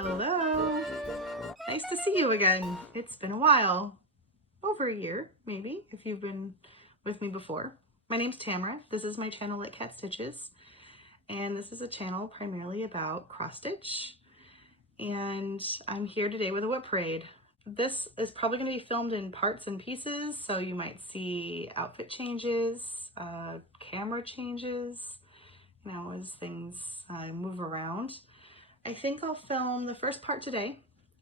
Hello. Nice to see you again. It's been a while. Over a year, maybe, if you've been with me before. My name's Tamara. This is my channel, Litcatstitches. And this is a channel primarily about cross stitch. And I'm here today with a WIP Parade. This is probably going to be filmed in parts and pieces, so you might see outfit changes, camera changes, you know, as things move around. I think I'll film the first part today,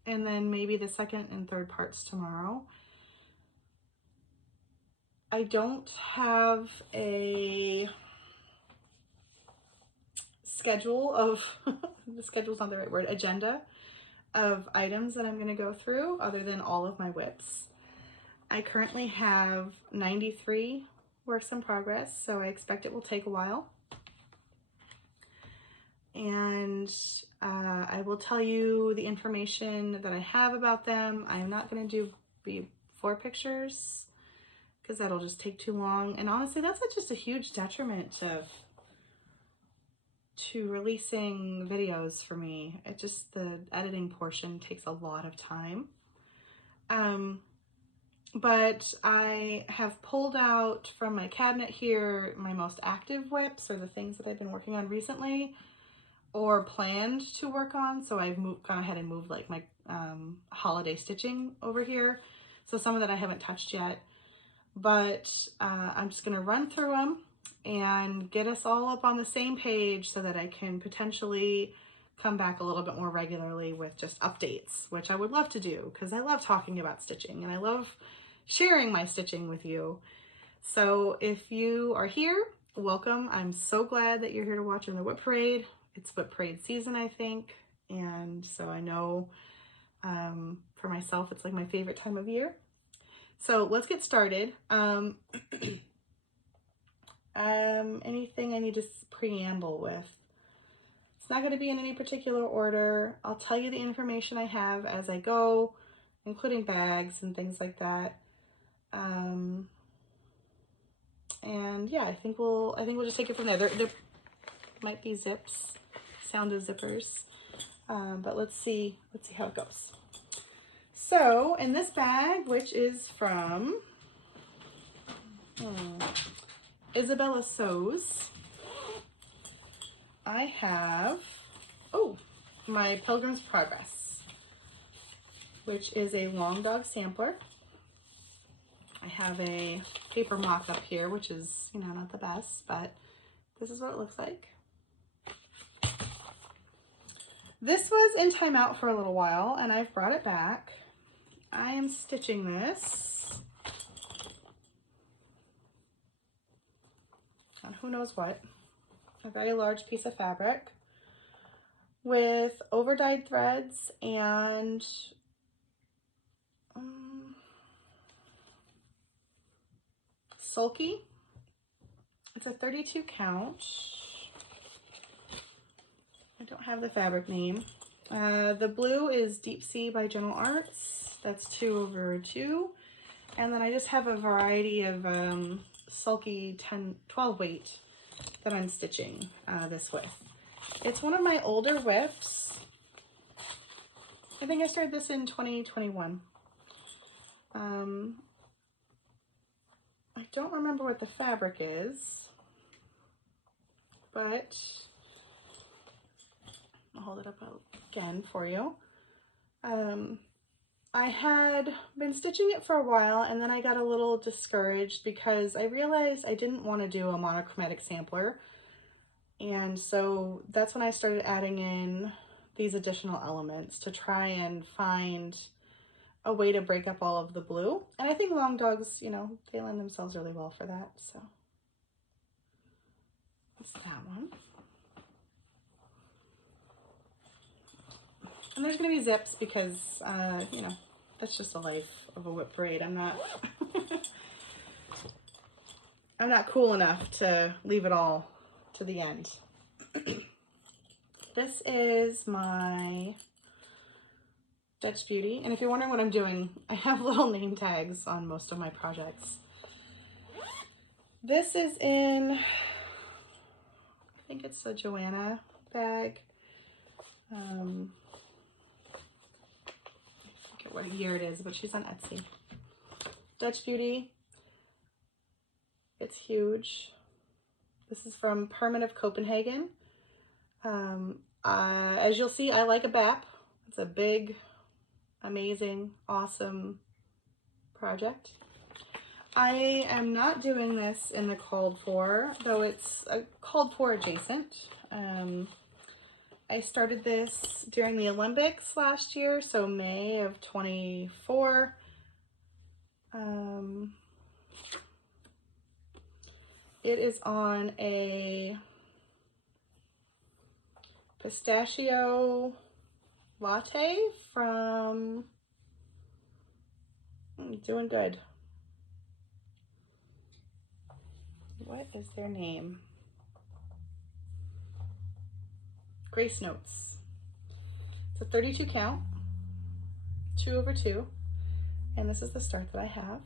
and then maybe the second and third parts tomorrow. I don't have a schedule of, the schedule's not the right word, agenda of items that I'm going to go through other than all of my WIPs. I currently have 93 works in progress, so I expect it will take a while. And I will tell you the information that I have about them. I'm not going to do before pictures because that'll just take too long. And honestly, that's just a huge detriment to releasing videos for me. It just, the editing portion takes a lot of time. But I have pulled out from my cabinet here my most active WIPs, or the things that I've been working on recently or planned to work on. So I've gone ahead and moved like my holiday stitching over here. So some of that I haven't touched yet, but I'm just gonna run through them and get us all up on the same page so that I can potentially come back a little bit more regularly with just updates, which I would love to do because I love talking about stitching and I love sharing my stitching with you. So if you are here, welcome. I'm so glad that you're here to watch in the WIP Parade. It's WIP Parade season, I think. And so I know for myself, it's like my favorite time of year. So let's get started. Anything I need to preamble with? It's not going to be in any particular order. I'll tell you the information I have as I go, including bags and things like that. And yeah, I think we'll just take it from there. There might be zips, sound of zippers, but let's see how it goes. So in this bag, which is from Isabella Sews, I have, my Pilgrim's Progress, which is a long dog sampler. I have a paper mock-up here, which is, you know, not the best, but this is what it looks like. This was in timeout for a little while, and I've brought it back. I am stitching this on who knows what, a very large piece of fabric with over-dyed threads and sulky. It's a 32 count. I don't have the fabric name. The blue is Deep Sea by General Arts. That's 2/2. And then I just have a variety of sulky 12 weight that I'm stitching this with. It's one of my older WIPs. I think I started this in 2021. I don't remember what the fabric is, but I'll hold it up again for you. I had been stitching it for a while, and then I got a little discouraged because I realized I didn't want to do a monochromatic sampler. And so that's when I started adding in these additional elements to try and find a way to break up all of the blue. And I think long dogs, you know, they lend themselves really well for that. So that's that one. And there's going to be zips because, you know, that's just the life of a WIP Parade. I'm not, I'm not cool enough to leave it all to the end. This is my Dutch Beauty. And if you're wondering what I'm doing, I have little name tags on most of my projects. This is in, I think it's a Joanna bag. what year it is, but she's on Etsy. Dutch Beauty. It's huge. This is from Permanent of Copenhagen. As you'll see, I like a BAP. It's a big, amazing, awesome project. I am not doing this in the called for, though it's a called for adjacent. I started this during the Olympics last year, so May of 24. It is on a pistachio latte from Doing Good. What is their name? Grace Notes. It's a 32 count, 2/2, and this is the start that I have.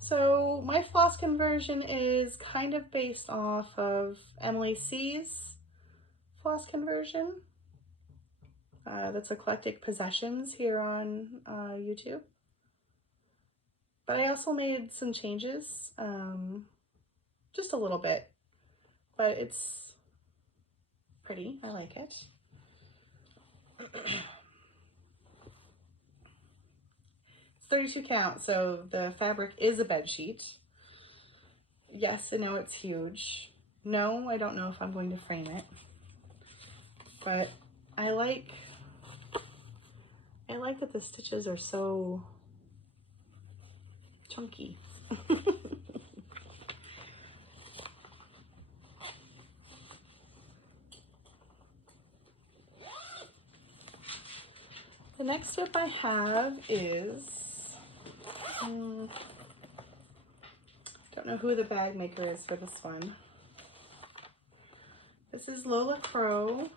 So my floss conversion is kind of based off of Emily C's floss conversion. That's Eclectic Possessions here on YouTube. But I also made some changes, just a little bit, but it's pretty. I like it. It's 32 count, so the fabric is a bed sheet. Yes, I know it's huge. No, I don't know if I'm going to frame it, but I like that the stitches are so chunky. The next WIP I have is, don't know who the bag maker is for this one. This is Lola Crow,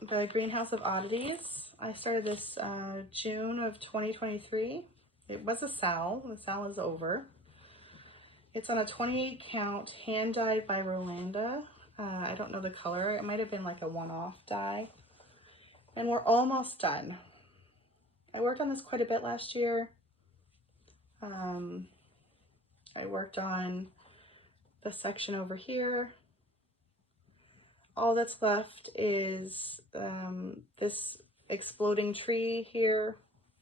the Greenhouse of Oddities. I started this June of 2023. It was a SAL. The SAL is over. It's on a 28 count, hand dyed by Rolanda. I don't know the color. It might have been like a one-off dye. And we're almost done. I worked on this quite a bit last year. I worked on the section over here. All that's left is this exploding tree here.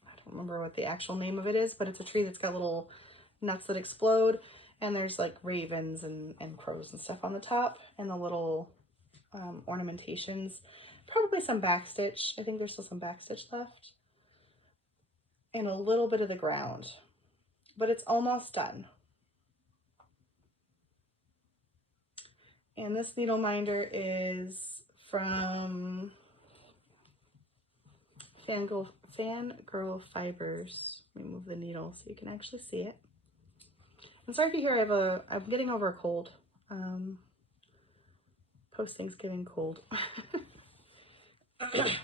I don't remember what the actual name of it is, but it's a tree that's got little nuts that explode, and there's like ravens and crows and stuff on the top, and the little ornamentations. Probably some backstitch. I think there's still some backstitch left. And a little bit of the ground. But it's almost done. And this needle minder is from Fangirl Fibers. Let me move the needle so you can actually see it. I'm sorry if you hear I'm getting over a cold. Post-Thanksgiving cold.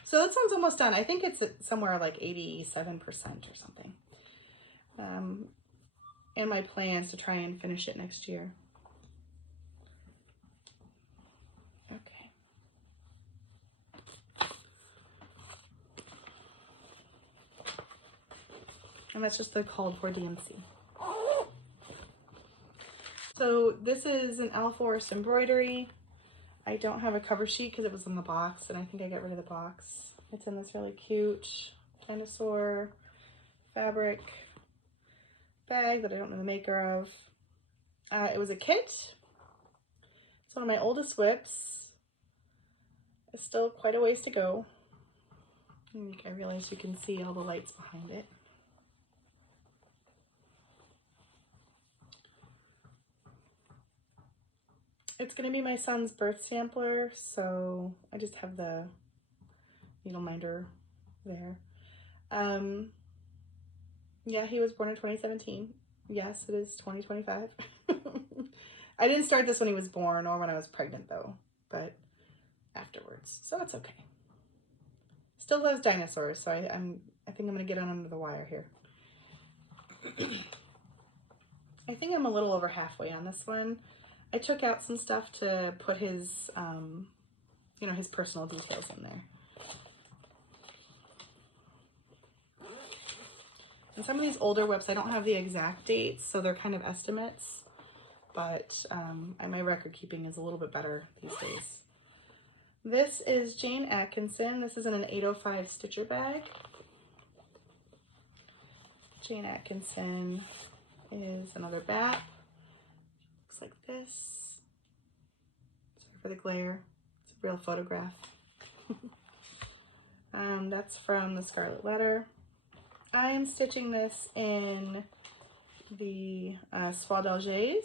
So this one's almost done. I think it's at somewhere like 87% or something. And my plan is to try and finish it next year. Okay. And that's just the called for DMC. So this is an Al Forest embroidery. I don't have a cover sheet because it was in the box, and I think I got rid of the box. It's in this really cute dinosaur fabric bag that I don't know the maker of. It was a kit. It's one of my oldest WIPs. It's still quite a ways to go. I realize you can see all the lights behind it. It's going to be my son's birth sampler, so I just have the needle minder there. Yeah, he was born in 2017. Yes, it is 2025. I didn't start this when he was born or when I was pregnant though, but afterwards, so it's okay. Still loves dinosaurs, so I think I'm going to get on under the wire here. I think I'm a little over halfway on this one. I took out some stuff to put his, you know, his personal details in there. And some of these older WIPs, I don't have the exact dates, so they're kind of estimates, but my record keeping is a little bit better these days. This is Jane Atkinson. This is in an 805 stitcher bag. Jane Atkinson is another bat. Looks like this. Sorry for the glare. It's a real photograph. That's from the Scarlet Letter. I am stitching this in the Soie d'Alger.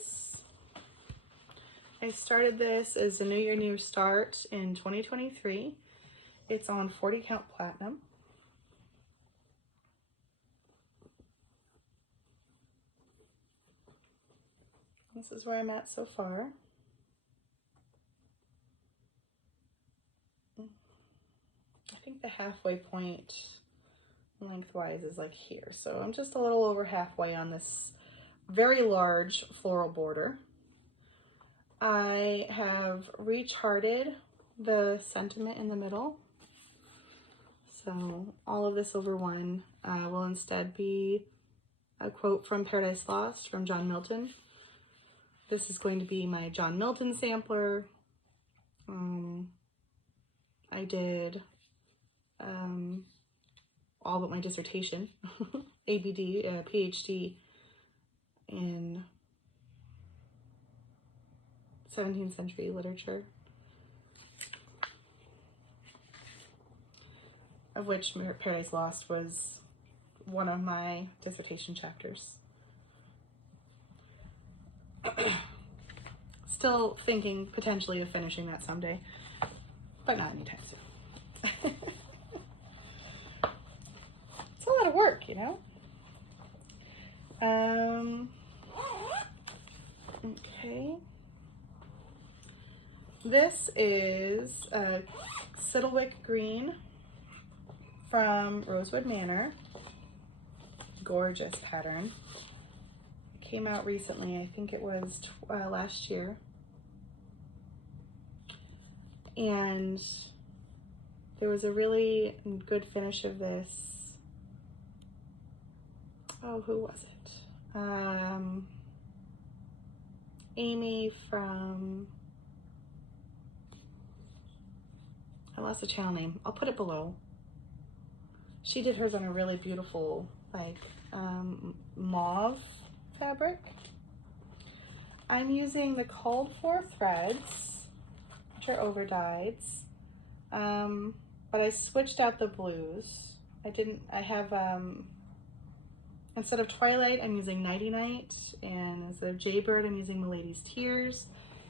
I started this as a New Year, New Start in 2023. It's on 40 count platinum. This is where I'm at so far. I think the halfway point lengthwise is like here. So I'm just a little over halfway on this very large floral border. I have recharted the sentiment in the middle. So all of this over one will instead be a quote from Paradise Lost from John Milton. This is going to be my John Milton sampler. I did all but my dissertation, ABD, PhD in 17th century literature, of which Paradise Lost was one of my dissertation chapters. Still thinking potentially of finishing that someday, but not anytime soon. It's a lot of work, you know? Okay. This is a Siddlewick Green from Rosewood Manor. Gorgeous pattern. It came out recently, I think it was last year. And there was a really good finish of this. Oh, who was it? Amy from, I lost the channel name. I'll put it below. She did hers on a really beautiful, like, mauve fabric. I'm using the called for threads, which are over dyeds, but I switched out the blues. I have, instead of Twilight, I'm using Nighty Night, and instead of Jaybird, I'm using Milady's Tears.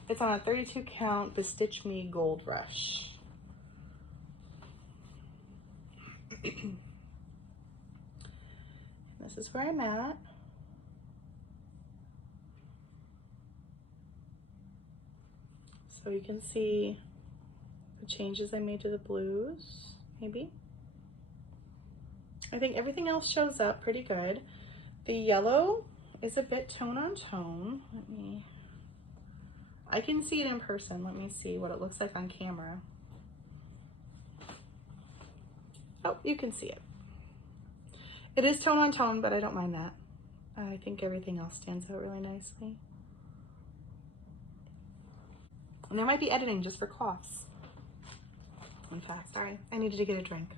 It's on a 32 count Bestitch Me Gold Rush. This is where I'm at. So you can see the changes I made to the blues, maybe. I think everything else shows up pretty good. The yellow is a bit tone on tone. I can see it in person. Let me see what it looks like on camera. Oh, you can see it. It is tone on tone, but I don't mind that. I think everything else stands out really nicely. And there might be editing just for coughs. In fact, sorry, I needed to get a drink.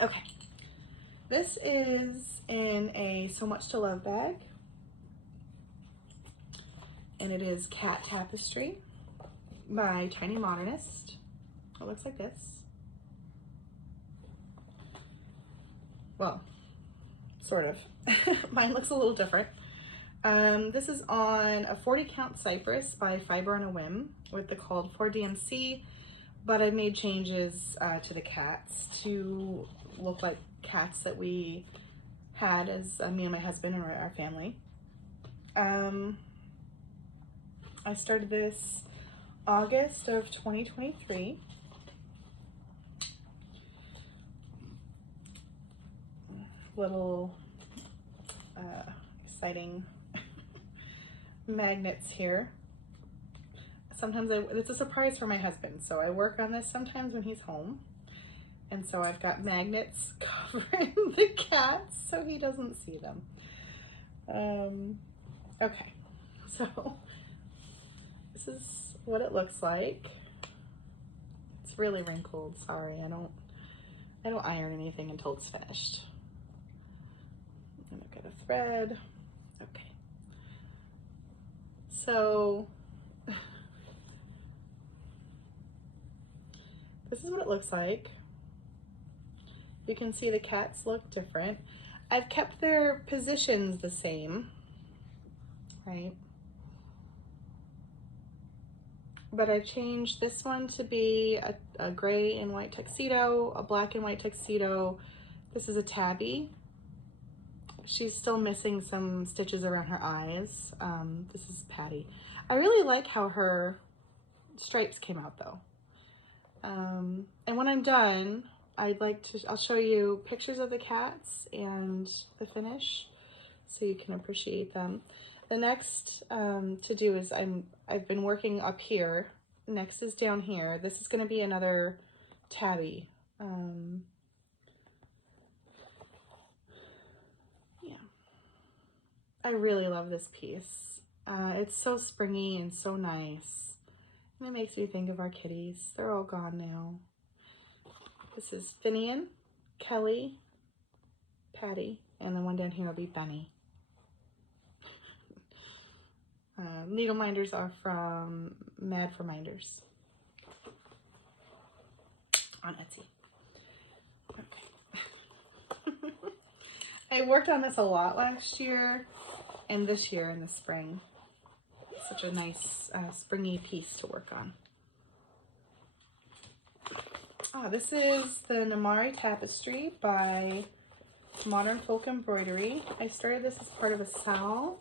Okay, this is in a So Much to Love bag, and it is Cat Tapestry by Tiny Modernist. It looks like this. Well, sort of. Mine looks a little different. This is on a 40 count Cypress by Fiber on a Whim with the called for DMC, but I've made changes to the cats to look like cats that we had as me and my husband and our family. I started this August of 2023. Little exciting magnets here. Sometimes it's a surprise for my husband, so I work on this sometimes when he's home. And so I've got magnets covering the cats so he doesn't see them. Okay, so this is what it looks like. It's really wrinkled, sorry. I don't iron anything until it's finished. I'm gonna get a thread. Okay. So this is what it looks like. You can see the cats look different. I've kept their positions the same, right? But I changed this one to be a gray and white tuxedo, a black and white tuxedo. This is a tabby. She's still missing some stitches around her eyes. This is Patty. I really like how her stripes came out though. And when I'm done, I'll show you pictures of the cats and the finish so you can appreciate them. The next to do is I've been working up here. Next is down here. This is going to be another tabby. Yeah, I really love this piece. It's so springy and so nice. And it makes me think of our kitties. They're all gone now. This is Finian, Kelly, Patty, and the one down here will be Benny. Needle minders are from Mad for Minders on Etsy. Okay. I worked on this a lot last year and this year in the spring. Such a nice springy piece to work on. This is the Namari Tapestry by Modern Folk Embroidery. I started this as part of a SAL.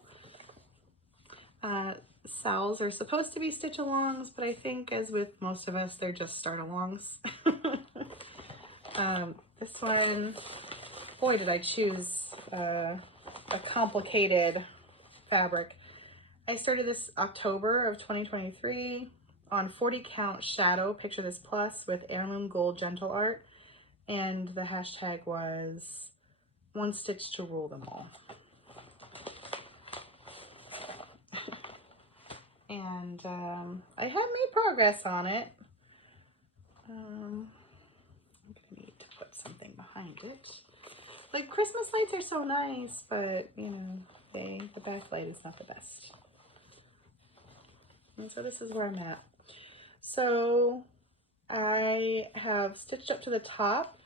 SALs are supposed to be stitch-alongs, but I think, as with most of us, they're just start-alongs. This one, boy, did I choose a complicated fabric. I started this October of 2023 on 40 count shadow, picture this plus, with heirloom gold gentle art, and the hashtag was one stitch to rule them all. And I have made progress on it. I'm gonna need to put something behind it. Like, Christmas lights are so nice, but you know, the backlight is not the best. And so this is where I'm at. So I have stitched up to the top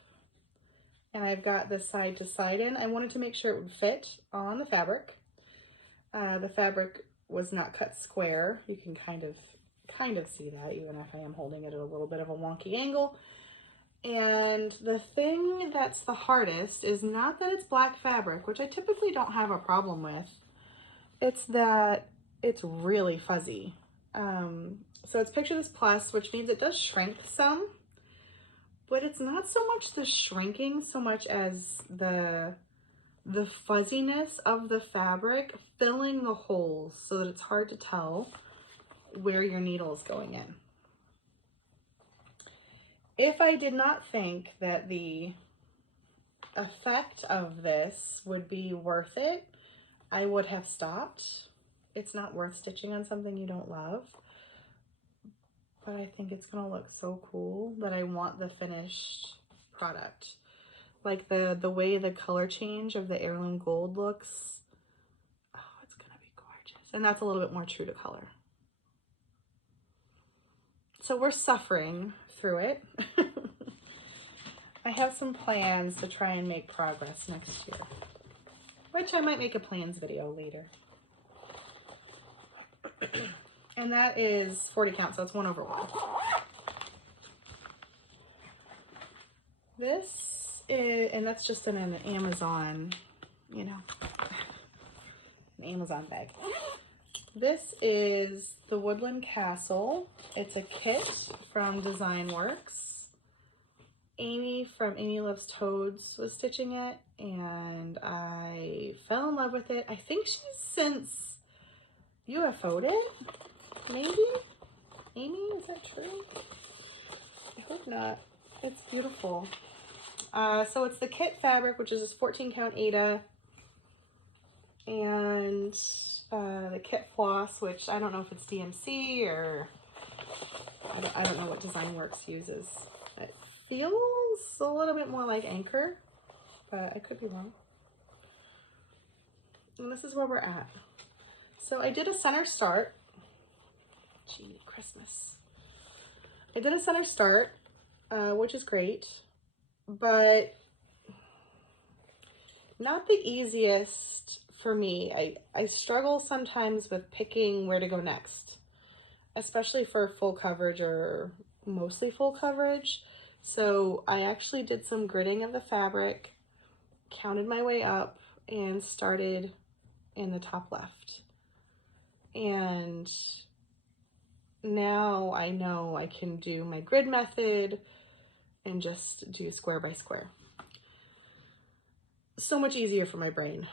and I've got the side to side in. I wanted to make sure it would fit on the fabric. The fabric was not cut square. You can kind of see that, even if I am holding it at a little bit of a wonky angle. And the thing that's the hardest is not that it's black fabric, which I typically don't have a problem with. It's that it's really fuzzy. So it's picture this plus, which means it does shrink some, but it's not so much the shrinking so much as the fuzziness of the fabric filling the holes so that it's hard to tell where your needle is going in. If I did not think that the effect of this would be worth it, I would have stopped. It's not worth stitching on something you don't love, but I think it's gonna look so cool that I want the finished product. Like the way the color change of the heirloom gold looks, oh, it's gonna be gorgeous. And that's a little bit more true to color. So we're suffering through it. I have some plans to try and make progress next year, which I might make a plans video later. And that is 40 count, so it's 1/1. This is, and that's just in an Amazon, you know, an Amazon bag. This is the Woodland Castle. It's a kit from Design Works. Amy from Amy Loves Toads was stitching it, and I fell in love with it. I think she's since UFO'd it, maybe? Amy, is that true? I hope not. It's beautiful. So it's the kit fabric, which is this 14 count Aida, and the kit floss, which I don't know if it's DMC or I don't know what Design Works uses. It feels a little bit more like Anchor, but I could be wrong. And this is where we're at. So I did a center start. Gee, Christmas. I did a center start, which is great, but not the easiest for me. I struggle sometimes with picking where to go next, especially for full coverage or mostly full coverage. So I actually did some gridding of the fabric, counted my way up, and started in the top left. And now I know I can do my grid method and just do square by square. So much easier for my brain.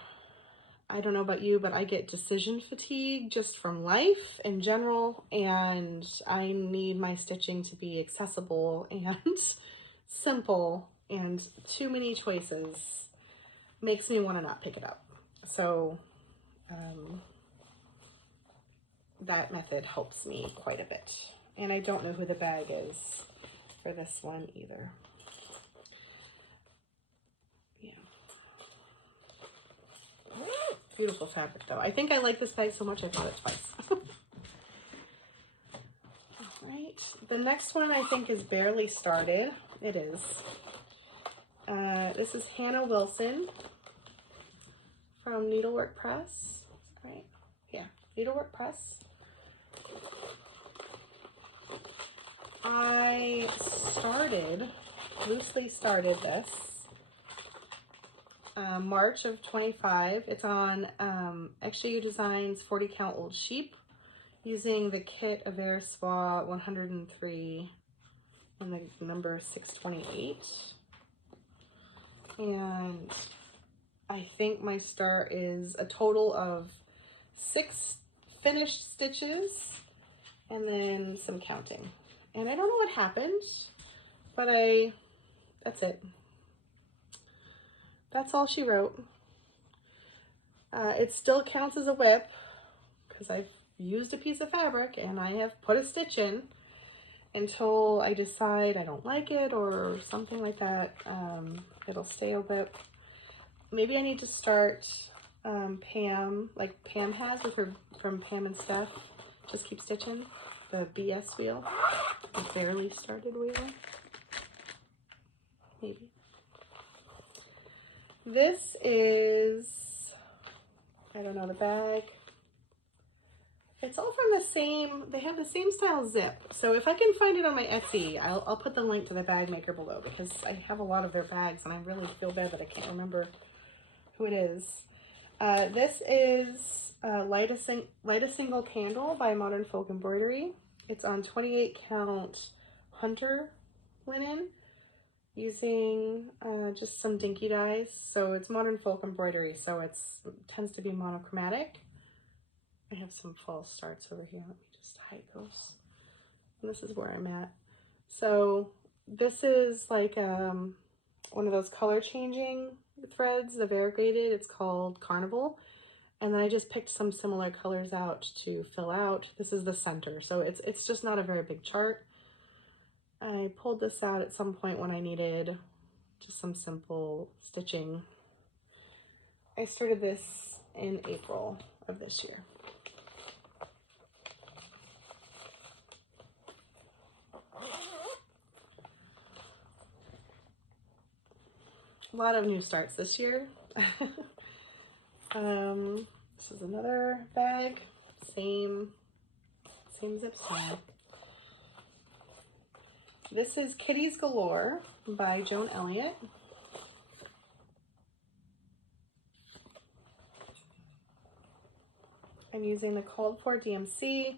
I don't know about you, but I get decision fatigue just from life in general, and I need my stitching to be accessible and simple, and too many choices makes me want to not pick it up. So that method helps me quite a bit. And I don't know who the bag is for this one either. Yeah. Beautiful fabric though. I think I like this bag so much I bought it twice. All right. The next one I think is barely started. It is. This is Hannah Wilson from Needlework Press. Right? Yeah, Needlework Press. I loosely started this March of 25. It's on Shiba Designs 40 count old sheep using the kit of Verswa 103 and the number 628. And I think my start is a total of 6 finished stitches and then some counting. And I don't know what happened, but that's it. That's all she wrote. It still counts as a WIP because I've used a piece of fabric and I have put a stitch in until I decide I don't like it or something like that. It'll stay a WIP. Maybe I need to start Pam, like Pam has with her, from Pam and Steph, Just Keep Stitching, the BS wheel, the barely started wheel. Maybe. This is, I don't know, the bag. It's all from the same, they have the same style zip. So if I can find it on my Etsy, I'll put the link to the bag maker below because I have a lot of their bags and I really feel bad that I can't remember who it is. This is Light a Single Candle by Modern Folk Embroidery. It's on 28 count Hunter linen using just some dinky dyes. So it's Modern Folk Embroidery, so it tends to be monochromatic. I have some false starts over here. Let me just hide those. And this is where I'm at. So this is like one of those color changing threads, the variegated. It's called Carnival. And then I just picked some similar colors out to fill out. This is the center, so it's just not a very big chart. I pulled this out at some point when I needed just some simple stitching. I started this in April of this year. A lot of new starts this year. This is another bag, same zip style. This is Kitties Galore by Joan Elliott. I'm using the Called For DMC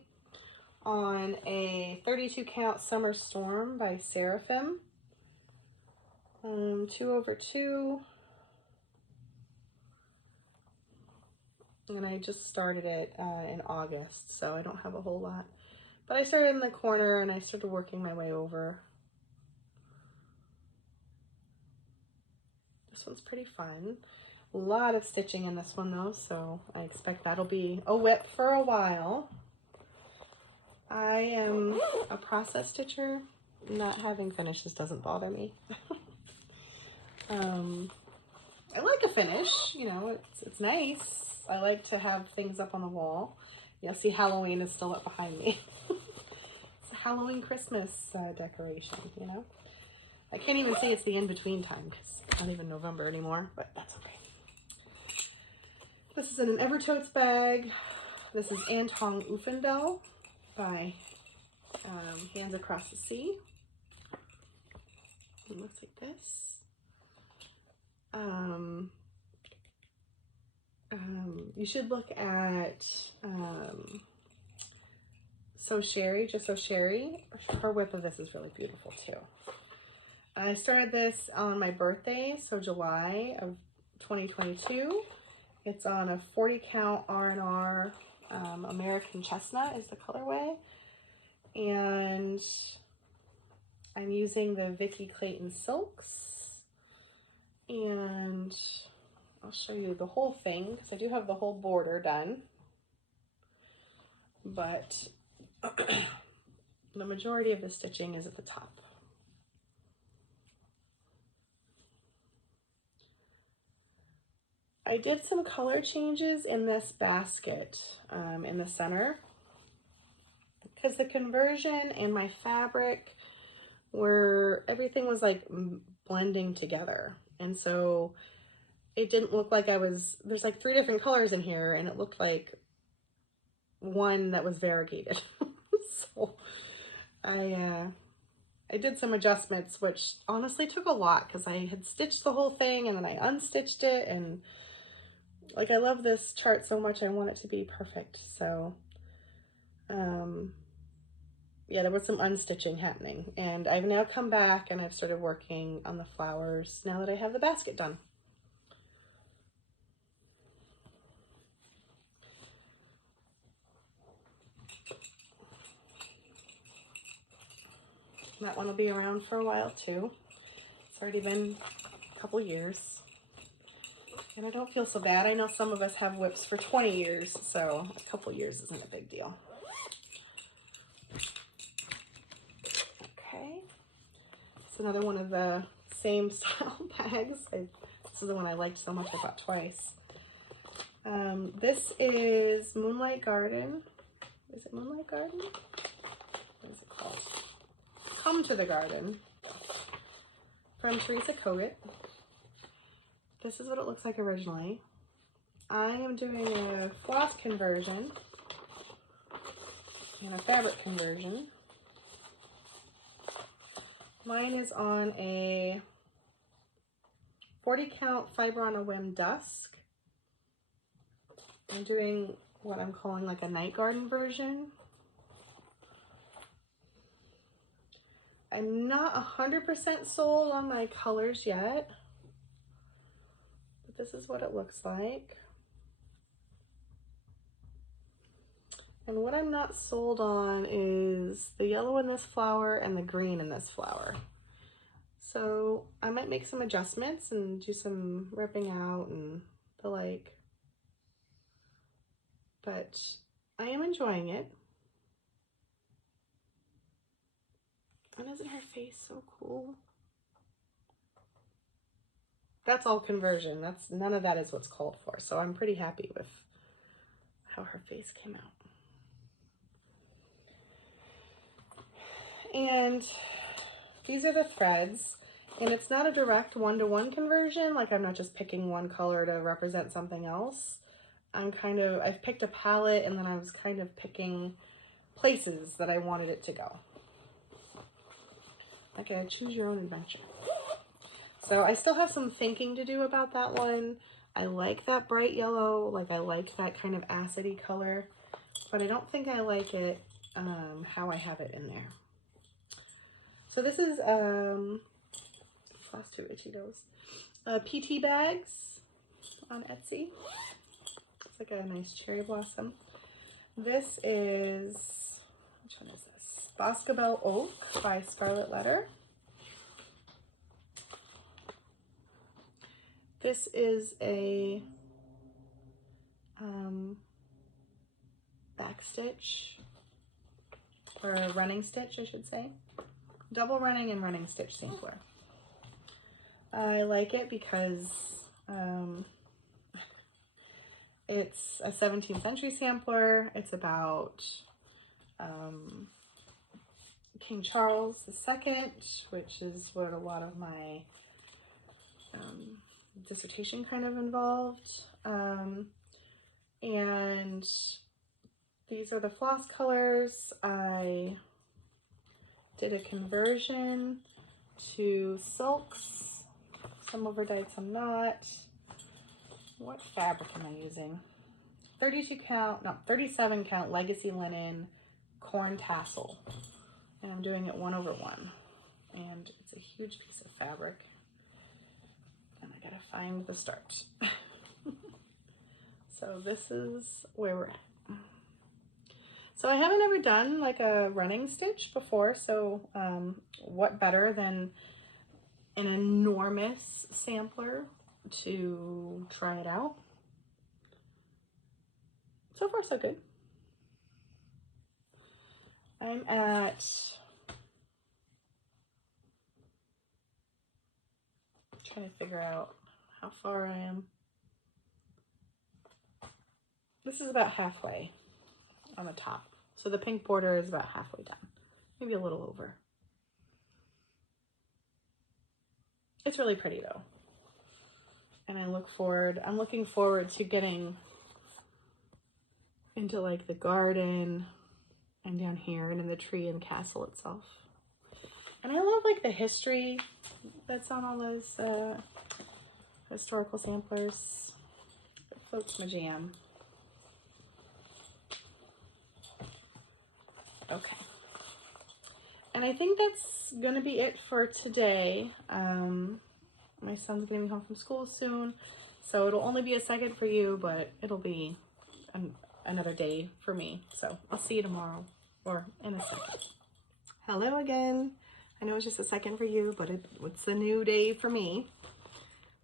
on a 32 count Summer Storm by Seraphim. 2/2. And I just started it in August, so I don't have a whole lot. But I started in the corner and I started working my way over. This one's pretty fun. A lot of stitching in this one though, so I expect that'll be a WIP for a while. I am a process stitcher. Not having finishes doesn't bother me. I like a finish, you know, it's nice. I like to have things up on the wall. You'll see Halloween is still up behind me. It's a Halloween Christmas decoration, you know. I can't even see it's the in-between time because it's not even November anymore, but that's okay. This is in an Evertotes bag. This is Anton Uffendell by Hands Across the Sea. It looks like this. You should look at Sherry, just Sherry. Her WIP of this is really beautiful too. I started this on my birthday, so July of 2022. It's on a 40 count R&R, American Chestnut is the colorway. And I'm using the Vicky Clayton Silks. And I'll show you the whole thing because I do have the whole border done. But the majority of the stitching is at the top. I did some color changes in this basket in the center because the conversion and my fabric everything was like blending together. And so it didn't look like there's like 3 different colors in here and it looked like one that was variegated. So I did some adjustments, which honestly took a lot because I had stitched the whole thing and then I unstitched it, and like I love this chart so much I want it to be perfect. So yeah, there was some unstitching happening, and I've now come back and I've started working on the flowers now that I have the basket done. That one will be around for a while too. It's already been a couple years. And I don't feel so bad. I know some of us have WIPs for 20 years, so a couple years isn't a big deal. Okay. It's another one of the same style bags. This is the one I liked so much I bought twice. This is Moonlight Garden. Is it Moonlight Garden? What is it called? Come to the Garden from Teresa Kogut. This is what it looks like originally. I am doing a floss conversion and a fabric conversion. Mine is on a 40 count Fiber on a Whim Dusk. I'm doing what I'm calling like a night garden version. I'm not 100% sold on my colors yet, but this is what it looks like. And what I'm not sold on is the yellow in this flower and the green in this flower. So I might make some adjustments and do some ripping out and the like, but I am enjoying it. And isn't her face so cool? That's all conversion. None of that is what's called for. So I'm pretty happy with how her face came out. And these are the threads, and it's not a direct one-to-one conversion. Like I'm not just picking one color to represent something else. I've picked a palette, and then I was kind of picking places that I wanted it to go. Okay, choose your own adventure. So I still have some thinking to do about that one. I like that bright yellow, like I like that kind of acidy color, but I don't think I like it how I have it in there. So this is last 2 itchy nose. PT bags on Etsy. It's like a nice cherry blossom. This is, which one is this? Boscobel Oak by Scarlet Letter. This is a back stitch, or a running stitch, I should say. Double running and running stitch sampler. I like it because it's a 17th century sampler. It's about King Charles II, which is what a lot of my dissertation kind of involved. And these are the floss colors. I did a conversion to silks, some over dyed, some not. What fabric am I using? 37 count legacy linen corn tassel. And I'm doing it 1/1. And it's a huge piece of fabric. And I gotta find the start. So this is where we're at. So I haven't ever done like a running stitch before, so what better than an enormous sampler to try it out. So far so good. I'm trying to figure out how far I am. This is about halfway on the top. So the pink border is about halfway done, maybe a little over. It's really pretty though. And I'm looking forward to getting into like the garden and down here and in the tree and castle itself. And I love like the history that's on all those historical samplers. It floats my jam. Okay. And I think that's gonna be it for today. My son's gonna be home from school soon, so it'll only be a second for you, but it'll be another day for me. So I'll see you tomorrow, or in a second. Hello again. I know it's just a second for you, but it's a new day for me.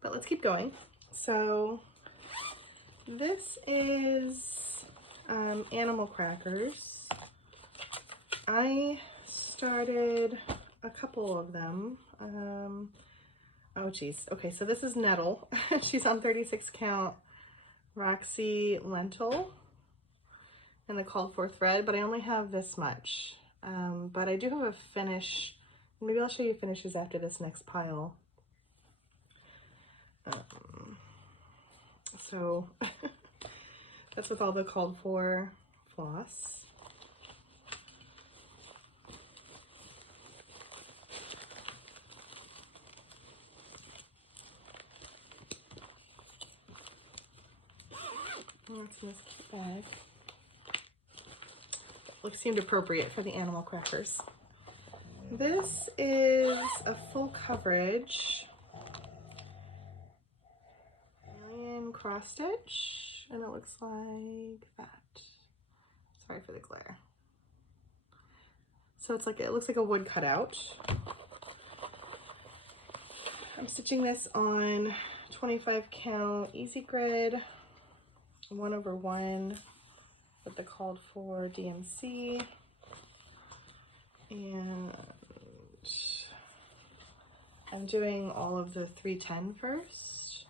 But let's keep going. So this is animal crackers. I started a couple of them. Oh geez. Okay, so this is Nettle. She's on 36 count Roxy lentil and the called for thread, but I only have this much. But I do have a finish. Maybe I'll show you finishes after this next pile. So that's with all the called for floss. That's in this cute bag. Seemed appropriate for the animal crackers. This is a full coverage alien cross stitch, and it looks like that. Sorry for the glare. So it's like, it looks like a wood cutout. I'm stitching this on 25 count easy grid, 1/1 with the called for DMC, and I'm doing all of the 310 first,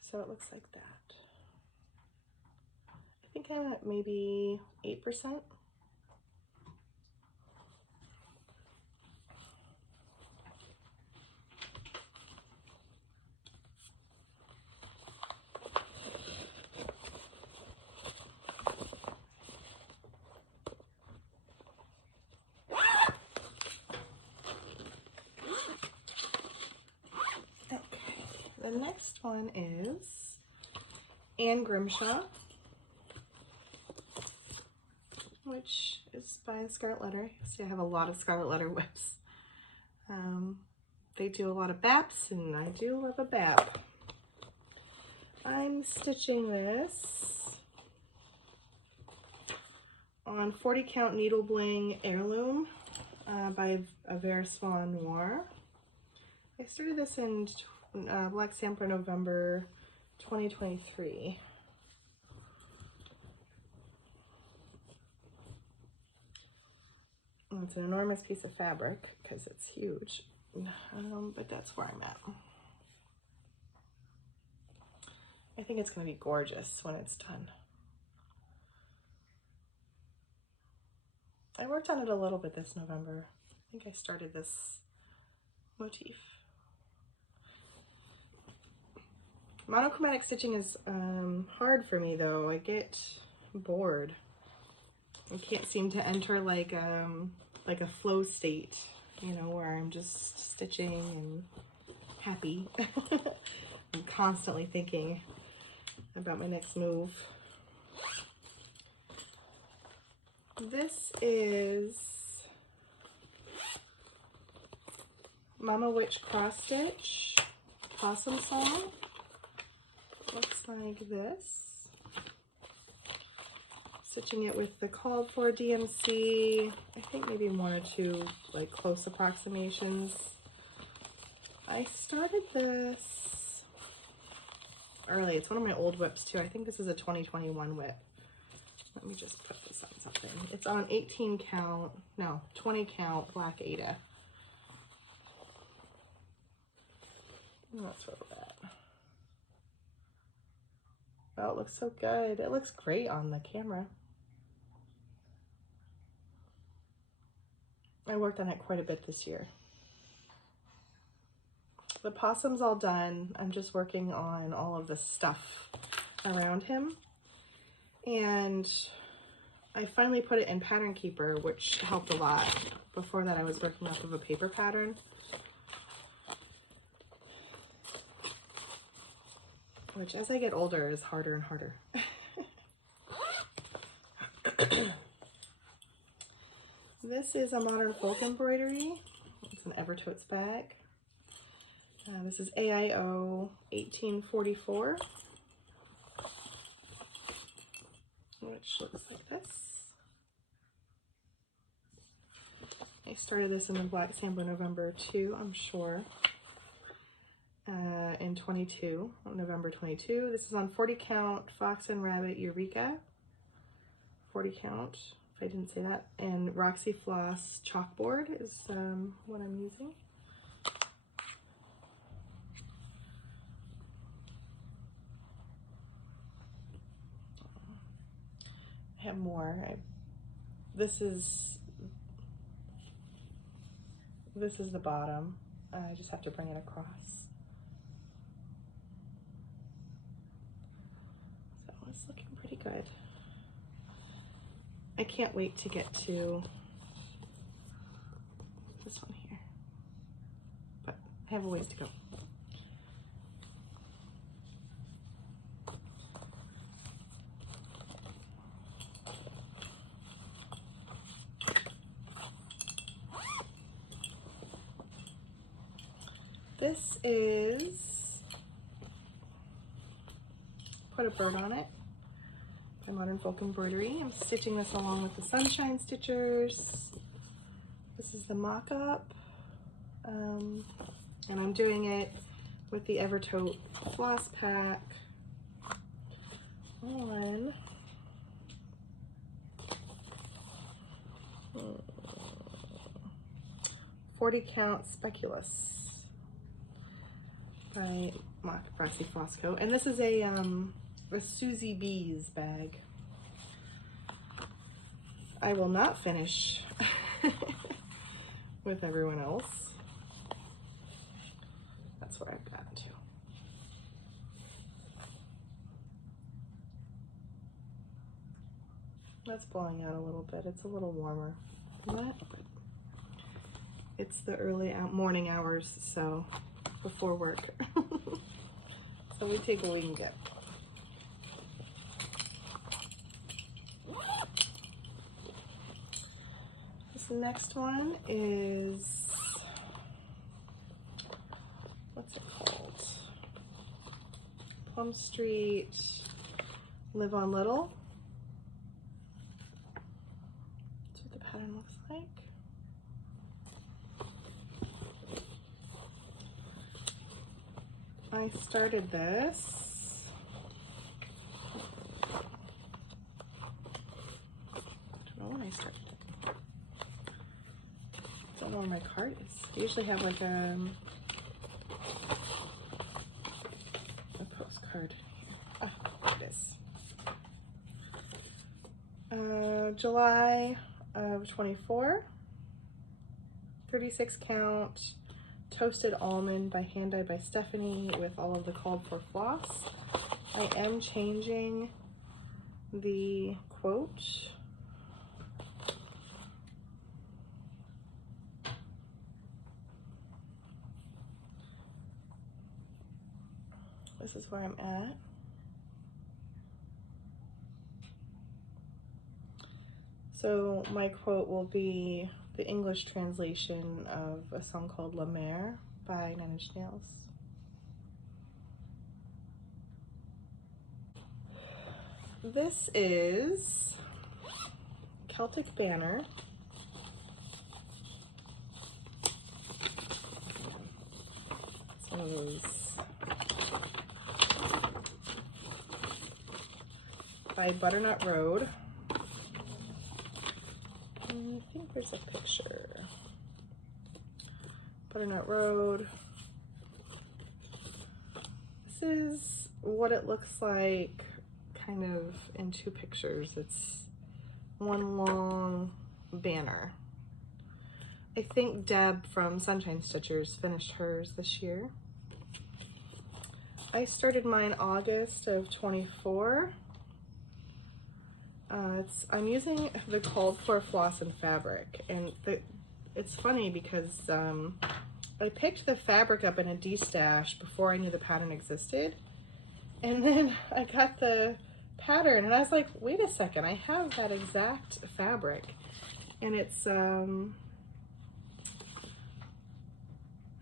so it looks like that. I think I'm at maybe 8%. The next one is Anne Grimshaw, which is by Scarlet Letter. See, I have a lot of Scarlet Letter whips. They do a lot of BAPs, and I do love a BAP. I'm stitching this on 40 count needle bling heirloom by a Verswan Noir. I started this in Black Sampler November 2023. And it's an enormous piece of fabric because it's huge, but that's where I'm at. I think it's going to be gorgeous when it's done. I worked on it a little bit this November. I think I started this motif. Monochromatic stitching is hard for me though. I get bored. I can't seem to enter like a flow state, you know, where I'm just stitching and happy. I'm constantly thinking about my next move. This is Mama Witch Cross Stitch Possum Song. Looks like this. Stitching it with the called for DMC. I think maybe one or two like close approximations. I started this early. It's one of my old WIPs too. I think this is a 2021 WIP. Let me just put this on something. It's on 18 count, no, 20 count Black Ada. And that's where we're at. Oh, it looks so good. It looks great on the camera. I worked on it quite a bit this year. The possum's all done. I'm just working on all of the stuff around him. And I finally put it in Pattern Keeper, which helped a lot. Before that, I was working off of a paper pattern. Which, as I get older, is harder and harder. This is a modern folk embroidery. It's an Evertote's bag. This is AIO 1844. Which looks like this. I started this in the Black Sampler November 2, I'm sure, in 22, November 22. This is on 40 count Fox and Rabbit Eureka, 40 count, if I didn't say that, and Roxy Floss chalkboard is what I'm using. I have more. This is the bottom. I just have to bring it across. So it's looking pretty good. I can't wait to get to this one here, but I have a ways to go. This is Put a Bird on It by Modern Folk Embroidery. I'm stitching this along with the Sunshine Stitchers. This is the mock-up, and I'm doing it with the Evertote floss pack on 40 count Speculous by Roxy Flossco, and this is a Susie Bees bag. I will not finish with everyone else. That's where I've gotten to. That's blowing out a little bit. It's a little warmer than that, but it's the early morning hours, so before work. So we take what we can get. This next one is, what's it called? Plum Street Live on Little. That's what the pattern looks like. I started this. I don't know when I started it. I don't know where my card is. I usually have like a postcard here. Oh, there it is. July of 24. 36 count toasted almond by hand dyed by Stephanie with all of the called for floss. I am changing the quote. This is where I'm at. So my quote will be the English translation of a song called La Mer by 9 Inch Nails. This is Celtic Banner. It's one of those by Butternut Road. I think there's a picture. Butternut Road. This is what it looks like kind of in 2 pictures. It's one long banner. I think Deb from Sunshine Stitchers finished hers this year. I started mine August of 24. I'm using the called for floss and fabric, and it's funny because I picked the fabric up in a D-stash before I knew the pattern existed, and then I got the pattern and I was like, wait a second, I have that exact fabric, and it's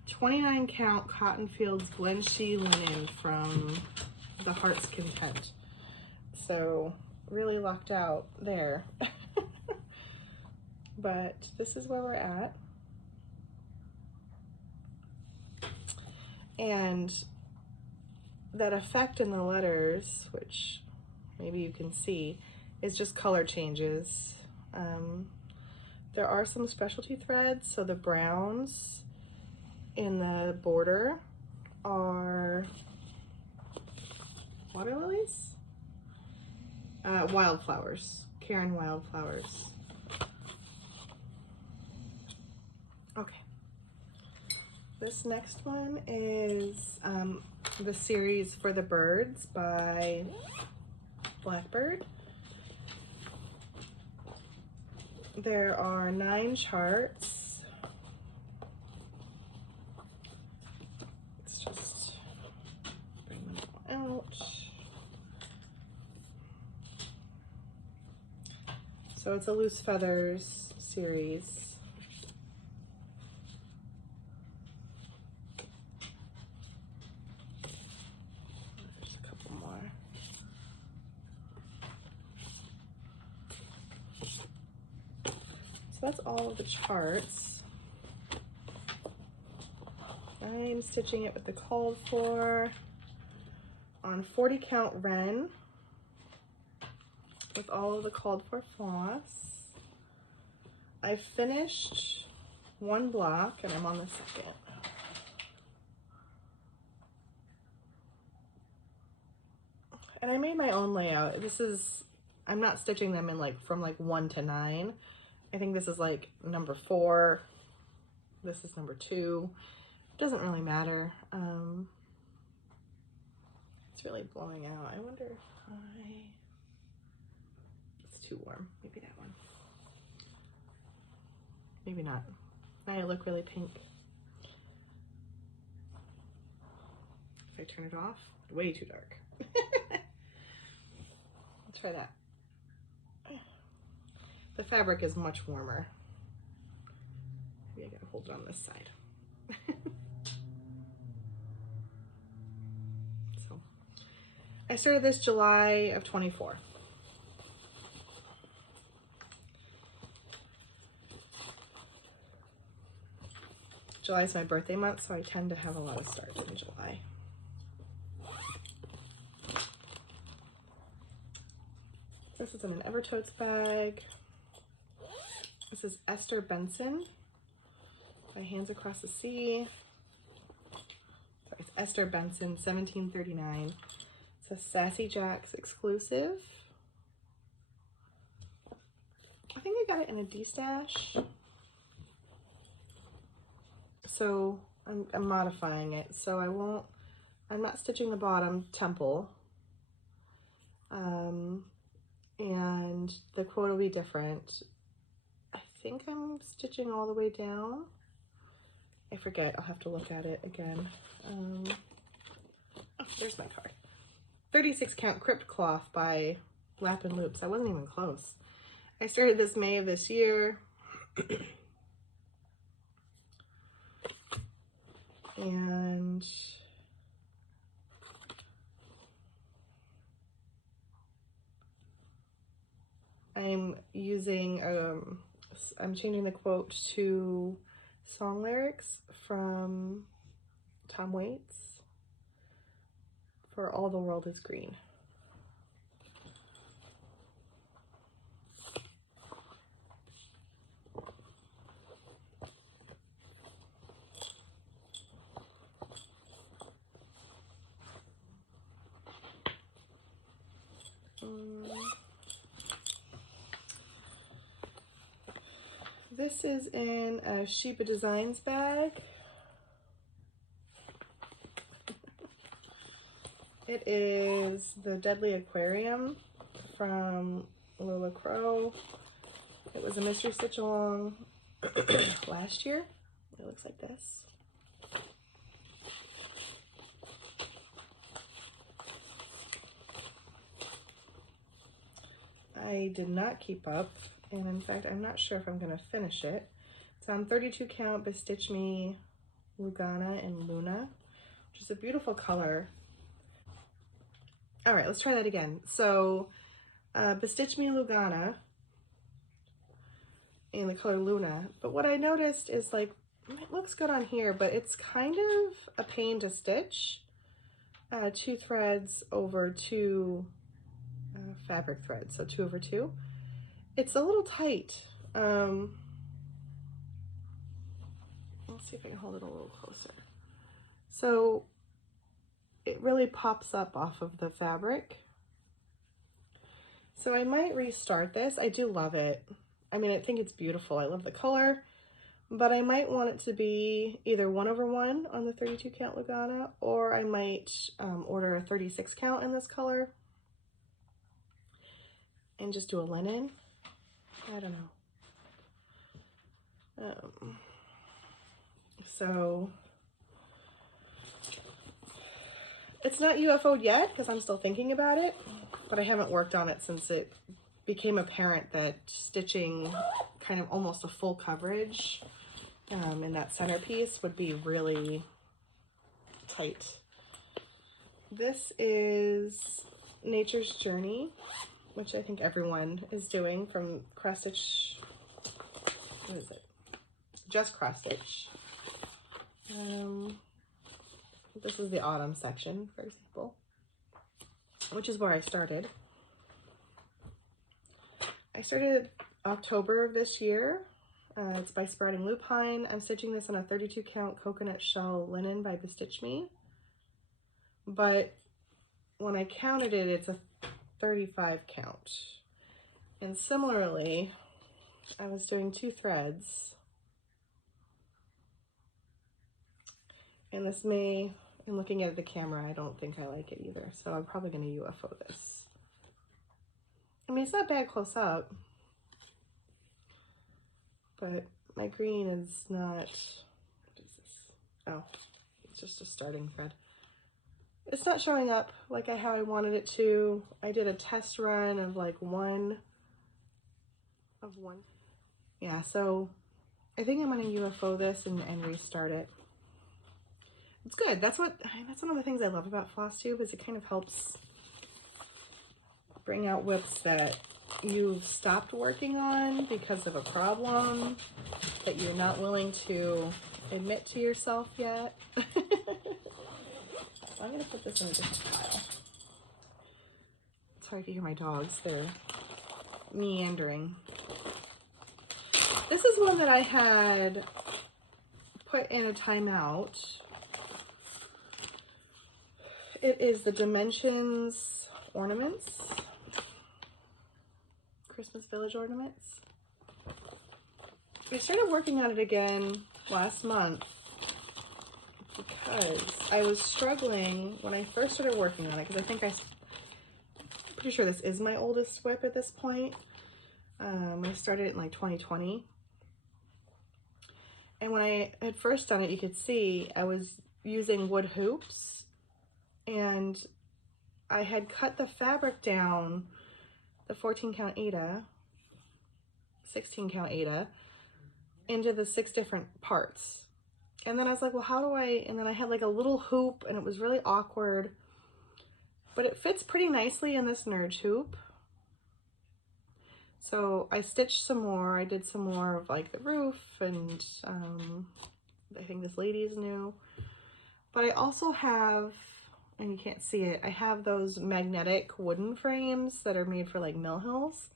29 count Cotton Fields Glenshee linen from the Heart's Content. So really lucked out there. But this is where we're at. And that effect in the letters, which maybe you can see, is just color changes. There are some specialty threads, so the browns in the border are water lilies? Wildflowers, Karen Wildflowers. Okay. This next one is the series For the Birds by Blackbird. There are 9 charts. Let's just bring them all out. So it's a Loose Feathers series. There's a couple more. So that's all of the charts. I'm stitching it with the called for on 40 count Ren with all of the called for floss. I finished 1 block and I'm on the 2nd. And I made my own layout. This is, I'm not stitching them in like from like 1 to 9. I think this is like number 4. This is number 2. It doesn't really matter. It's really blowing out. I wonder if it's too warm. Maybe that one. Maybe not. Now I look really pink. If I turn it off, way too dark. I'll try that. The fabric is much warmer. Maybe I gotta hold it on this side. So, I started this July of 24. July is my birthday month, so I tend to have a lot of starts in July. in an Evertotes bag. This is Esther Benson by Hands Across the Sea. Sorry, it's Esther Benson, 1739. It's a Sassy Jacks exclusive. I think I got it in a D-stash. So I'm modifying it. So I'm not stitching the bottom temple. And the quote will be different. I think I'm stitching all the way down. I forget, I'll have to look at it again. Oh, there's my card. 36 count Crypt Cloth by Lap and Loops. I wasn't even close. I started this May of this year. And I'm using, I'm changing the quote to song lyrics from Tom Waits for All the World is Green. This is in a Shiba Designs bag. It is the Deadly Aquarium from Lola Crow. It was a mystery stitch along last year. It looks like this. I did not keep up, and in fact, I'm not sure if I'm gonna finish it. It's on 32 count Bestitch Me Lugana and Luna, which is a beautiful color. All right, let's try that again. So, Bestitch Me Lugana in the color Luna, but what I noticed is, like, it looks good on here, but it's kind of a pain to stitch. 2 threads over 2 fabric threads, so 2 over 2. It's a little tight. Let's see if I can hold it a little closer. So it really pops up off of the fabric. So I might restart this. I do love it. I mean, I think it's beautiful. I love the color, but I might want it to be either 1 over 1 on the 32 count Lugana, or I might order a 36 count in this color and just do a linen. I don't know. So it's not UFO'd yet because I'm still thinking about it, but I haven't worked on it since it became apparent that stitching kind of almost a full coverage in that centerpiece would be really tight. This is Nature's Journey, which I think everyone is doing from Cross Stitch. What is it? Just Cross Stitch. This is the autumn section, for example, which is where I started. I started October of this year. It's by Sprouting Lupine. I'm stitching this on a 32 count coconut shell linen by Bestitch Me. But when I counted it, it's a 35 count. And similarly, I was doing 2 threads. And this may, in looking at the camera, I don't think I like it either. So I'm probably going to UFO this. I mean, it's not bad close up, but my green is not, what is this? Oh, it's just a starting thread. It's not showing up like how I wanted it to. I did a test run of like 1 of 1. Yeah, so I think I'm going to UFO this and restart it. It's good. That's one of the things I love about Flosstube is it kind of helps bring out WIPs that you've stopped working on because of a problem that you're not willing to admit to yourself yet. So I'm going to put this in a different pile. Sorry if you hear my dogs. They're meandering. This is one that I had put in a timeout. It is the Dimensions ornaments, Christmas Village ornaments. I started working on it again last month because I was struggling when I first started working on it, because I'm pretty sure this is my oldest WIP at this point. I started it in like 2020. And when I had first done it, you could see I was using wood hoops, and I had cut the fabric down, the 14 count Aida, 16 count Aida, into the 6 different parts. And then I was like, well, how do and then I had like a little hoop, and it was really awkward, but it fits pretty nicely in this Nurge hoop. So I stitched some more. I did some more of like the roof, and I think this lady's new. But I also have, and you can't see it, I have those magnetic wooden frames that are made for like mill hills.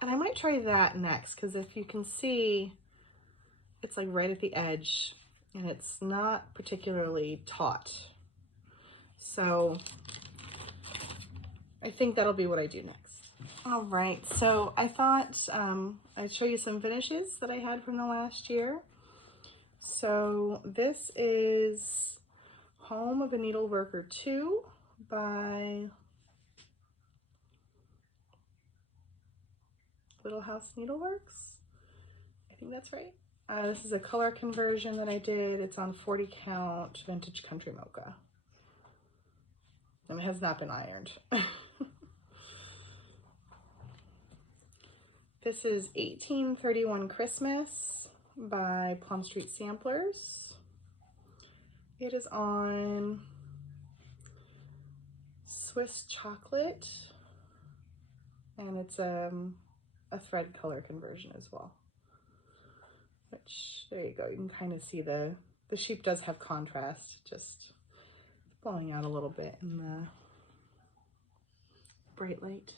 And I might try that next, because if you can see, it's like right at the edge, and it's not particularly taut. So I think that'll be what I do next. All right, so I thought I'd show you some finishes that I had from the last year. So this is Home of a Needleworker 2 by Little House Needleworks. I think that's right. This is a color conversion that I did. It's on 40 count Vintage Country Mocha. And it has not been ironed. This is 1831 Christmas by Plum Street Samplers. It is on Swiss Chocolate, and it's a thread color conversion as well. Which, there you go, you can kind of see the sheep does have contrast, just blowing out a little bit in the bright light.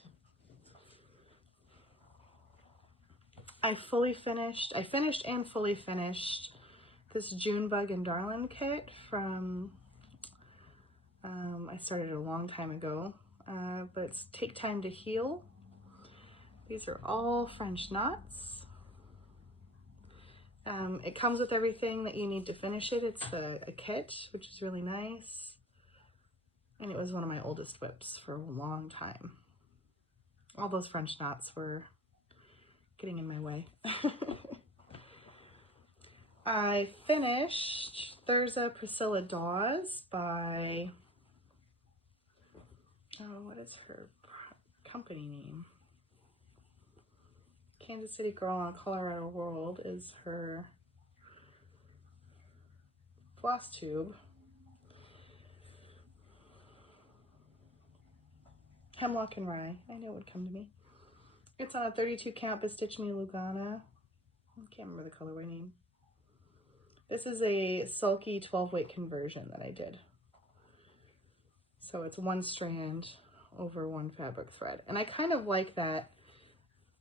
I finished and fully finished this Junebug and Darlin kit from, I started a long time ago, but it's Take Time to Heal. These are all French knots. It comes with everything that you need to finish it. It's a kit, which is really nice. And it was one of my oldest WIPs for a long time. All those French knots were getting in my way. I finished There's a Priscilla Dawes by, oh, what is her company name? Kansas City Girl on Colorado World is her floss tube. Hemlock and Rye, I know it would come to me. It's on a 32 count but Stitch Me Lugana. I can't remember the colorway name. This is a sulky 12 weight conversion that I did. So it's 1 strand over 1 fabric thread. And I kind of like that.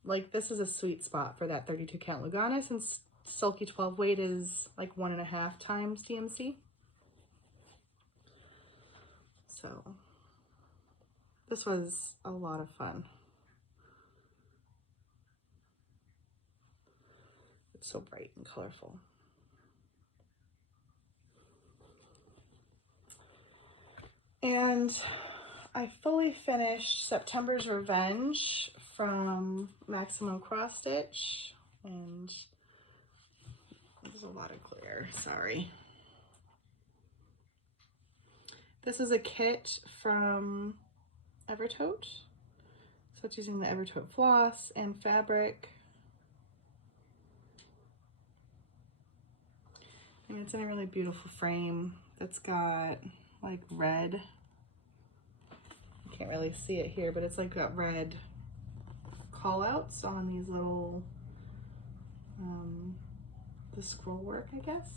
Like, this is a sweet spot for that 32 count Lugana, since sulky 12 weight is like 1.5 times DMC. So this was a lot of fun. It's so bright and colorful. And I fully finished September's Revenge from Maximum Cross Stitch, and there's a lot of glare, sorry. This is a kit from Evernote. So it's using the Evernote floss and fabric. And it's in a really beautiful frame that's got like red, you can't really see it here, but it's like got red call outs on these little, the scroll work, I guess.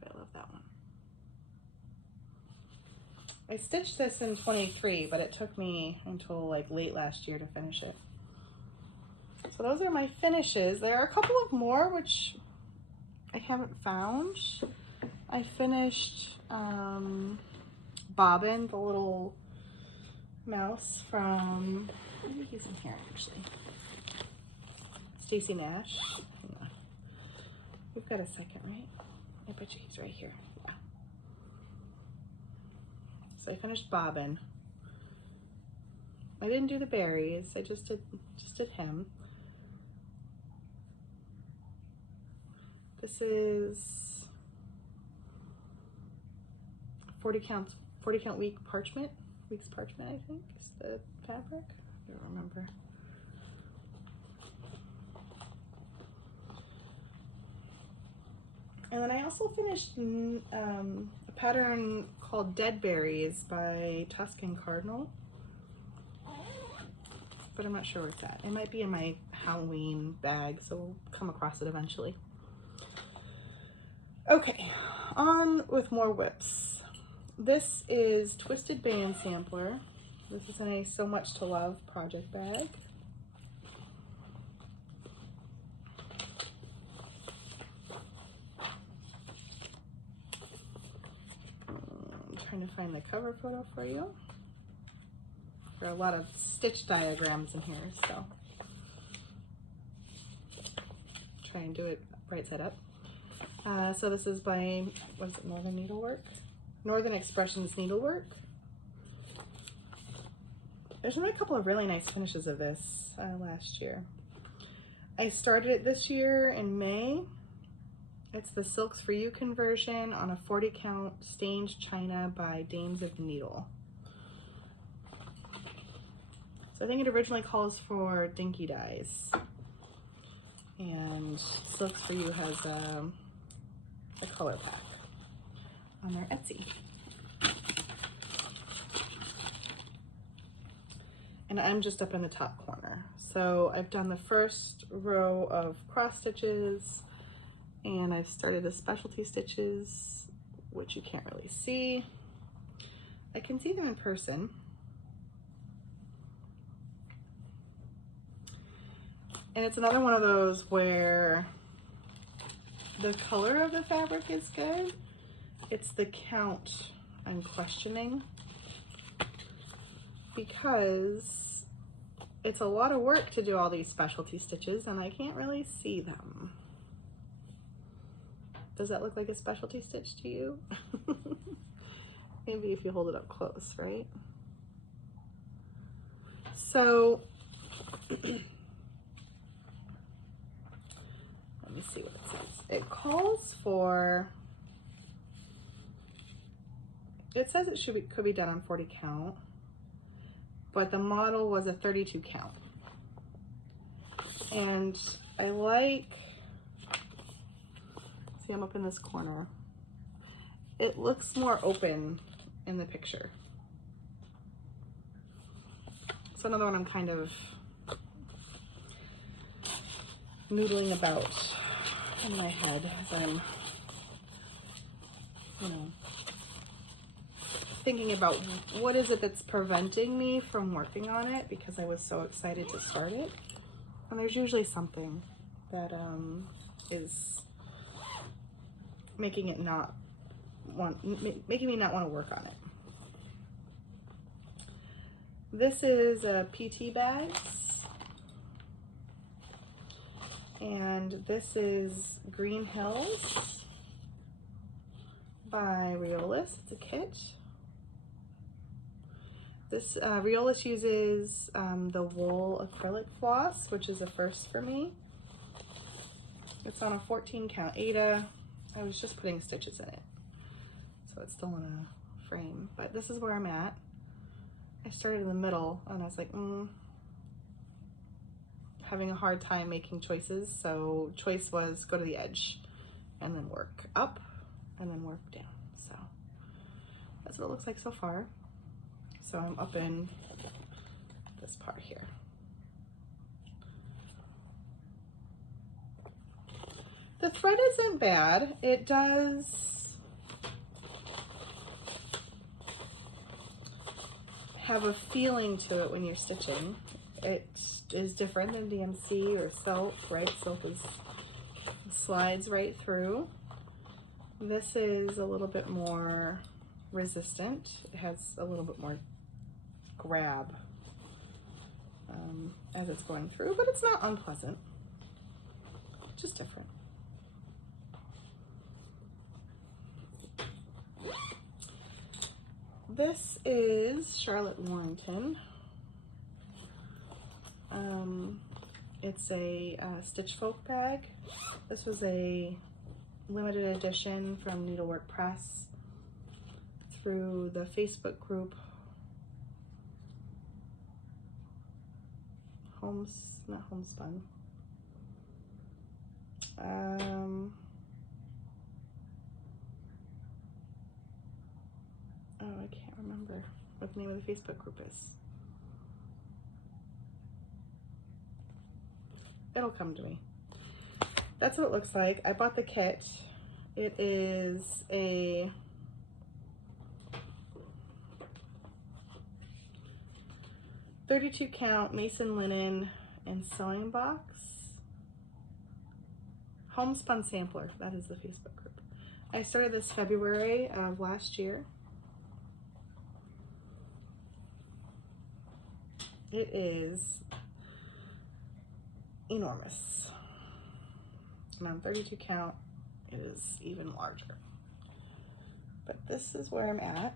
But I love that one. I stitched this in 23, but it took me until like late last year to finish it. So those are my finishes. There are a couple of more which I haven't found. I finished Bobbin, the little mouse from, maybe he's in here actually. Stacy Nash. Hang on. We've got a second, right? I bet you he's right here. Yeah. So I finished Bobbin. I didn't do the berries. I just did him. This is 40 count week parchment. Week's parchment, I think, is the fabric. I don't remember. And then I also finished a pattern called Dead Berries by Tuscan Cardinal. But I'm not sure where it's at. It might be in my Halloween bag, so we'll come across it eventually. Okay, on with more WIPs. This is Twisted Band Sampler. This is in a So Much to Love project bag. I'm trying to find the cover photo for you. There are a lot of stitch diagrams in here, so try and do it right side up. So this is by, what is it, Northern Needlework? Northern Expressions Needlework. There's been a couple of really nice finishes of this last year. I started it this year in May. It's the Silks for You conversion on a 40 count stained china by Dames of the Needle. So I think it originally calls for dinky dyes. And Silks for You has a color pack on their Etsy. And I'm just up in the top corner. So I've done the first row of cross stitches and I've started the specialty stitches, which you can't really see. I can see them in person. And it's another one of those where the color of the fabric is good. It's the count I'm questioning because it's a lot of work to do all these specialty stitches and I can't really see them. Does that look like a specialty stitch to you? Maybe if you hold it up close, right? So let me see what it says. It calls for, it says it could be done on 40 count, but the model was a 32 count. And I like, see, I'm up in this corner. It looks more open in the picture. So another one I'm kind of noodling about in my head as I'm, you know, thinking about what is it that's preventing me from working on it because I was so excited to start it. And there's usually something that is making it not making me not want to work on it. This is a PT bags, and this is Green Hills by Riolis. It's a kit. This Riolis uses the wool acrylic floss, which is a first for me. It's on a 14 count Aida. I was just putting stitches in it, so it's still in a frame, but this is where I'm at. I started in the middle and I was like, having a hard time making choices. So choice was go to the edge and then work up and then work down. So that's what it looks like so far. So I'm up in this part here. The thread isn't bad. It does, have a feeling to it when you're stitching. It is different than DMC or silk, right? Silk slides right through. This is a little bit more resistant. It has a little bit more grab as it's going through, but it's not unpleasant, just different. This is Charlotte Warrington. It's a Stitch Folk bag. This was a limited edition from Needlework Press through the Facebook group not Homespun. Oh, I can't remember what the name of the Facebook group is. It'll come to me. That's what it looks like. I bought the kit. It is a .32 count Mason linen and sewing box. Homespun sampler, that is the Facebook group. I started this February of last year. It is enormous. And on 32 count, it is even larger. But this is where I'm at.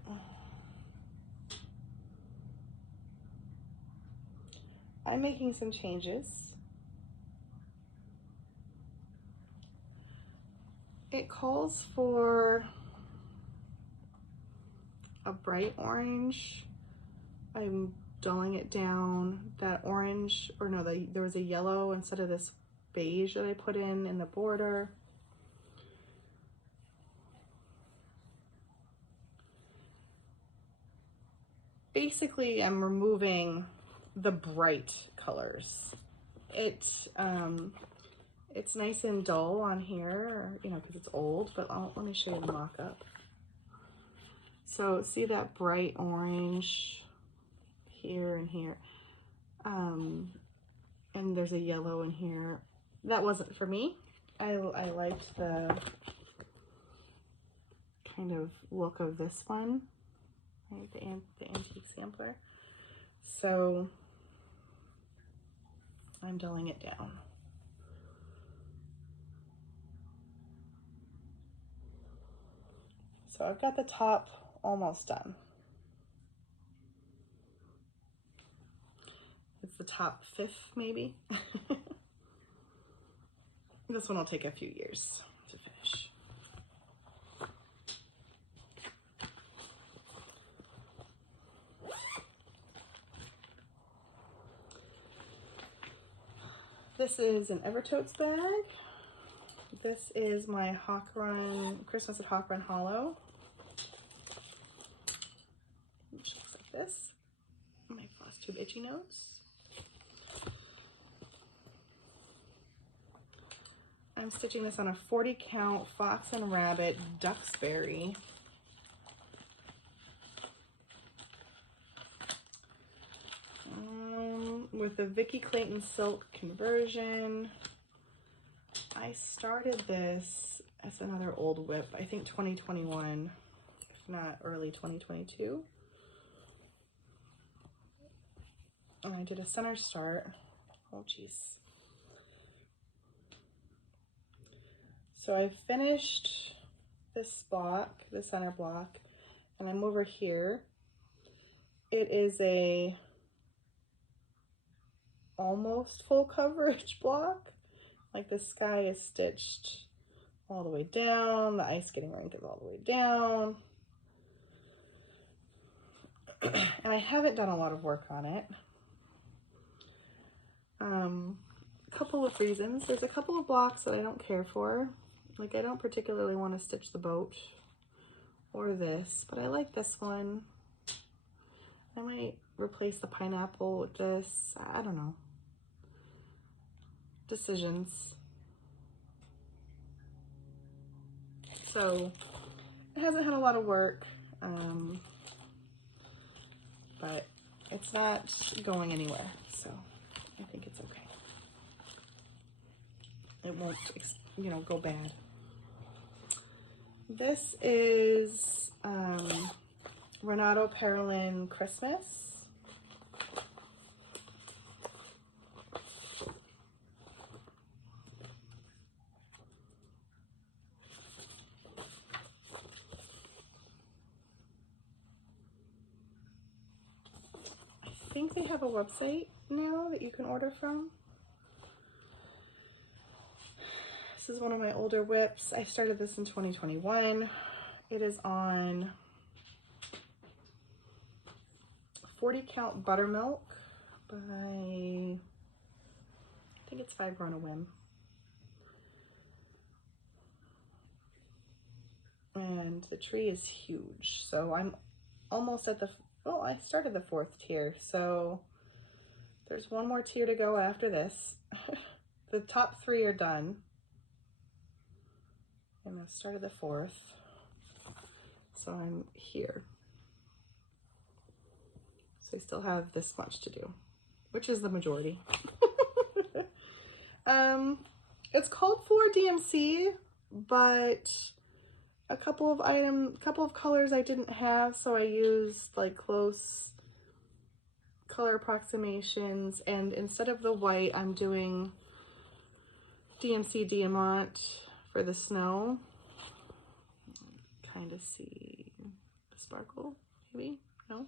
I'm making some changes. It calls for a bright orange. I'm dulling it down. That orange, or no, there was a yellow instead of this beige that I put in the border. Basically, I'm removing the bright colors. It's nice and dull on here, you know, because it's old, but let me show you the mock-up. So see that bright orange here and here, and there's a yellow in here. That wasn't for me. I liked the kind of look of this one, right? The antique sampler. So I'm dulling it down. So I've got the top almost done. It's the top fifth, maybe. This one will take a few years to finish. This is an Evertotes bag. This is my Hawk Run, Christmas at Hawk Run Hollow. Which looks like this. My Flosstube itchy notes. I'm stitching this on a 40 count Fox and Rabbit Duxbury. With the Vicki Clayton Silk conversion. I started this as another old WIP, I think 2021, if not early 2022. And I did a center start. Oh geez. So I finished this block, the center block, and I'm over here. It is a almost full coverage block. Like the sky is stitched all the way down, the ice skating rink is all the way down. And I haven't done a lot of work on it. A couple of reasons. There's a couple of blocks that I don't care for. Like I don't particularly want to stitch the boat or this, but I like this one. I might replace the pineapple with this. I don't know. Decisions. So it hasn't had a lot of work, but It's not going anywhere, so I think it's okay. It won't, you know, go bad. This is Renato Perlin Christmas. I think they have a website now that you can order from. This is one of my older WIPs. I started this in 2021. It is on 40 count buttermilk by, I think it's 5 Run a Whim. And the tree is huge. So I'm almost at the, oh, I started the 4th tier. So there's one more tier to go after this. The top 3 are done. And I've started the 4th. So I'm here. So I still have this much to do, which is the majority. It's called for DMC, but a couple of colors I didn't have, so I used like close color approximations, and instead of the white, I'm doing DMC Diamant for the snow. Kind of see the sparkle, maybe? No?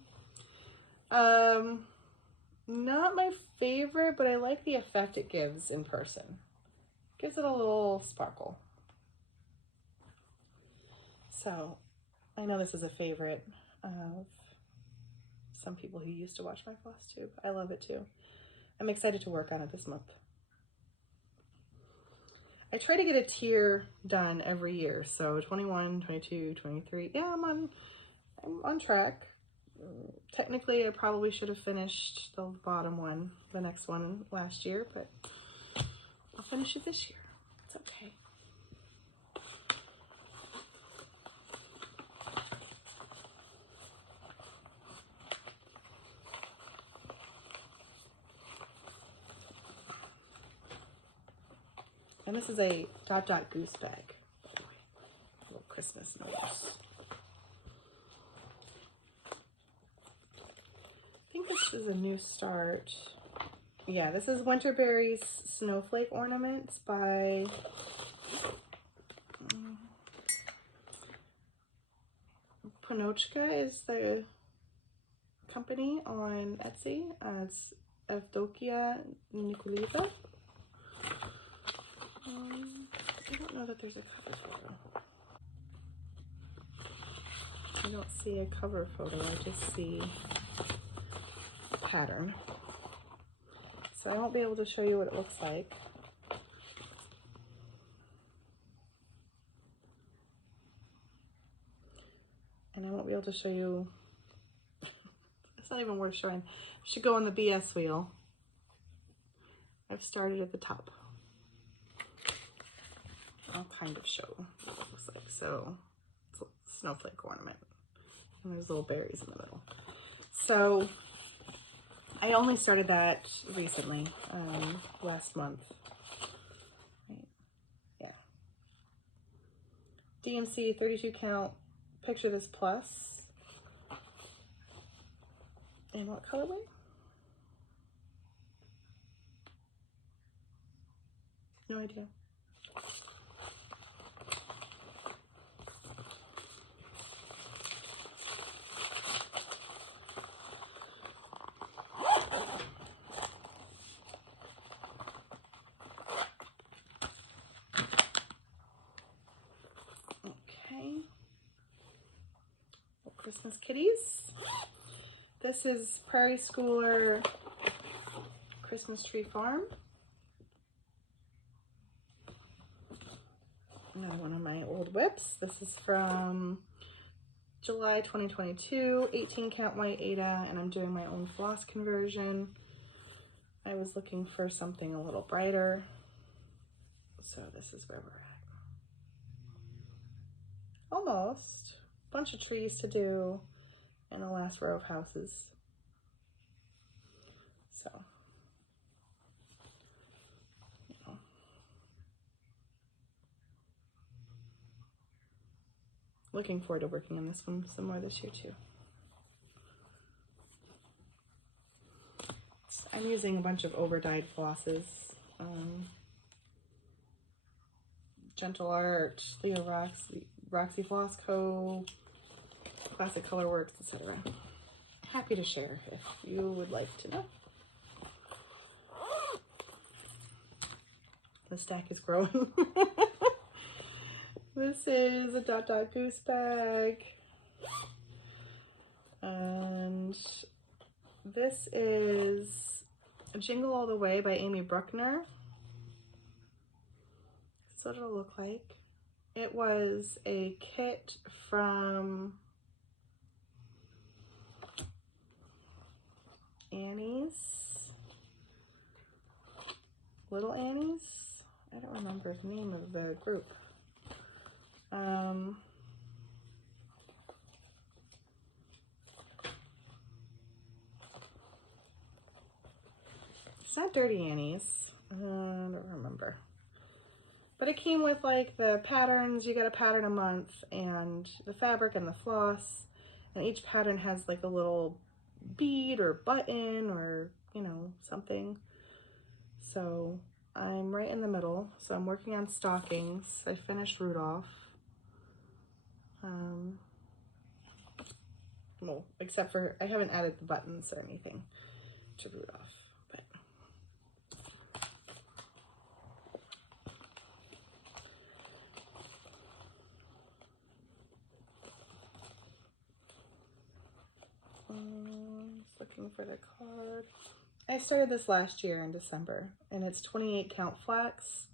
Not my favorite, but I like the effect it gives in person. Gives it a little sparkle. So, I know this is a favorite of some people who used to watch my Flosstube. I love it too. I'm excited to work on it this month. I try to get a tier done every year. So 21, 22, 23. Yeah, I'm on track. Technically, I probably should have finished the bottom one, the next one last year, but I'll finish it this year. It's okay. And this is a Dot Dot Goose bag, by the way. A little Christmas notice. I think this is a new start. Yeah, this is Winterberry's Snowflake Ornaments by Panochka is the company on Etsy. It's Evdokia Nikoleva. I don't know that there's a cover photo. I don't see a cover photo, I just see a pattern. So I won't be able to show you what it looks like. And I won't be able to show you, it's not even worth showing. I should go on the BS wheel. I've started at the top. I'll kind of show what it looks like. So it's a snowflake ornament. And there's little berries in the middle. So I only started that recently, last month. Right. Yeah. DMC 32 count, Picture This Plus. And what colorway? No idea. Christmas kitties. This is Prairie Schooler Christmas Tree Farm. Another one of my old WIPs. This is from July 2022, 18 count white Aida, and I'm doing my own floss conversion. I was looking for something a little brighter, so this is where we're at. Almost. Bunch of trees to do and the last row of houses. looking forward to working on this one some more this year too. I'm using a bunch of over-dyed flosses. Gentle Art, Leo Roxy Floss Co., Classic Colorworks, etc. Happy to share if you would like to know. The stack is growing. This is a Dot Dot Goose bag. And this is Jingle All the Way by Amy Bruckner. That's what it'll look like. It was a kit from Annie's, Little Annie's. I don't remember the name of the group. It's not Dirty Annie's. I don't remember. But it came with like the patterns. You get a pattern a month and the fabric and the floss. And each pattern has like a little bead or button or, you know, something. So I'm right in the middle. So I'm working on stockings. I finished Rudolph. Well, except for I haven't added the buttons or anything to Rudolph. Looking for the card. I started this last year in December, and it's 28 count flax,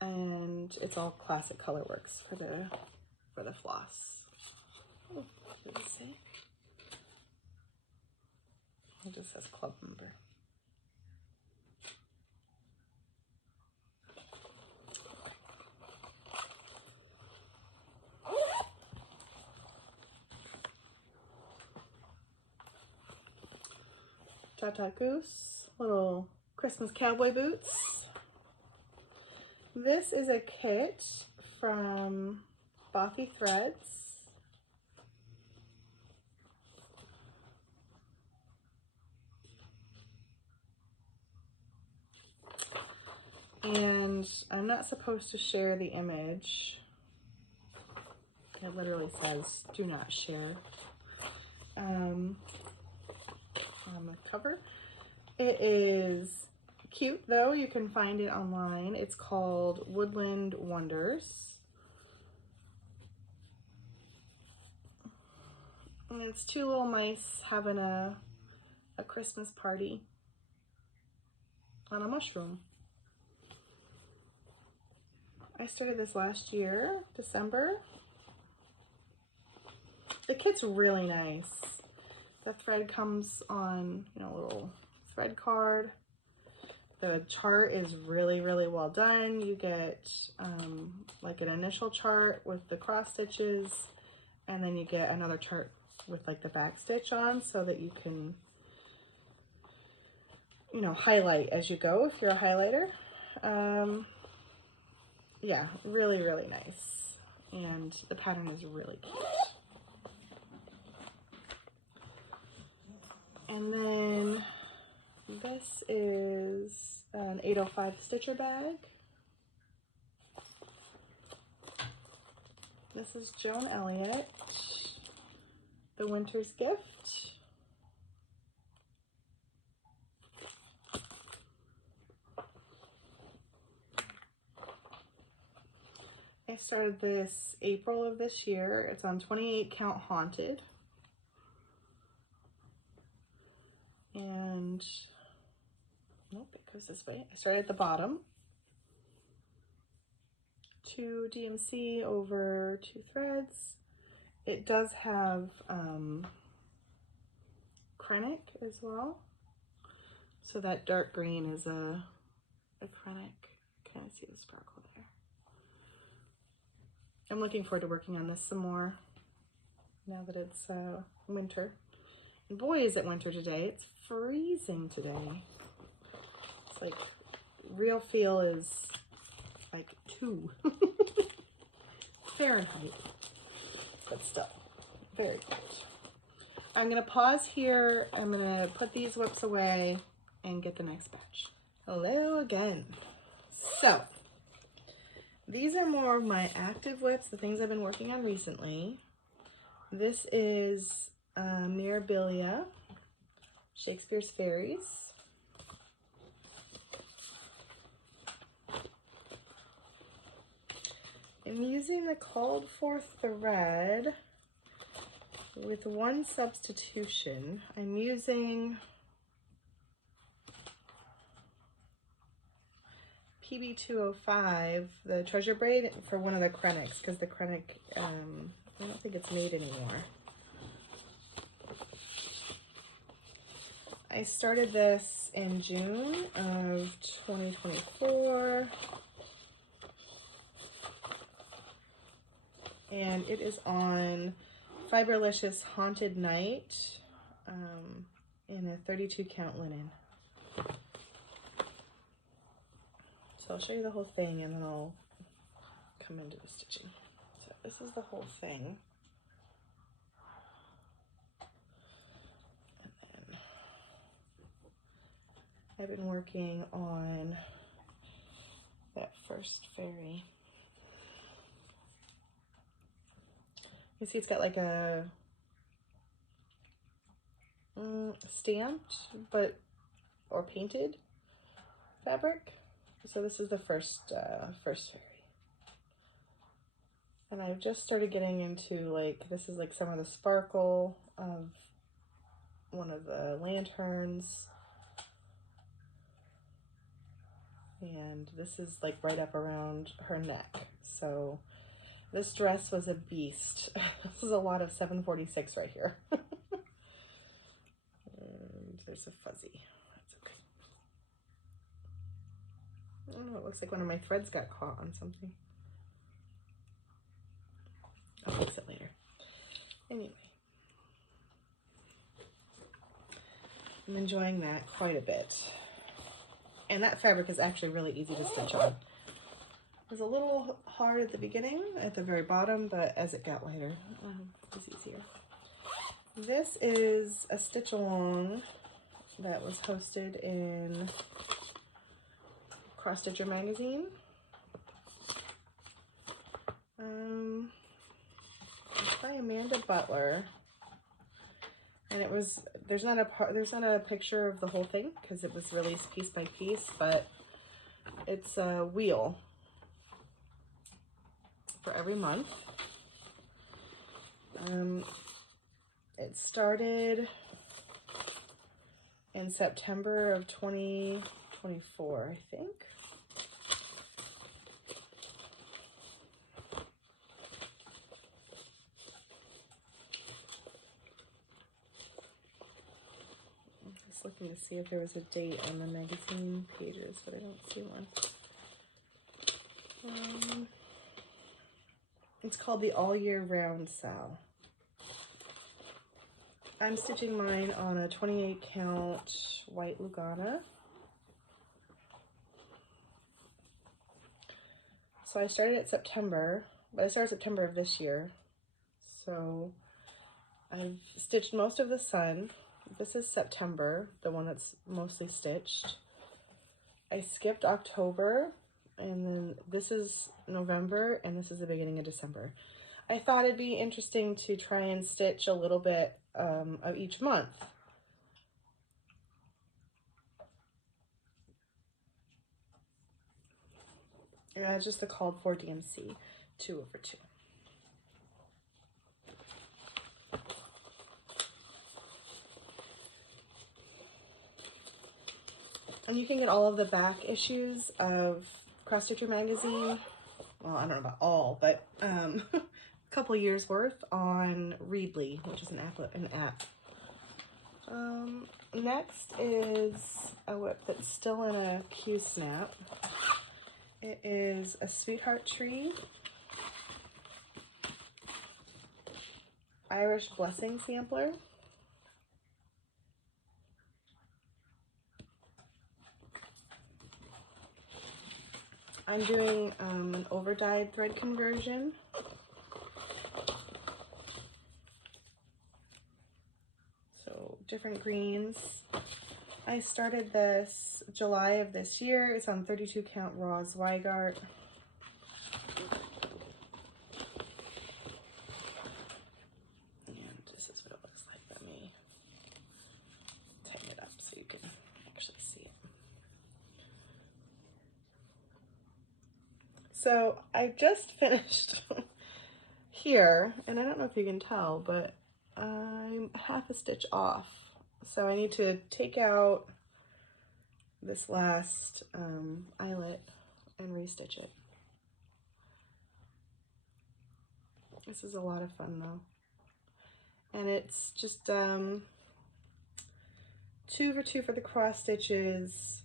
and it's all Classic Colorworks for the floss. Oh, what does it say? It just says club member. Dot Dot Goose, little Christmas cowboy boots. This is a kit from Bothy Threads. And I'm not supposed to share the image. It literally says, do not share. On the cover. It is cute though. You can find it online. It's called Woodland Wonders. And it's two little mice having a Christmas party on a mushroom. I started this last year, December. The kit's really nice. The thread comes on, you know, a little thread card. The chart is really, really well done. You get like an initial chart with the cross stitches, and then you get another chart with like the back stitch on so that you can, you know, highlight as you go if you're a highlighter. Yeah, really, really nice. And the pattern is really cute. And then this is an 805 stitcher bag. This is Joan Elliott, The Winter's Gift. I started this April of this year. It's on 28 count Haunted. And nope, it goes this way. I started at the bottom. 2 DMC over 2 threads. It does have Krennic as well. So that dark green is a Krennic. Kind of see the sparkle there. I'm looking forward to working on this some more now that it's winter. And boy, is it winter today. It's freezing today. It's like, real feel is like 2 Fahrenheit. but still, very cute. I'm gonna pause here. I'm gonna put these WIPs away and get the next batch. Hello again. So, these are more of my active WIPs, the things I've been working on recently. This is Mirabilia, Shakespeare's Fairies. I'm using the called for thread with one substitution. I'm using PB205, the treasure braid, for one of the Krennics, because the Krennic, I don't think it's made anymore. I started this in June of 2024. And it is on Fiberlicious Haunted Night in a 32 count linen. So I'll show you the whole thing and then I'll come into the stitching. So this is the whole thing. And then I've been working on that first fairy. You see it's got like a stamped or painted fabric. So this is the first fairy. And I've just started getting into this is like some of the sparkle of one of the lanterns. And this is like right up around her neck. So this dress was a beast. This is a lot of 746 right here. And there's a fuzzy. That's okay. I don't know, it looks like one of my threads got caught on something. I'll fix it later. Anyway. I'm enjoying that quite a bit. And that fabric is actually really easy to stitch on. It was a little hard at the beginning, at the very bottom, but as it got lighter, it was easier. This is a stitch along that was hosted in Cross Stitcher magazine. It's by Amanda Butler, and it was there's not a picture of the whole thing because it was released piece by piece, but it's a wheel for every month. It started in September of 2024, I think. I'm just looking to see if there was a date on the magazine pages, but I don't see one. It's called the All Year Round Sal. I'm stitching mine on a 28 count white Lugana. So I started at September, but I started September of this year. So I've stitched most of the sun. This is September, the one that's mostly stitched. I skipped October, and then this is November, and this is the beginning of December. I thought it'd be interesting to try and stitch a little bit of each month. And that's just the called for DMC 2/2. And you can get all of the back issues of Cross Stitcher magazine. Well, I don't know about all, but a couple years worth on Readly, which is an app. Next is a WIP that's still in a Q-snap. It is a Sweetheart Tree Irish Blessing sampler. I'm doing an over-dyed thread conversion. different greens. I started this July of this year. It's on 32 count raw Zweigart. And this is what it looks like. Let me tighten it up so you can actually see it. So I just finished here, and I don't know if you can tell, but I'm half a stitch off. So I need to take out this last eyelet and restitch it. This is a lot of fun though. And it's just 2 over 2 for the cross stitches,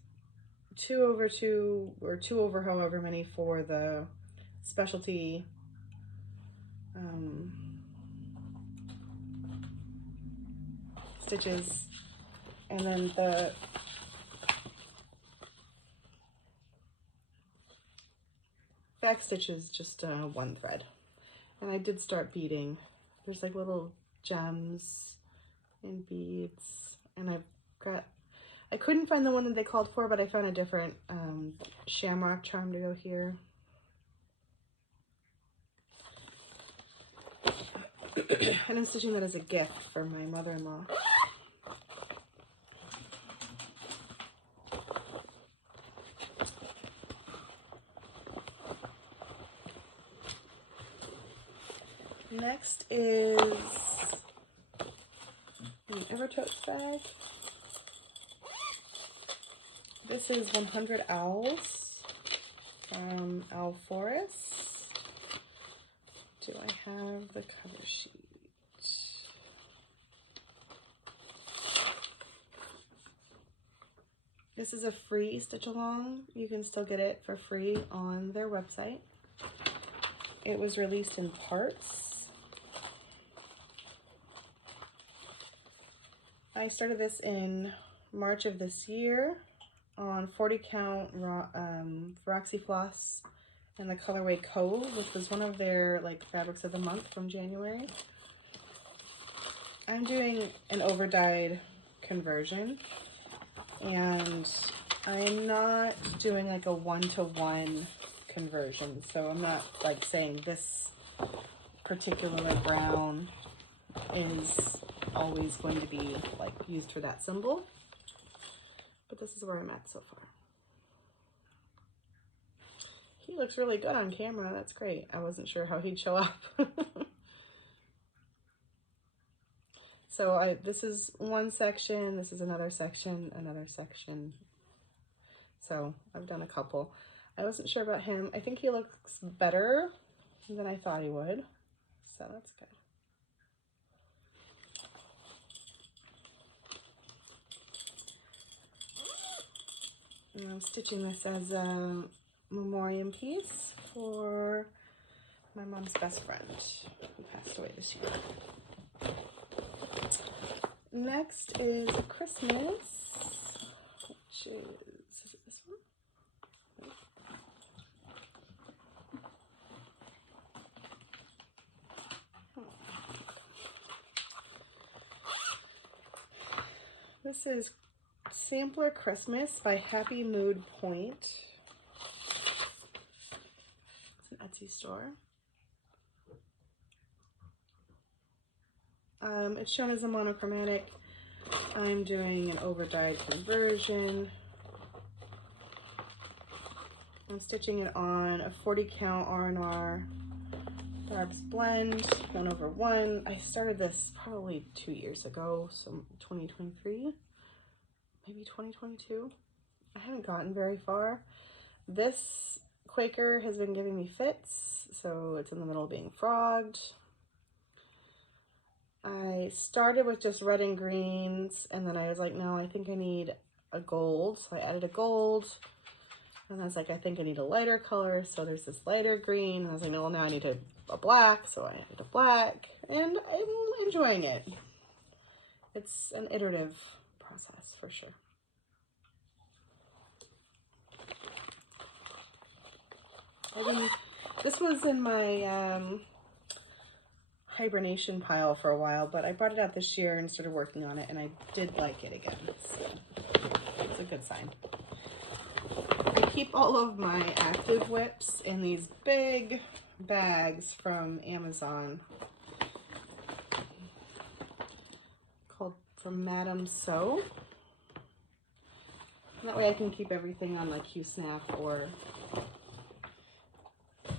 2 over 2 or 2 over however many for the specialty stitches, and then the back stitch is just 1 thread. And I did start beading. There's like little gems and beads, and I couldn't find the one that they called for, but I found a different shamrock charm to go here. And I'm stitching that as a gift for my mother-in-law. Next is an Evernote bag. This is 100 Owls from Owl Forest. Do I have the cover sheet? This is a free stitch along. You can still get it for free on their website. It was released in parts. I started this in March of this year on 40 count Roxy Floss and the colorway Cove, which was one of their like fabrics of the month from January. I'm doing an over-dyed conversion, and I'm not doing like a 1-to-1 conversion, so I'm not like saying this particular brown is always going to be like used for that symbol, but this is where I'm at so far. He looks really good on camera. That's great. I wasn't sure how he'd show up. So this is one section, this is another section, another section. So I've done a couple. I wasn't sure about him. I think he looks better than I thought he would. So that's good. And I'm stitching this as a memoriam piece for my mom's best friend who passed away this year. Next is Christmas, which is it this one? This is Sampler Christmas by Happy Mood Point. It's an Etsy store. It's shown as a monochromatic. I'm doing an over-dyed conversion. I'm stitching it on a 40 count R&R Darbs blend, 1/1. I started this probably 2 years ago, so 2023, maybe 2022. I haven't gotten very far. This Quaker has been giving me fits, so it's in the middle of being frogged. I started with just red and greens, and then I was like, no, I think I need a gold. So I added a gold, and I was like, I think I need a lighter color. So there's this lighter green, and I was like, no, well, now I need a black. So I added a black, and I'm enjoying it. It's an iterative process for sure. This was in my hibernation pile for a while, but I brought it out this year and started working on it, and I did like it again, so it's a good sign. I keep all of my active WIPs in these big bags from Amazon called from Madame Sew. And that way I can keep everything on like Q-Snap or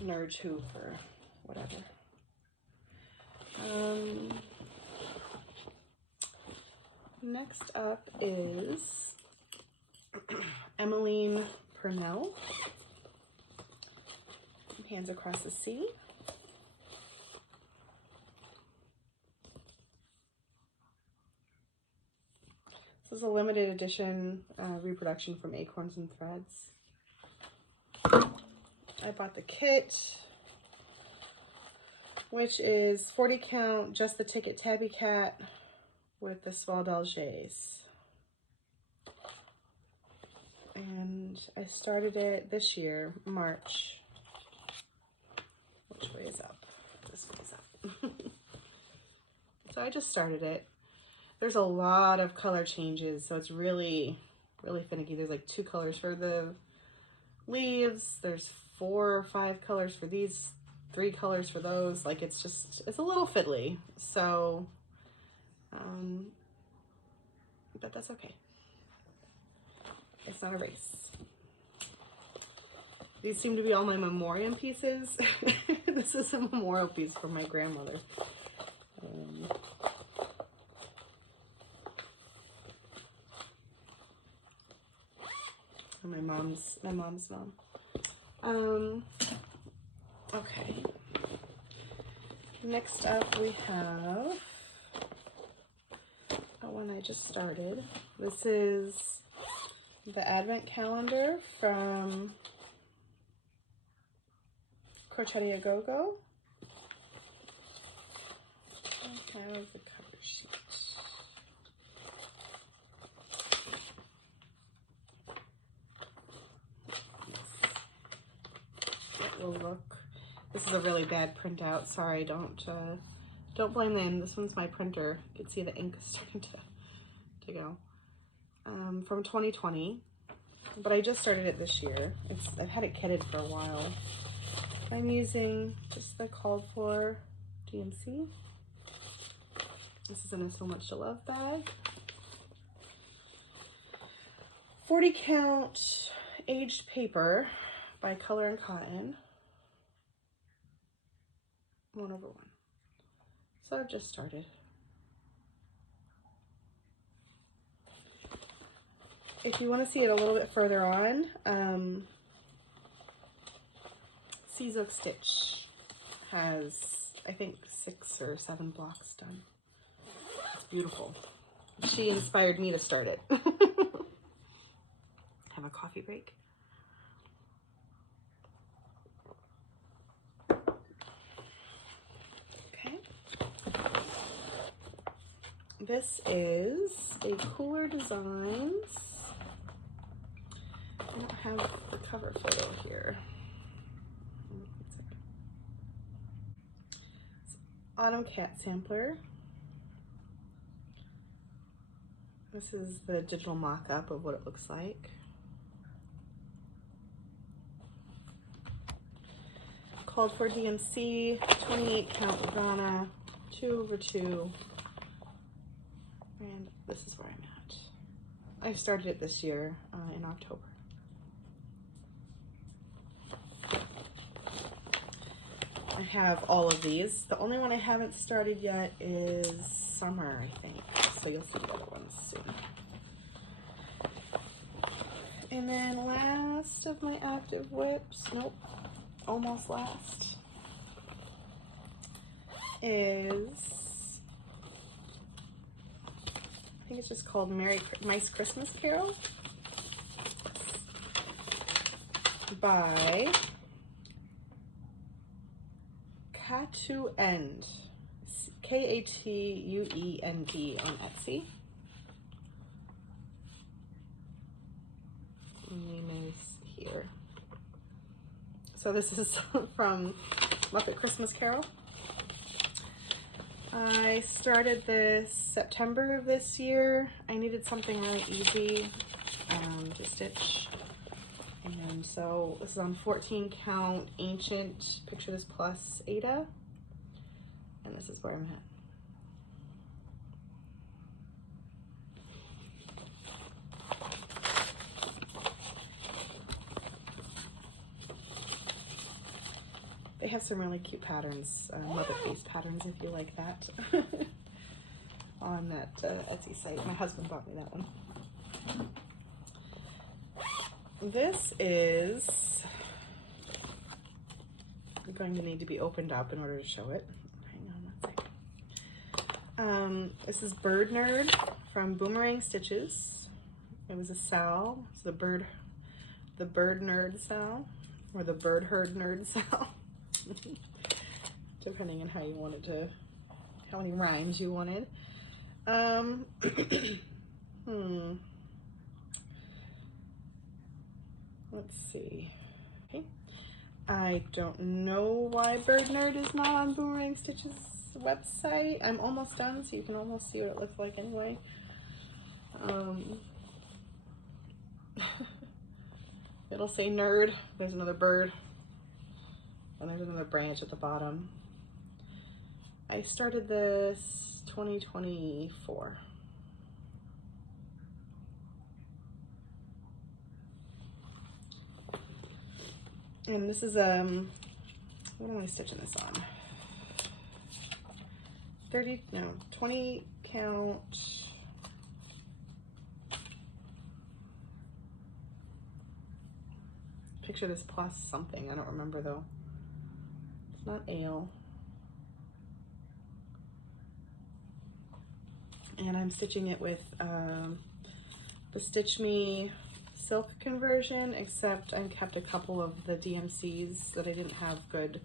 Nerd Hoop or whatever. Next up is Emmeline Purnell, Hands Across the Sea. This is a limited edition reproduction from Acorns and Threads. I bought the kit, which is 40 count, just the ticket tabby cat with the small d'Algers. And I started it this year, March. Which way is up? This way is up. So I just started it. There's a lot of color changes, so it's really, really finicky. There's like 2 colors for the leaves. There's 4 or 5 colors for these, 3 colors for those. Like it's a little fiddly. So, but that's okay. It's not a race. These seem to be all my memoriam pieces. This is a memorial piece from my grandmother. My mom's mom. Okay. Next up we have one I just started. This is the Advent calendar from Crochet A Go Go. Okay, I love the cover sheet. It will look. This is a really bad printout. Sorry, don't blame them. This one's my printer. You can see the ink is starting to go. From 2020, but I just started it this year. I've had it kitted for a while. I'm using just the called for DMC. This is in a So Much to Love bag. 40 count aged paper by Color and Cotton. 1/1. So I've just started. If you want to see it a little bit further on, Stitch has, I think, 6 or 7 blocks done. It's beautiful. She inspired me to start it. Have a coffee break. Okay. This is a Cooler Designs. I don't have the cover photo here. It's Autumn Cat Sampler. This is the digital mock-up of what it looks like. Called for DMC, 28 count Lugana, 2/2. And this is where I'm at. I started it this year in October. I have all of these. The only one I haven't started yet is Summer, I think. So you'll see the other ones soon. And then last of my active WIPs, nope, almost last, is, I think it's just called Mice Christmas Carol by Katuend, Katuend on Etsy. Name is here. So this is from Muppet Christmas Carol. I started this September of this year. I needed something really easy to stitch. And so this is on 14 count ancient, picture this plus Ada. And this is where I'm at. They have some really cute patterns, Muppet face patterns if you like that, on that Etsy site. My husband bought me that one. This is going to need to be opened up in order to show it. Hang on one second. This is Bird Nerd from Boomerang Stitches. It was a Sal. It's the Bird Nerd Sal, or the Bird Herd Nerd Sal. Depending on how you wanted to, how many rhymes you wanted. Let's see. Okay. I don't know why Bird Nerd is not on Boomerang Stitches website. I'm almost done, so you can almost see what it looks like anyway. It'll say nerd. There's another bird. And there's another branch at the bottom. I started this 2024. And this is, what am I stitching this on? 20 count. Picture this plus something, I don't remember though. Not ale. And I'm stitching it with the Stitch Me silk conversion, except I kept a couple of the DMCs that I didn't have good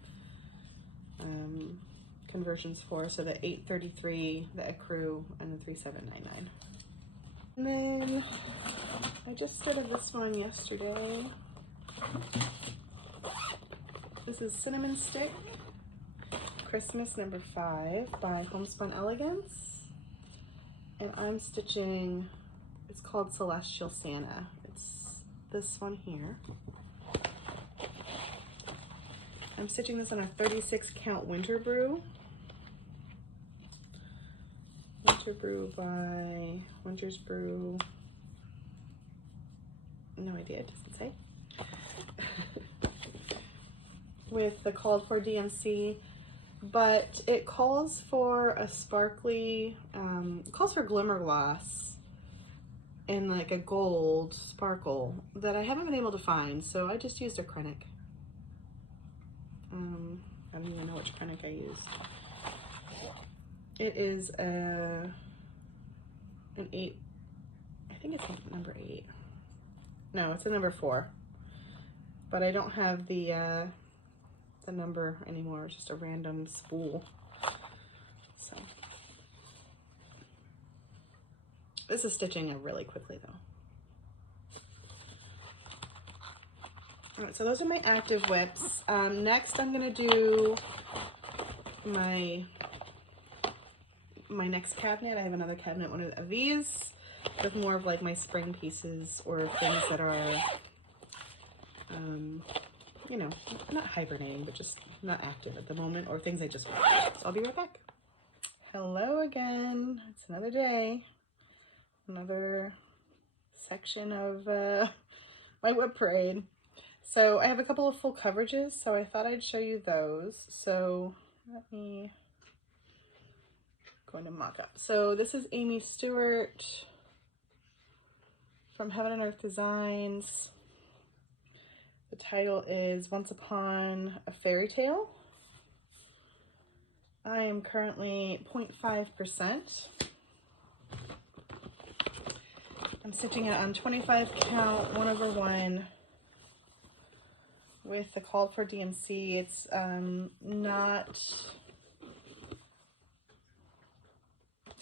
conversions for. So the 833, the Ecru, and the 3799. And then I just started this one yesterday. This is Cinnamon Stick Christmas number 5 by Homespun Elegance. And I'm stitching, it's called Celestial Santa. It's this one here. I'm stitching this on a 36 count Winter Brew. Winter Brew by Winter's Brew. No idea, it doesn't say. With the called for DMC, but it calls for a sparkly, calls for glimmer gloss and like a gold sparkle that I haven't been able to find, so I just used a Krennic. I don't even know which Krennic I used. It is an 8, I think it's number 8. No, it's a number 4, but I don't have the number anymore. It's just a random spool. So this is stitching it really quickly though. All right, so those are my active whips. Next I'm gonna do my next cabinet. I have another cabinet, one of these, with more of like my spring pieces or things that are you know, not hibernating, but just not active at the moment, or things I just want. So I'll be right back. Hello again. It's another day, another section of my WIP Parade. So I have a couple of full coverages, so I thought I'd show you those. So let me go into mock-up. So this is Amy Stewart from Heaven and Earth Designs. The title is Once Upon a Fairy Tale. I am currently 0.5%. I'm stitching it on 25 count 1/1 with the called for DMC. It's not,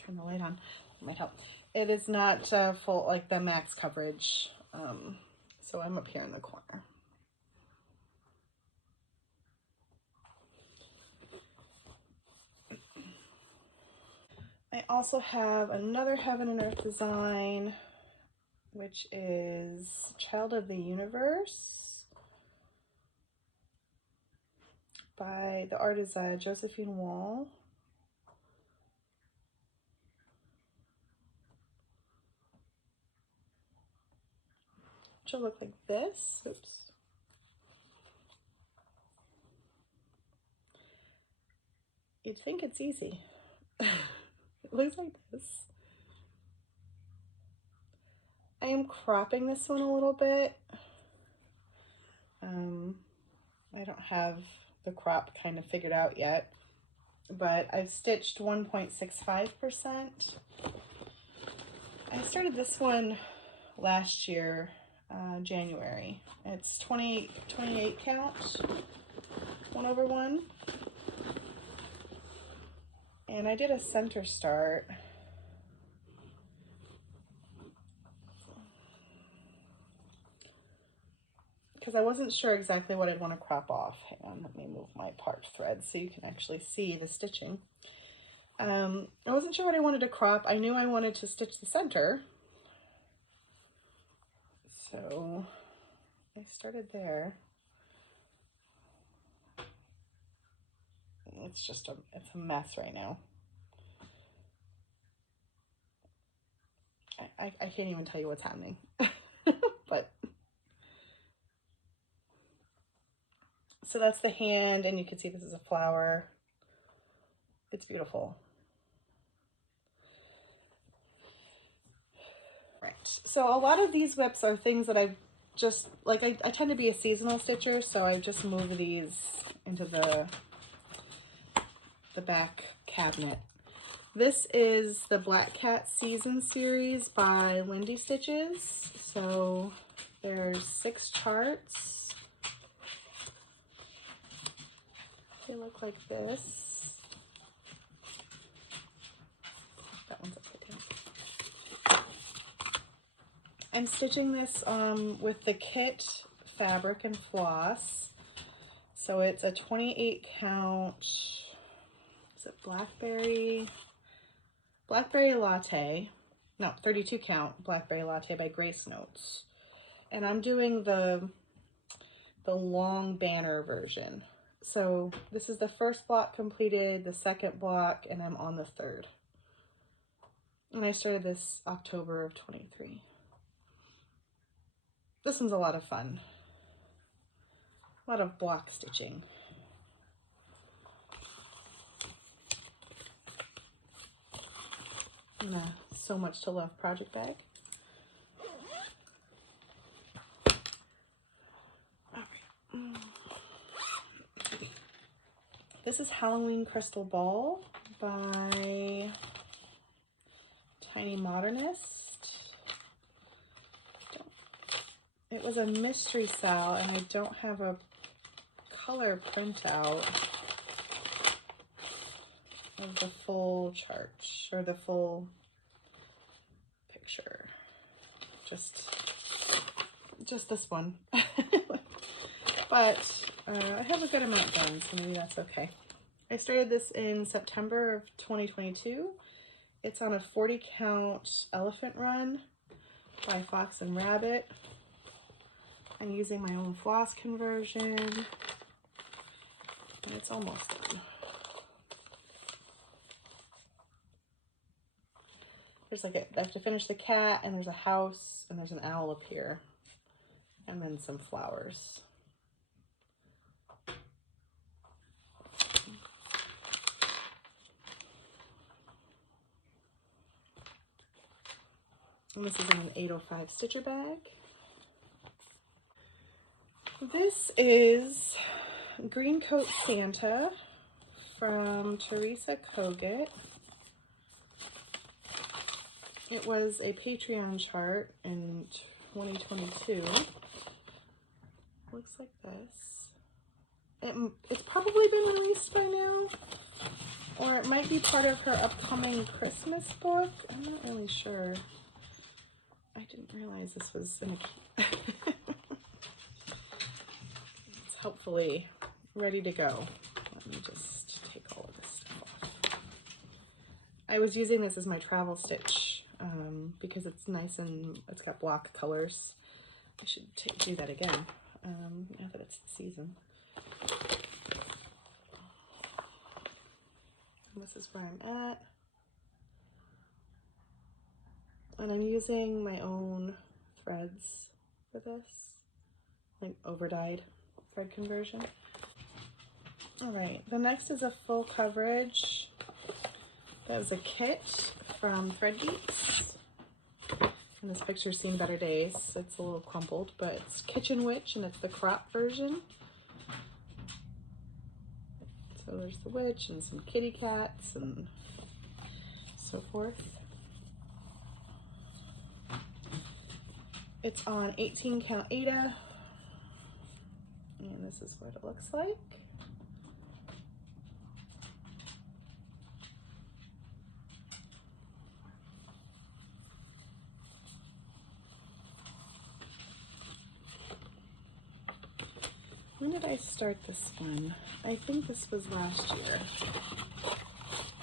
turn the light on, it might help. It is not full, like the max coverage. So I'm up here in the corner. I also have another Heaven and Earth design, which is Child of the Universe by the artist Josephine Wall. Which will look like this. Oops. You'd think it's easy. It looks like this. I am cropping this one a little bit. I don't have the crop kind of figured out yet, but I've stitched 1.65%. I started this one last year, January. It's 28 count, 1/1. And I did a center start. Because I wasn't sure exactly what I'd want to crop off. Hang on, let me move my part thread so you can actually see the stitching. I wasn't sure what I wanted to crop. I knew I wanted to stitch the center. So I started there. It's a mess right now. I can't even tell you what's happening. But so that's the hand, and you can see this is a flower. It's beautiful. Right, so a lot of these WIPs are things that I've just, like, I tend to be a seasonal stitcher, so I just move these into the back cabinet. This is the Black Cat Season series by Litcatstitches. So there's 6 charts. They look like this. That one's upside down. I'm stitching this with the kit fabric and floss. So it's a 28 count, is it Blackberry Latte? No, 32 count Blackberry Latte by Grace Notes. And I'm doing the long banner version. So this is the first block completed, the second block, and I'm on the third. And I started this October of 23. This one's a lot of fun. A lot of block stitching. So much to love project bag. All right. This is Halloween Crystal Ball by Tiny Modernist. It was a mystery sale, and I don't have a color printout of the full chart or the full picture. Just this one. But I have a good amount done, so maybe that's okay. I started this in September of 2022. It's on a 40 count elephant run by Fox and Rabbit. I'm using my own floss conversion, and it's almost done. There's like I have to finish the cat, and there's a house, and there's an owl up here, and then some flowers. And this is in an 805 stitcher bag. This is Green Coat Santa from Teresa Kogut. It was a Patreon chart in 2022. Looks like this. It's probably been released by now, or it might be part of her upcoming Christmas book. I'm not really sure. I didn't realize this was in a... It's hopefully ready to go. Let me just take all of this stuff off. I was using this as my travel stitch because it's nice and it's got block colors. I should do that again now that it's the season. And this is where I'm at. And I'm using my own threads for this, like over-dyed thread conversion. All right, the next is a full coverage. That was a kit from Thread Geeks. And this picture's seen better days. It's a little crumpled, but it's Kitchen Witch and it's the crop version. So there's the witch and some kitty cats and so forth. It's on 18 count Aida. And this is what it looks like. When did I start this one? I think this was last year.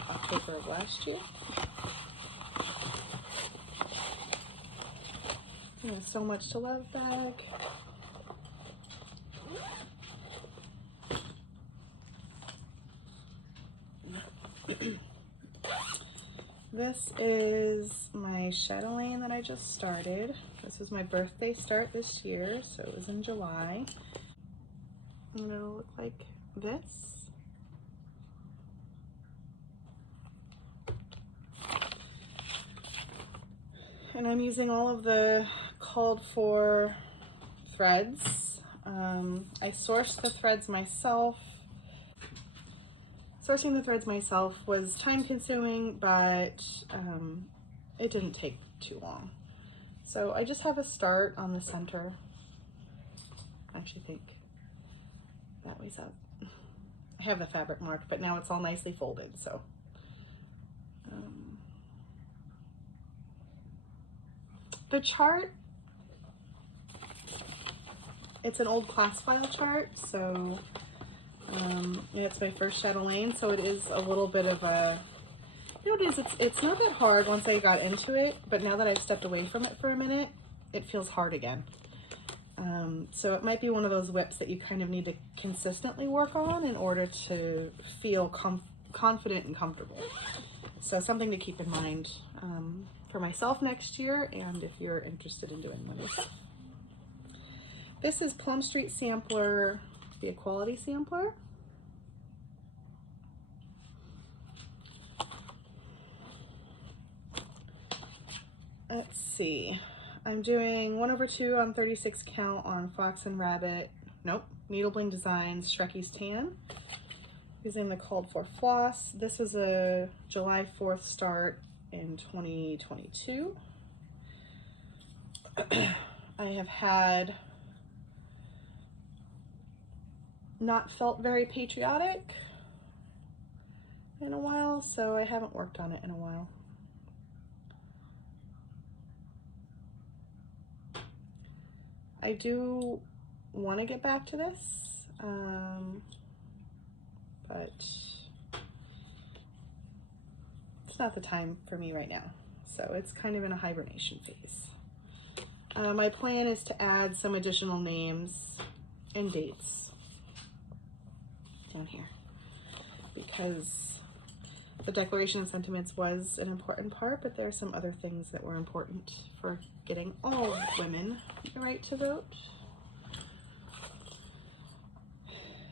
October of last year. So much to love bag. This is my chatelaine that I just started. This was my birthday start this year, so it was in July. And it'll look like this. And I'm using all of the called for threads. I sourced the threads myself. Sourcing the threads myself was time consuming, but it didn't take too long. So I just have a start on the center. I actually think that way's up. I have the fabric marked, but now it's all nicely folded, so. The chart, it's an old class file chart, so it's my first chatelaine, so it is a little bit of a, you know what it is, it's not that hard once I got into it, but now that I've stepped away from it for a minute, it feels hard again. So it might be one of those WIPs that you kind of need to consistently work on in order to feel confident and comfortable. So something to keep in mind for myself next year, and if you're interested in doing one. This is Plum Street Sampler, the Equality Sampler. Let's see. I'm doing 1/2 on 36 count on Fox and Rabbit. Nope. Needle Bling Designs Shrekie's Tan. Using the called for floss. This is a July 4th start in 2022. I have had not felt very patriotic in a while, so I haven't worked on it in a while. I do want to get back to this, but it's not the time for me right now. So it's kind of in a hibernation phase. My plan is to add some additional names and dates down here because the Declaration of Sentiments was an important part, but there are some other things that were important for getting all women the right to vote.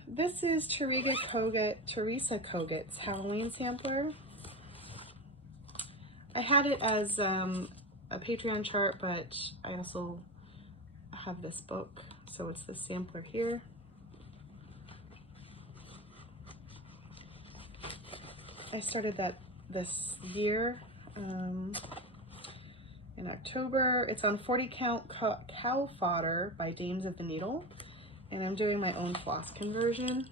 This is Teresa Kogut's Halloween sampler. I had it as a Patreon chart, but I also have this book, so it's the sampler here. I started that this year in October. It's on 40 count cow fodder by Dames of the Needle, and I'm doing my own floss conversion.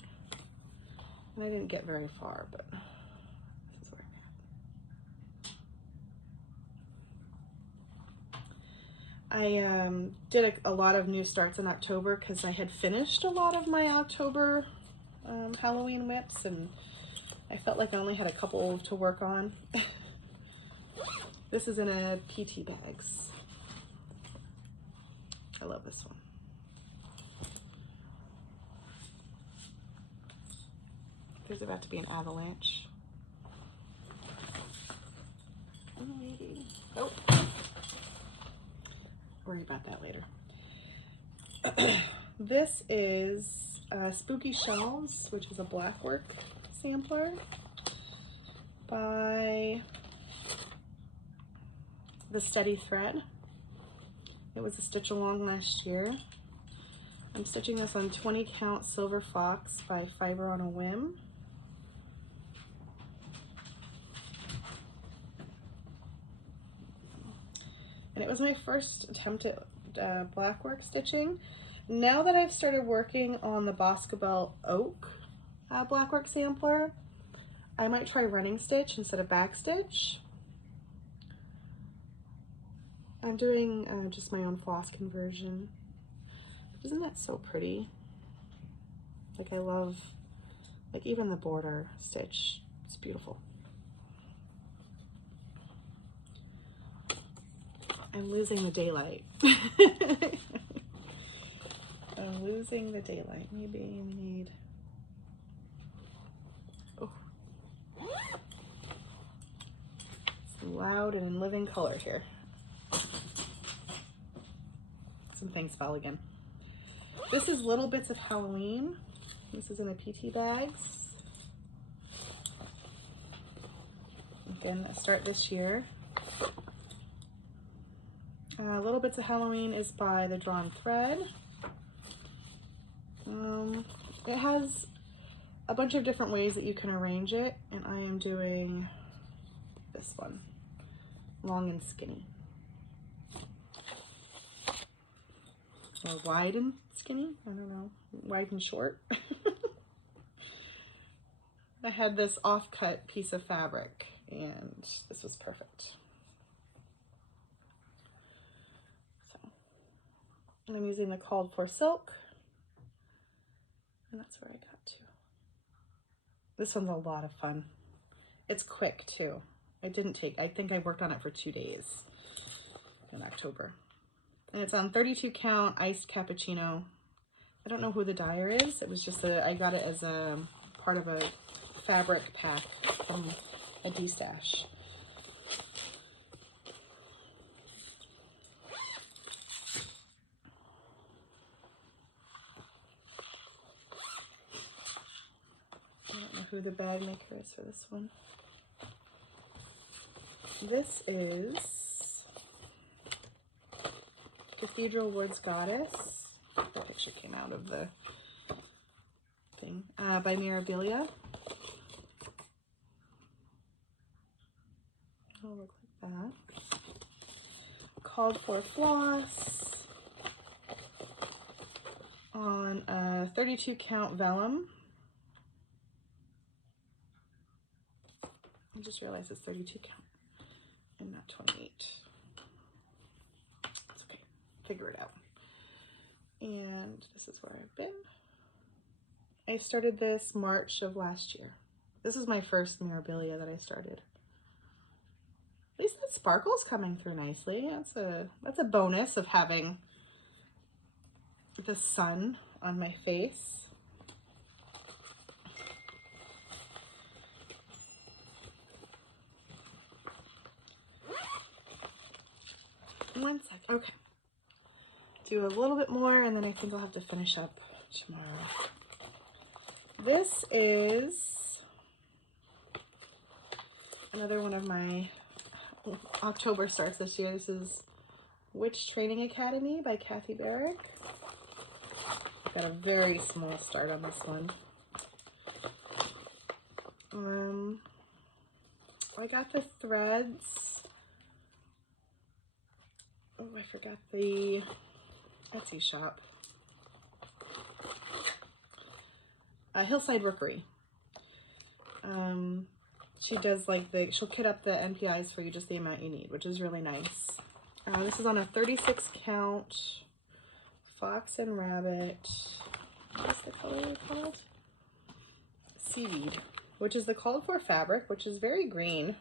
And I didn't get very far, but this is where I'm at. I did a lot of new starts in October because I had finished a lot of my October Halloween WIPs, and I felt like I only had a couple to work on. This is in a PT bags. I love this one. There's about to be an avalanche. Oh, worry about that later. This is Spooky Shelves, which is a blackwork sampler by The Steady Thread. It was a stitch along last year. I'm stitching this on 20 count Silver Fox by Fiber on a Whim. And it was my first attempt at blackwork stitching. Now that I've started working on the Boscobel Oak blackwork sampler, I might try running stitch instead of back stitch. I'm doing just my own floss conversion. Isn't that so pretty? Like, I love, like, even the border stitch, it's beautiful. I'm losing the daylight. I'm losing the daylight. Maybe we need, oh, it's loud and in living color here. Some things fell again. This is Little Bits of Halloween. This is in a PT bags. Again, a start this year. Little Bits of Halloween is by The Drawn Thread. It has a bunch of different ways that you can arrange it, and I am doing this one, long and skinny. Or wide and skinny, I don't know, wide and short. I had this off-cut piece of fabric, and this was perfect. And I'm using the Called For Silk, and that's where I got to. This one's a lot of fun. It's quick too. I think I worked on it for 2 days in October. And it's on 32 count iced cappuccino. I don't know who the dyer is. It was just I got it as a part of a fabric pack from a D-stash. I don't know who the bag maker is for this one. This is Cathedral Woods Goddess. The picture came out of the thing. By Mirabilia. It'll look like that. Called For Floss on a 32 count vellum. I just realized it's 32 count and not 28. It's okay, figure it out. And this is where I've been. I started this March of last year. This is my first Mirabilia that I started. At least that sparkle's coming through nicely. That's a bonus of having the sun on my face. One sec. Okay. Do a little bit more and then I think I'll have to finish up tomorrow. This is another one of my October starts this year. This is Witch Training Academy by Kathy Barrick. Got a very small start on this one. I got the threads. Oh, I forgot the Etsy shop. Hillside Rookery. She does like she'll kit up the NPIs for you just the amount you need, which is really nice. This is on a 36 count Fox and Rabbit. What's the color called? Seaweed, which is the Called For fabric, which is very green.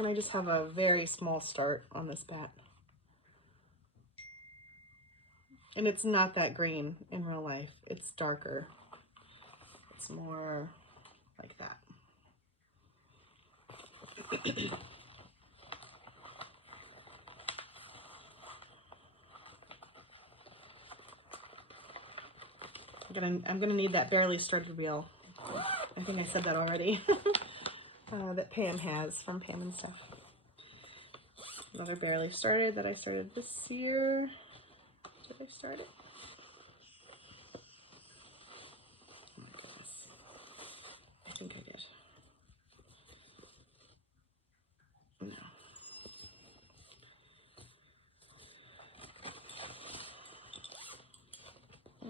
And I just have a very small start on this bat. And it's not that green in real life. It's darker. It's more like that. I'm gonna need that barely started reel. I think I said that already. That Pam has from Pam and Stuff. Another barely started that I started this year. Did I start it? Oh my goodness. I think I did. No.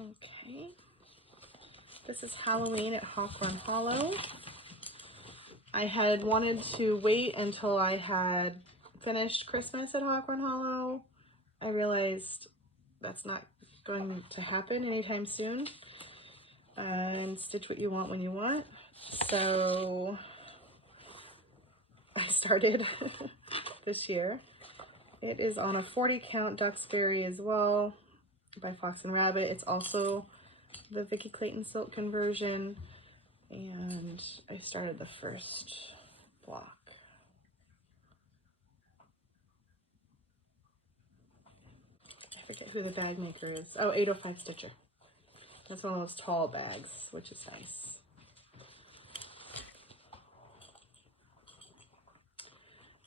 Okay. This is Halloween at Hawk Run Hollow. I had wanted to wait until I had finished Christmas at Hawk Run Hollow. I realized that's not going to happen anytime soon. And stitch what you want when you want. So I started this year. It is on a 40 count Duxbury as well by Fox and Rabbit. It's also the Vicki Clayton silk conversion. And I started the first block. I forget who the bag maker is. Oh, 805 Stitcher. That's one of those tall bags, which is nice.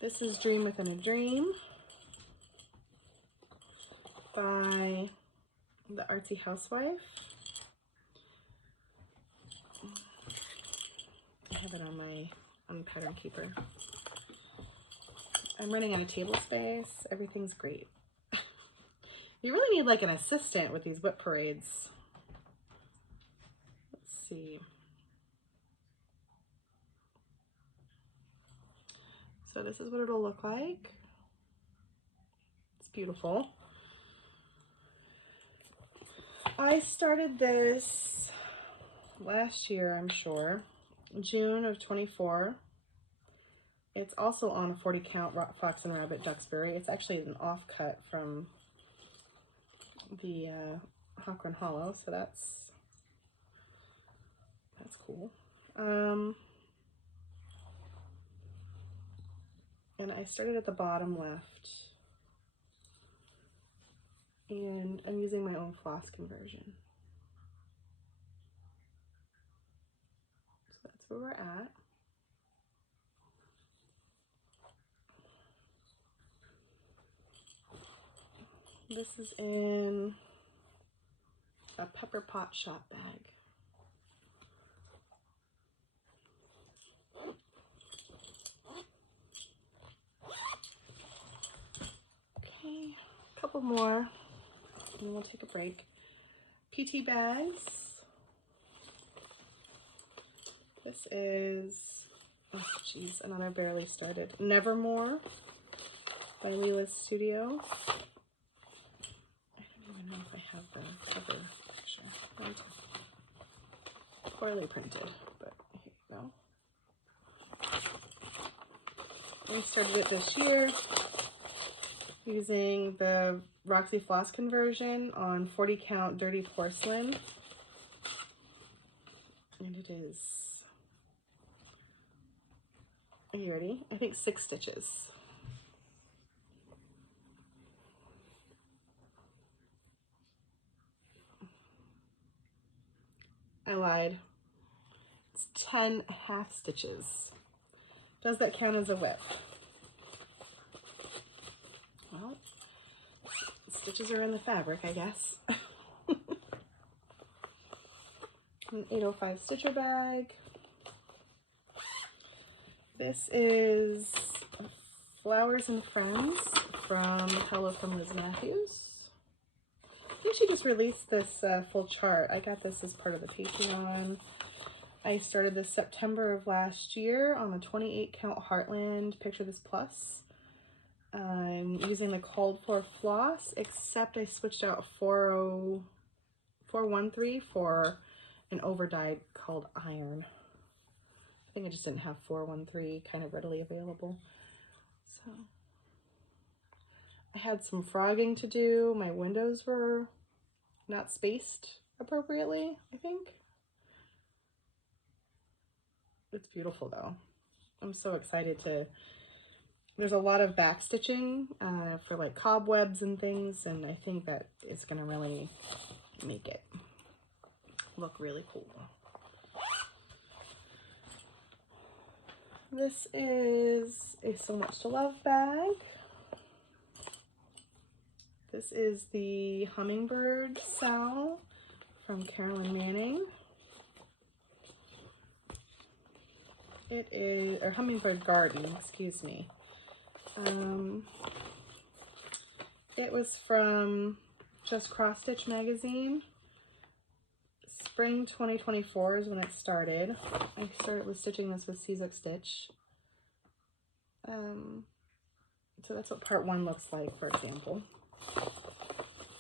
This is Dream Within a Dream by the Artsy Housewife. I have it on Pattern Keeper. I'm running out of table space. Everything's great. You really need like an assistant with these WIP parades. Let's see. So this is what it'll look like. It's beautiful. I started this last year, I'm sure, June of 24. It's also on a 40 count Fox and Rabbit Duxbury. It's actually an offcut from the Hawk Run Hollow, so that's cool. And I started at the bottom left, and I'm using my own floss conversion. So that's where we're at. This is in a Pepper Pot Shop bag. Okay, a couple more, and then we'll take a break. PT bags. This is, oh geez, another barely started. Nevermore by Leela's Studio. I don't even know if I have the cover picture. Poorly printed, but here you go. I started it this year using the Roxy Floss conversion on 40 count Dirty Porcelain. And it is, are you ready? I think 6 stitches. I lied. It's 10 half stitches. Does that count as a WIP? Well, stitches are in the fabric, I guess. An 805 Stitcher bag. This is Flowers and Friends from Hello from Liz Matthews. I think she just released this full chart. I got this as part of the Patreon. I started this September of last year on a 28 count Heartland Picture This Plus. I'm using the cold for floss, except I switched out 413 for an overdyed called Iron. I think I just didn't have 413 kind of readily available. So I had some frogging to do. My windows were not spaced appropriately, I think. It's beautiful though. I'm so excited to, there's a lot of back stitching for like cobwebs and things, and I think that is gonna really make it look really cool. This is a So Much to Love bag. This is the Hummingbird Cell from Carolyn Manning. It is, or Hummingbird Garden, excuse me. It was from Just Cross Stitch magazine. Spring 2024 is when it started. I started with stitching this with Caesar Stitch. So that's what part 1 looks like, for example.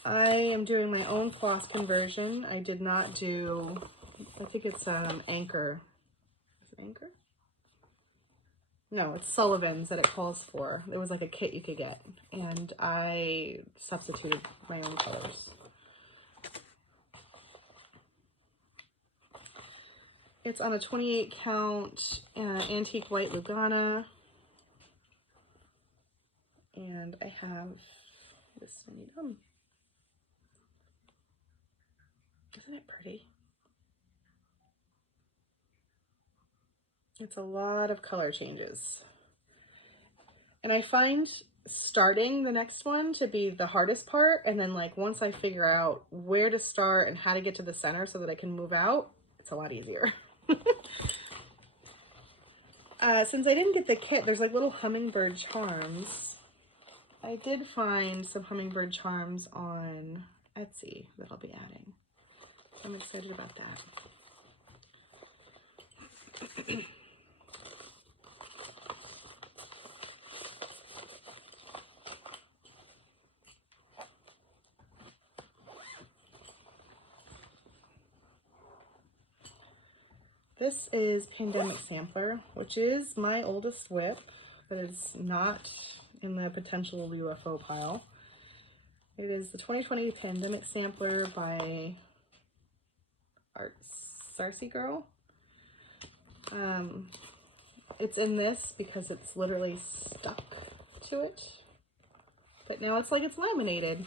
I am doing my own floss conversion. I did not do, I think it's Anchor. Is it Anchor? No, it's Sullivan's that it calls for. It was like a kit you could get, and I substituted my own colors. It's on a 28 count antique white Lugana, and I have this many done. Isn't it pretty? It's a lot of color changes. And I find starting the next one to be the hardest part, and then like once I figure out where to start and how to get to the center so that I can move out, it's a lot easier. Since I didn't get the kit, there's like little hummingbird charms. I did find some hummingbird charms on Etsy that I'll be adding. I'm excited about that. This is Pandemic Sampler, which is my oldest WIP, but it's not in the potential UFO pile. It is the 2020 Pandemic Sampler by Sarcy Girl. It's in this because it's literally stuck to it, but now it's like it's laminated.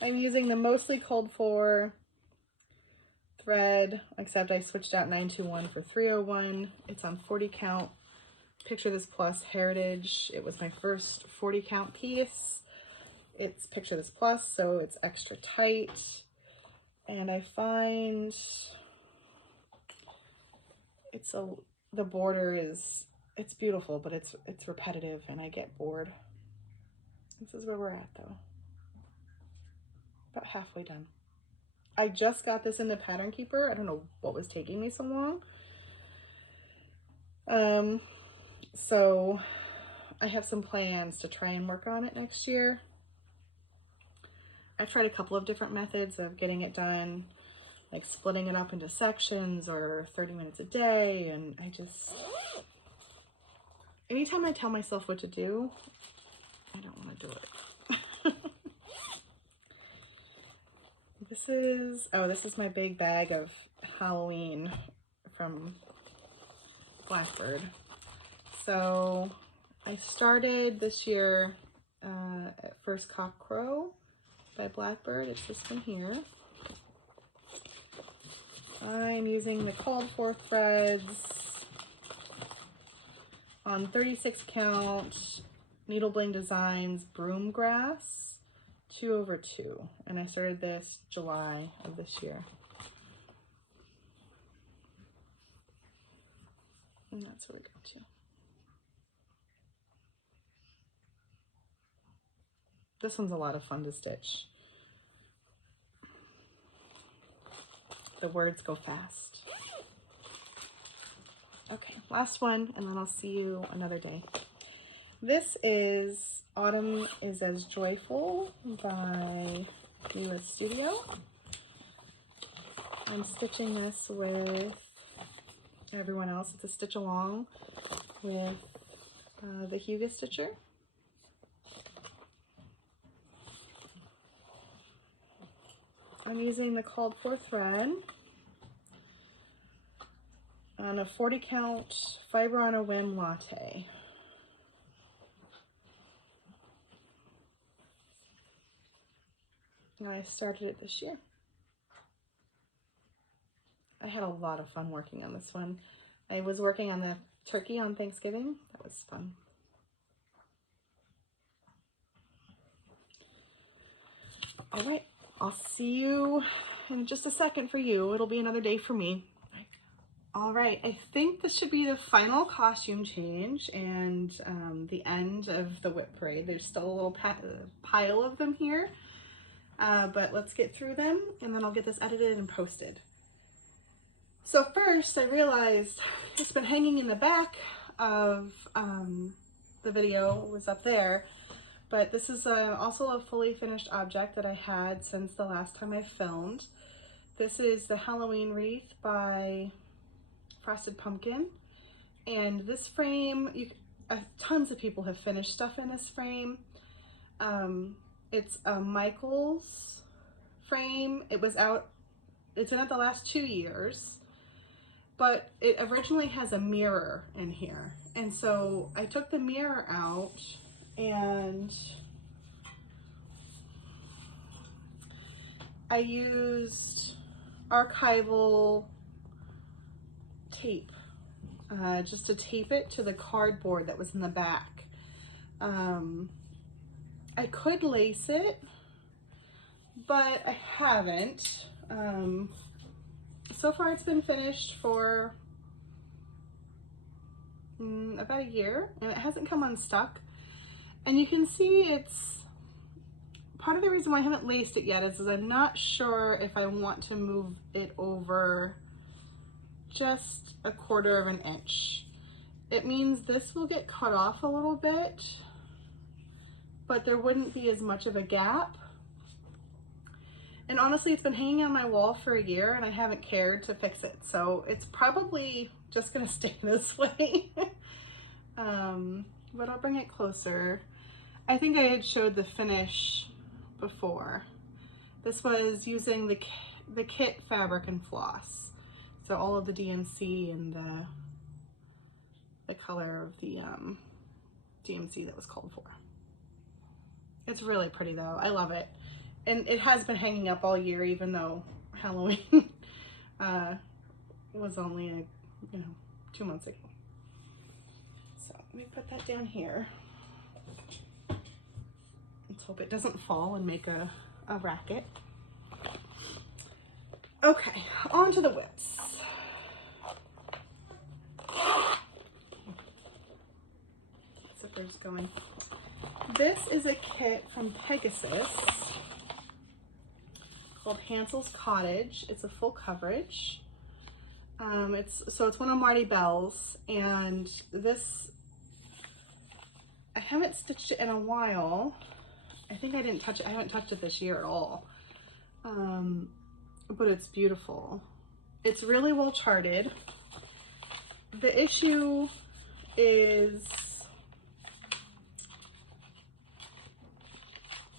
I'm using the Mostly Called For thread, except I switched out 921 for 301. It's on 40 count. Picture This Plus Heritage. It was my first 40 count piece. It's Picture This Plus, so it's extra tight. And I find the border is, it's beautiful, but it's repetitive and I get bored. This is where we're at though. About halfway done. I just got this in the Pattern Keeper. I don't know what was taking me so long. So I have some plans to try and work on it next year. I've tried a couple of different methods of getting it done, like splitting it up into sections or 30 minutes a day, and I just, anytime I tell myself what to do, I don't want to do it. This is my big bag of Halloween from Blackbird. So I started this year at First Cock Crow by Blackbird. It's this one here. I'm using the Called For threads on 36 count Needle Bling Designs Broomgrass 2/2, and I started this July of this year. And that's where we go to. This one's a lot of fun to stitch. The words go fast. Okay, last one, and then I'll see you another day. This is Autumn Is As Joyful by Mila Studio. I'm stitching this with everyone else. It's a stitch along. with the Huga Stitcher. I'm using the called for thread on a 40 count fiber on a whim latte. And I started it this year. I had a lot of fun working on this one. I was working on the turkey on Thanksgiving. That was fun. All right, I'll see you in just a second for you. It'll be another day for me. All right, I think this should be the final costume change and the end of the WIP Parade. There's still a little pile of them here, but let's get through them and then I'll get this edited and posted. So first I realized it's been hanging in the back of the video, it was up there, but this is also a fully finished object that I had since the last time I filmed. This is the Halloween wreath by Frosted Pumpkin, and this frame, tons of people have finished stuff in this frame. It's a Michaels frame. It's been out the last 2 years, but it originally has a mirror in here, and so I took the mirror out and I used archival tape just to tape it to the cardboard that was in the back. I could lace it, but I haven't. So far it's been finished for about a year and it hasn't come unstuck. And you can see it's part of the reason why I haven't laced it yet is I'm not sure if I want to move it over just a 1/4 of an inch. It means this will get cut off a little bit, but there wouldn't be as much of a gap. And honestly, it's been hanging on my wall for a year and I haven't cared to fix it. So it's probably just gonna stay this way. But I'll bring it closer. I think I had showed the finish before. This was using the kit fabric and floss. So all of the DMC and the color of the DMC that was called for. It's really pretty though, I love it. And it has been hanging up all year, even though Halloween was only 2 months ago. So let me put that down here. Let's hope it doesn't fall and make a racket. Okay, on to the whips. Zipper's going. This is a kit from Pegasus called Hansel's Cottage. It's a full coverage. It's one of Marty Bell's, and this, I haven't stitched it in a while. I think I didn't touch it. I haven't touched it this year at all. But it's beautiful. It's really well charted. The issue is,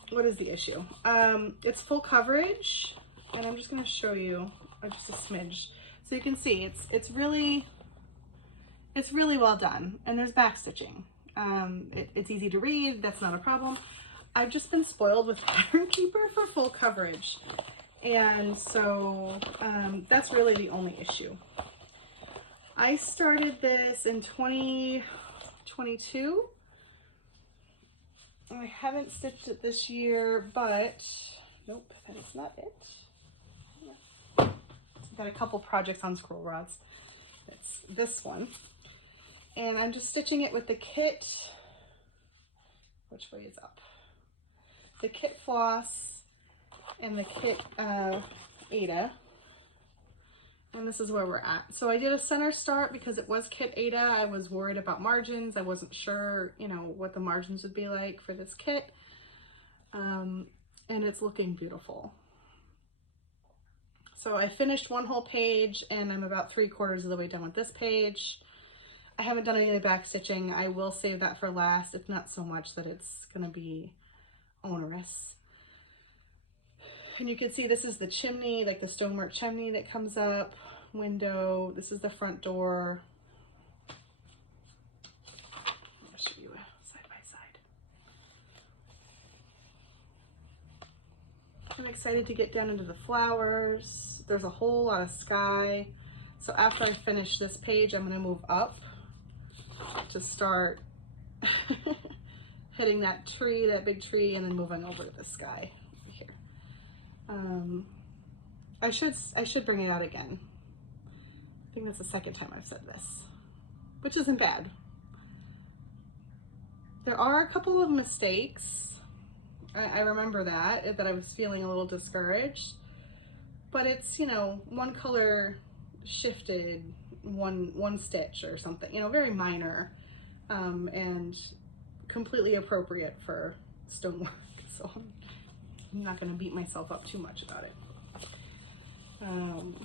what is the issue? It's full coverage, and I'm just going to show you just a smidge. So you can see it's really well done, and there's back stitching. It's easy to read, that's not a problem. I've just been spoiled with Pattern Keeper for full coverage, and so that's really the only issue. I started this in 2022. I haven't stitched it this year, but nope, that is not it. I've got a couple projects on scroll rods. It's this one. And I'm just stitching it with the kit. Which way is up? The kit floss and the kit Ada. And this is where we're at. So I did a center start because it was kit Ada. I was worried about margins. I wasn't sure, what the margins would be like for this kit. And it's looking beautiful. So I finished one whole page and I'm about 3/4 of the way done with this page. I haven't done any of the back stitching. I will save that for last. It's not so much that it's gonna be onerous. And you can see this is the chimney, like the stonework chimney that comes up, window. This is the front door. I'll show you side by side. I'm excited to get down into the flowers. There's a whole lot of sky. So after I finish this page, I'm gonna move up to start hitting that tree, that big tree, and then moving over to the sky here. I should bring it out again. I think that's the second time I've said this, which isn't bad. There are a couple of mistakes. I remember that I was feeling a little discouraged, but it's, you know, one color shifted one stitch or something, you know, very minor, and completely appropriate for stonework. So I'm not going to beat myself up too much about it. And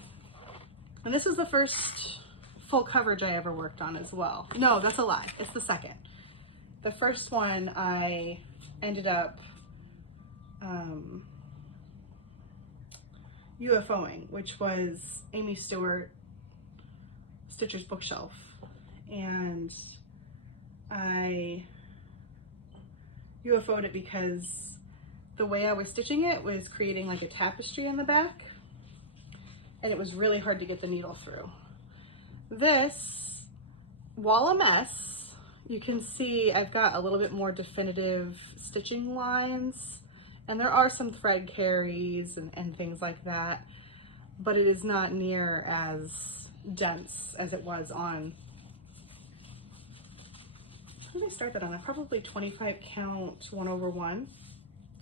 this is the first full coverage I ever worked on as well. No, that's a lie. It's the second. The first one I ended up UFOing, which was Amy Stewart Stitcher's bookshelf, and I UFO'd it because the way I was stitching it was creating like a tapestry in the back, and it was really hard to get the needle through. This, while a mess, you can see I've got a little bit more definitive stitching lines, and there are some thread carries and things like that, but it is not near as dense as it was on, how did I start that on? Probably 25 count 1/1.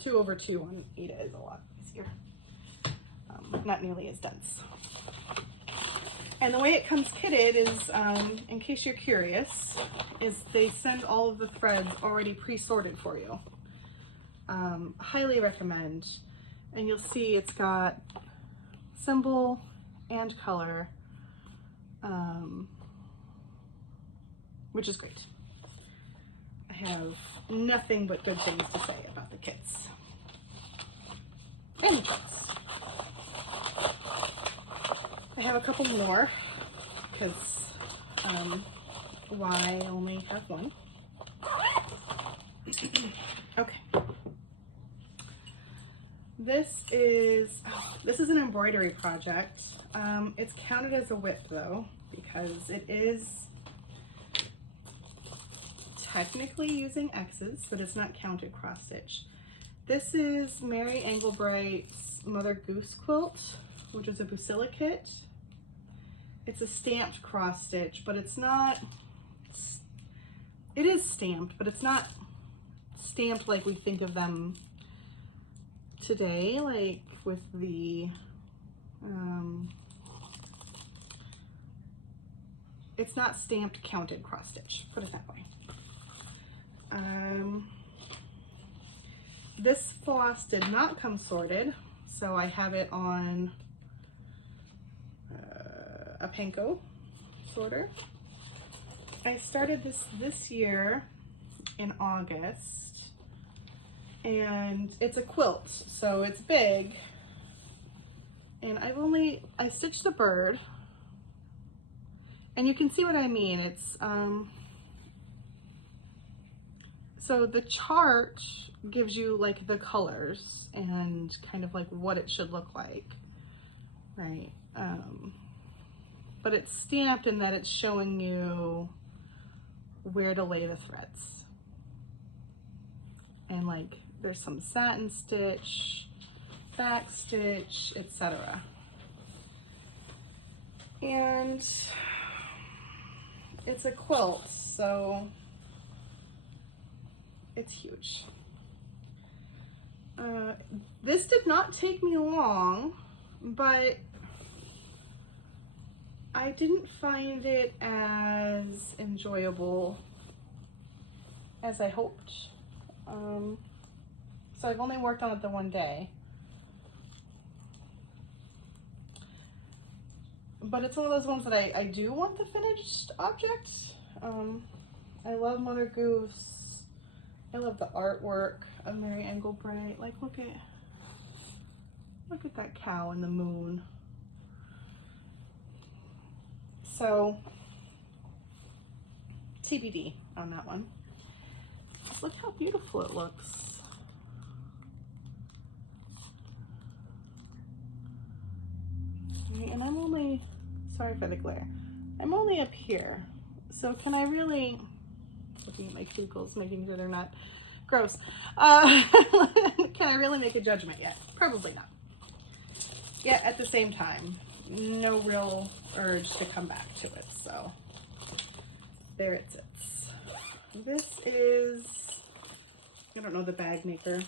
2/2 on Ada is a lot easier. Not nearly as dense. And the way it comes kitted is, in case you're curious, is they send all of the threads already pre-sorted for you. Highly recommend. And you'll see it's got symbol and color, which is great. I have nothing but good things to say about the kits and the charts. I have a couple more because why only have one? Okay. This is an embroidery project. It's counted as a WIP though, because it is technically using X's, but it's not counted cross stitch. This is Mary Englebright's Mother Goose quilt, which is a Busilla kit. It's a stamped cross stitch, but it's not, it is stamped, but it's not stamped like we think of them today, like with the, it's not stamped counted cross stitch, put it that way. This floss did not come sorted, so I have it on a panko sorter. I started this year in August, and it's a quilt, so it's big, and I stitched the bird, and you can see what I mean. It's so the chart gives you like the colors and kind of like what it should look like, right? But it's stamped in that it's showing you where to lay the threads. And like there's some satin stitch, back stitch, etc. And it's a quilt, so it's huge. This did not take me long, but I didn't find it as enjoyable as I hoped. So I've only worked on it the one day. But it's one of those ones that I do want the finished object. I love Mother Goose. I love the artwork of Mary Engelbreit. Like, look at that cow and the moon. So, TBD on that one. Look how beautiful it looks. And I'm only, sorry for the glare, I'm only up here. So can I really, looking at my cuticles, making sure they're not gross. Can I really make a judgment yet? Probably not. Yet at the same time, no real urge to come back to it. So there it sits. This is, I don't know the bag maker.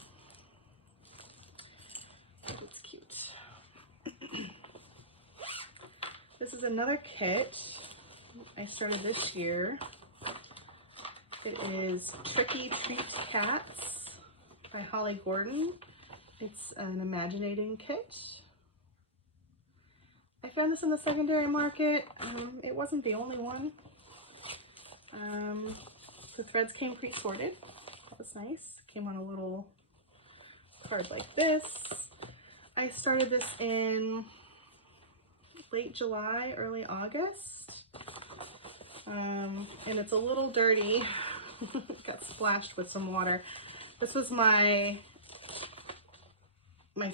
It's cute. This is another kit I started this year. It is Tricky Treat Cats by Holly Gordon. It's an imaginating kit. I found this in the secondary market. It wasn't the only one. The threads came pre-sorted. That was nice. Came on a little card like this. I started this in late July, early August. And it's a little dirty. It got splashed with some water. This was my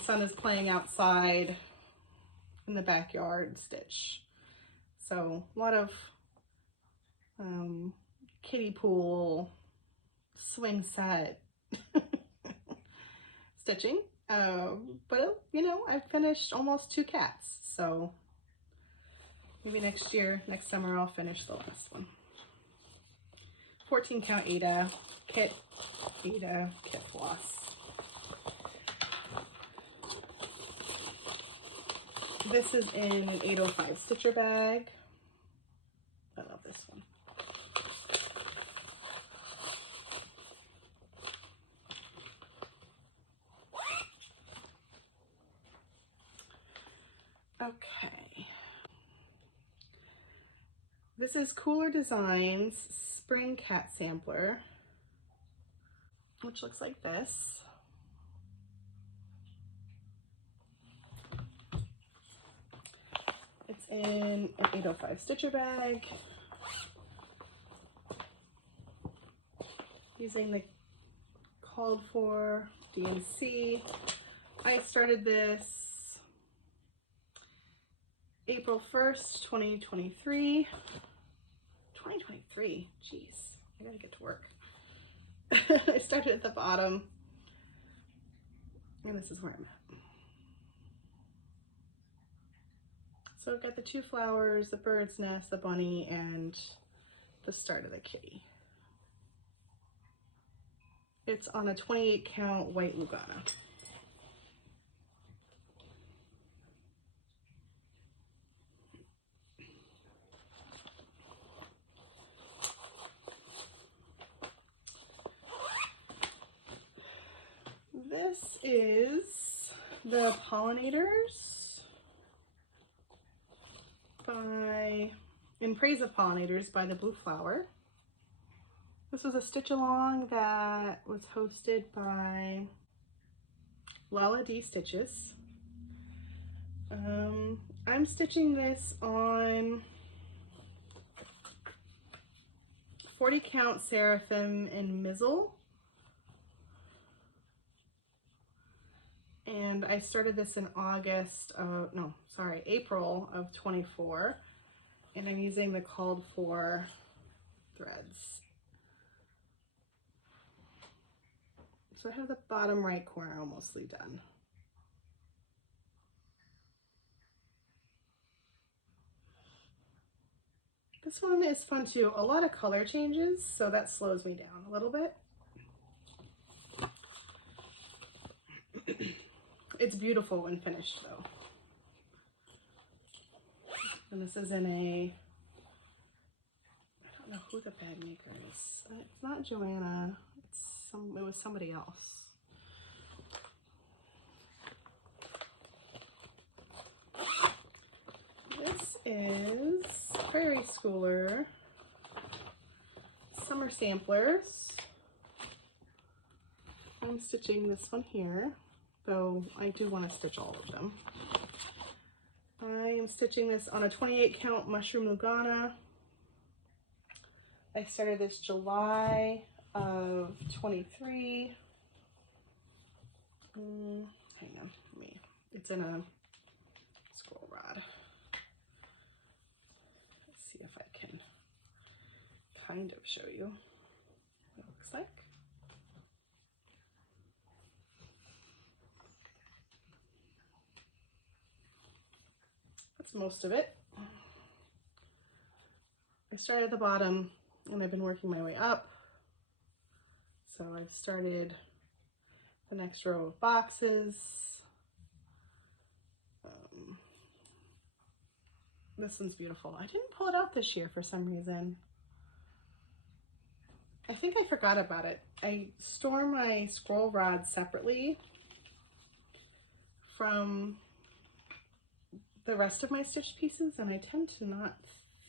son is playing outside in the backyard stitch. So a lot of kiddie pool, swing set stitching. But you know, I've finished almost 2 cats. So maybe next year, next summer, I'll finish the last one. 14 count Ada, kit floss. This is in an 805 stitcher bag. I love this one. Okay. This is Cooler Designs Spring Cat Sampler, which looks like this. It's in an 805 stitcher bag. Using the called for DNC. I started this April 1st, 2023. 2023, jeez, I gotta get to work. I started at the bottom, and this is where I'm at. So I've got the 2 flowers, the bird's nest, the bunny, and the start of the kitty. It's on a 28 count white Lugana. This is the Pollinators by In Praise of Pollinators by the Blue Flower. This was a stitch along that was hosted by Lala D Stitches. I'm stitching this on 40 count Seraphim in Mizzle. And I started this in April of 24. And I'm using the called for threads. So I have the bottom right corner mostly done. This one is fun too. A lot of color changes, so that slows me down a little bit. It's beautiful when finished though. And this is in a, I don't know who the bag maker is. It's not Joanna, it was somebody else. This is Prairie Schooler more samplers. I'm stitching this one here, though I do want to stitch all of them. I am stitching this on a 28 count mushroom lugana. I started this July of 23. Hang on, it's in a scroll rod. Let's see if I can kind of show you what it looks like. That's most of it. I started at the bottom and I've been working my way up. So I've started the next row of boxes. This one's beautiful. I didn't pull it out this year for some reason. I think I forgot about it. I store my scroll rods separately from the rest of my stitched pieces, and I tend to not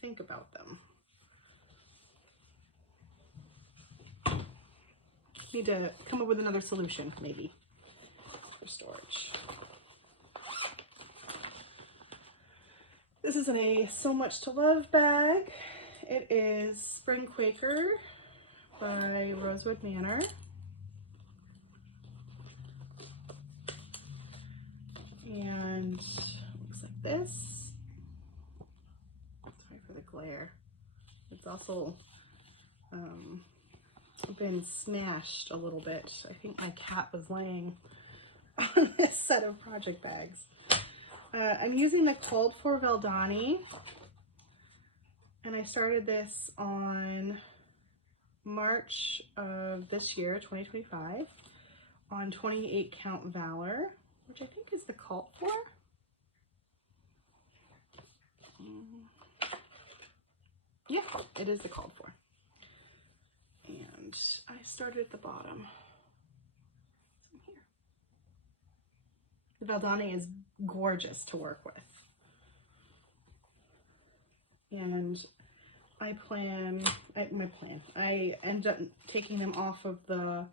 think about them. Need to come up with another solution, maybe, for storage. This is in a So Much to Love bag. It is Spring Quaker by Rosewood Manor. And it looks like this. Sorry for the glare. It's also been smashed a little bit. I think my cat was laying on this set of project bags. I'm using the Called For Valdani, and I started this on March of this year, 2025, on 28 count Valor, which I think is the Called For. Yeah, it is the Called For. And I started at the bottom. Here. The Valdani is gorgeous to work with. And I end up taking them off of the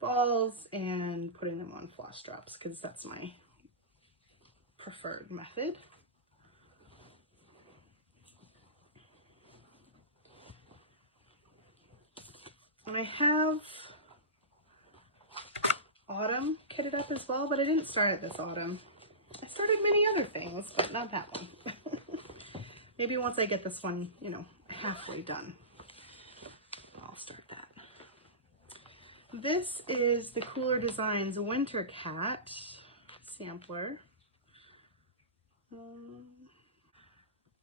balls and putting them on floss drops because that's my preferred method. And I have autumn kitted up as well, but I didn't start it this autumn. I started many other things, but not that one. Maybe once I get this one, you know, halfway done, I'll start that. This is the Cooler Designs Winter Cat sampler.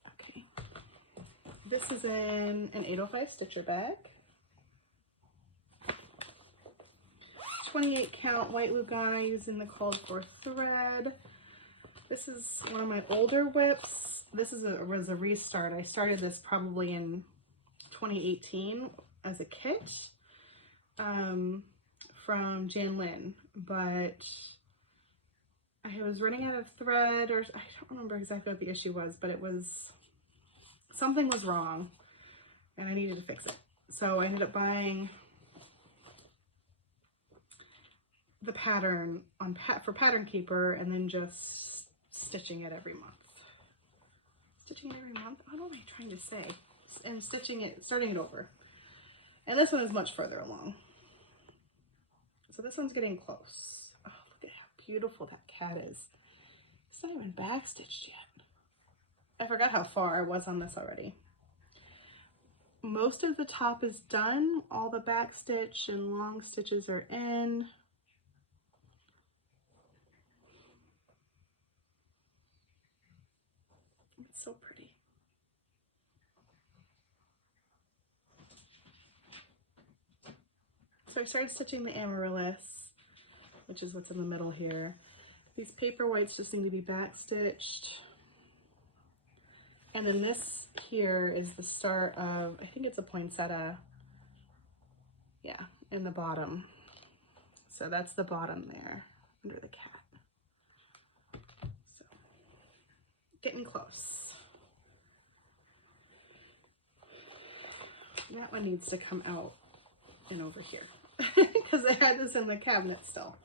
Okay. This is in an 805 stitcher bag. 28 count white Lugana using the Called For thread. This is one of my older whips. This was a restart. I started this probably in 2018 as a kit from Jan Lynn, but I was running out of thread, or I don't remember exactly what the issue was, but something was wrong and I needed to fix it. So I ended up buying the pattern for Pattern Keeper and then just stitching it every month. Stitching it every month? What am I trying to say? And stitching it, starting it over. And this one is much further along. So this one's getting close. Oh, look at how beautiful that cat is. It's not even backstitched yet. I forgot how far I was on this already. Most of the top is done. All the backstitch and long stitches are in. It's so pretty. So I started stitching the amaryllis, which is what's in the middle here. These paper whites just need to be backstitched. And then this here is the start of, I think it's a poinsettia, yeah, in the bottom. So that's the bottom there, under the cat. So, getting close. That one needs to come out and over here because I had this in the cabinet still.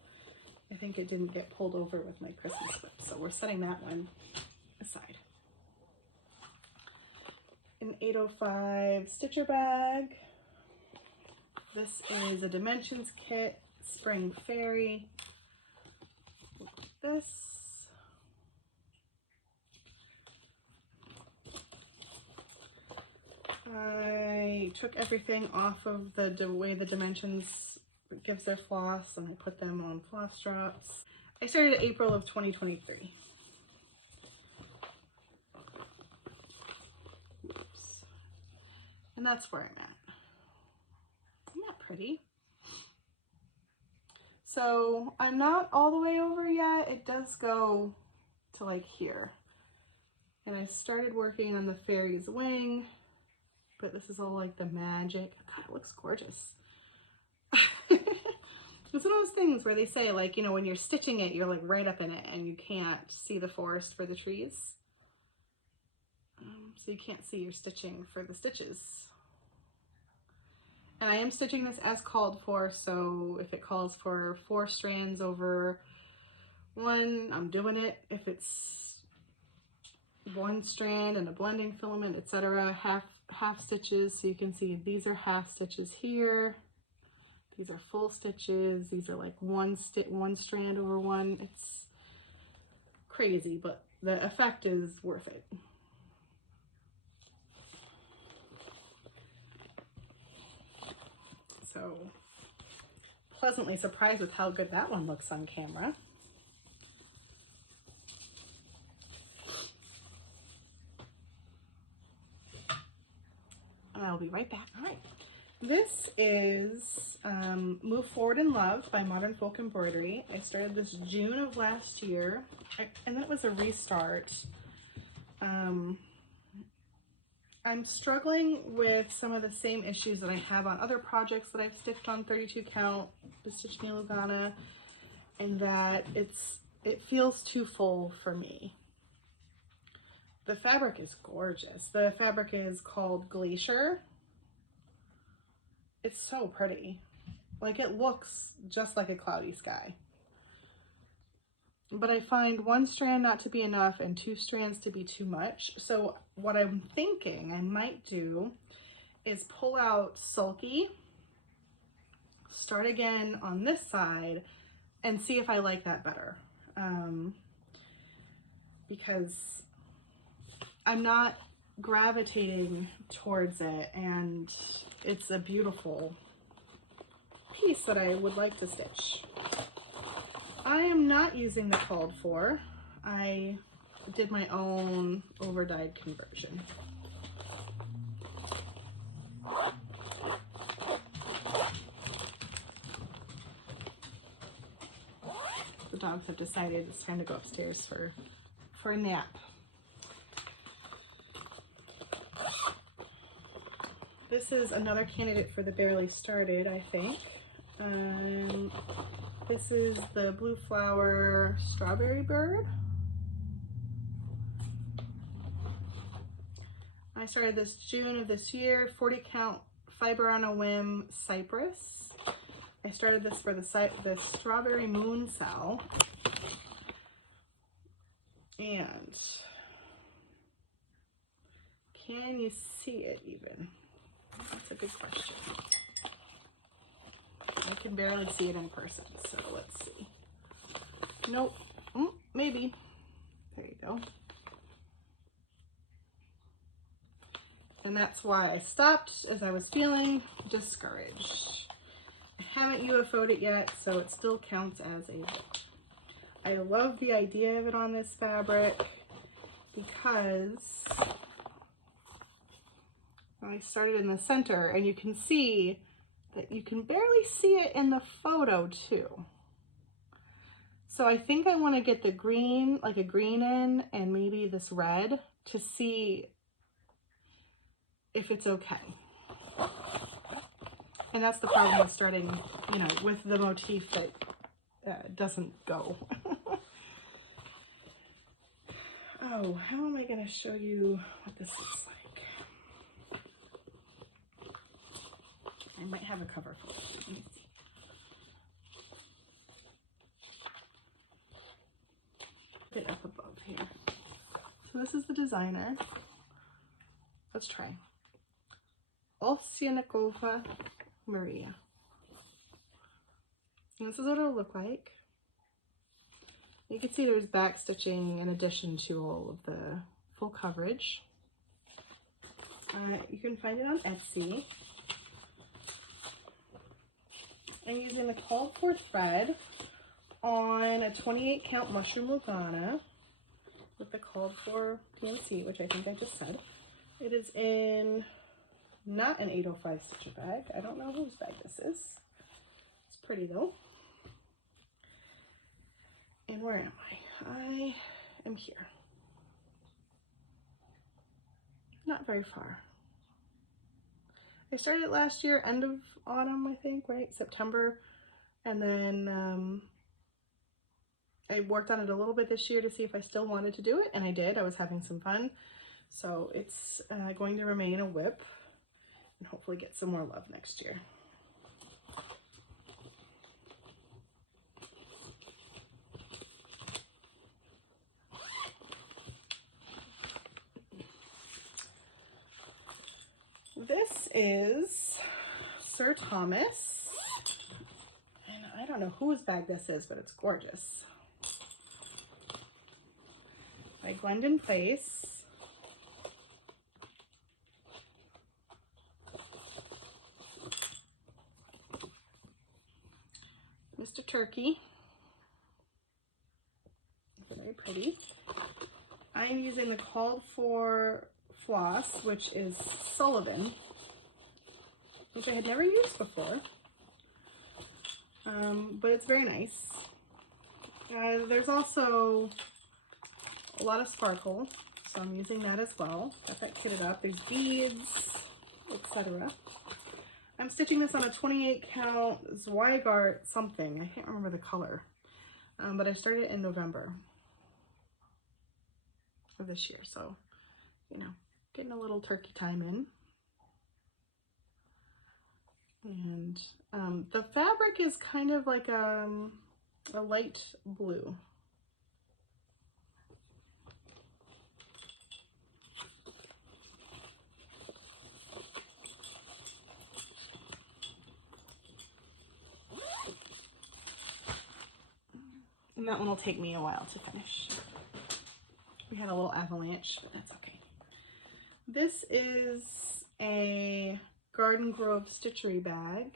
I think it didn't get pulled over with my Christmas whip, so we're setting that one aside. An 805 stitcher bag. This is a dimensions kit, spring fairy. This. I took everything off of the way the dimensions gives their floss, and I put them on floss drops. I started April of 2023. Oops. And that's where I'm at. Isn't that pretty? So I'm not all the way over yet. It does go to like here. And I started working on the fairy's wing, but this is all like the magic. God, it looks gorgeous. It's one of those things where they say, like, you know, when you're stitching it, you're like right up in it and you can't see the forest for the trees. So you can't see your stitching for the stitches. And I am stitching this as called for, so if it calls for 4 strands over 1, I'm doing it. If it's 1 strand and a blending filament, etc., half stitches, so you can see these are half stitches here. These are full stitches. These are like one strand over 1. It's crazy, but the effect is worth it. So pleasantly surprised with how good that one looks on camera. I'll be right back. All right. This is Move Forward in Love by Modern Folk Embroidery. I started this June of last year, and then it was a restart. I'm struggling with some of the same issues that I have on other projects that I've stitched on 32 count, the Stitch Me Lugana, and that it feels too full for me. The fabric is gorgeous. The fabric is called Glacier. It's so pretty. Like, it looks just like a cloudy sky. But I find 1 strand not to be enough and 2 strands to be too much. So what I'm thinking I might do is pull out Sulky, start again on this side, and see if I like that better. Because I'm not gravitating towards it, and it's a beautiful piece that I would like to stitch. I am not using the called for. I did my own over-dyed conversion. The dogs have decided it's time to go upstairs for a nap. This is another candidate for the Barely Started, I think. This is the Blue Flower Strawberry Bird. I started this June of this year, 40 count Fiber on a Whim Cypress. I started this for the Strawberry Moon Cell. And can you see it even? That's a good question. I can barely see it in person, so let's see. Nope. Maybe. There you go. And that's why I stopped, as I was feeling discouraged. I haven't UFO'd it yet, so it still counts as a book. I love the idea of it on this fabric because I started in the center, and you can see that you can barely see it in the photo too. So I think I want to get the green, like a green in, and maybe this red to see if it's okay. And that's the problem with starting, you know, with the motif that doesn't go. Oh, how am I going to show you what this looks like? I might have a cover photo. Let me see. Get up above here. So this is the designer. Let's try. Olsyanikova Maria. And this is what it'll look like. You can see there's back stitching in addition to all of the full coverage. You can find it on Etsy. I'm using the called for thread on a 28 count mushroom Lugana with the called for PNC, which I think I just said. It is in not an 805 stitcher bag. I don't know whose bag this is. It's pretty though. And where am I? I am here. Not very far. I started last year, end of autumn, I think, right? September. And then I worked on it a little bit this year to see if I still wanted to do it, and I did. I was having some fun. So it's going to remain a WIP and hopefully get some more love next year. This is Sir Thomas, and I don't know whose bag this is, but it's gorgeous. By Glendon Place. Mr. Turkey. Very pretty. I'm using the called for floss, which is Sullivan, which I had never used before, but it's very nice. There's also a lot of sparkle, so I'm using that as well. Got that kitted up. There's beads, etc. I'm stitching this on a 28 count Zweigart something. I can't remember the color, but I started in November of this year, so you know, getting a little turkey time in. And the fabric is kind of like a light blue. And that one will take me a while to finish. We had a little avalanche, but that's okay. This is a Garden Grove Stitchery bag.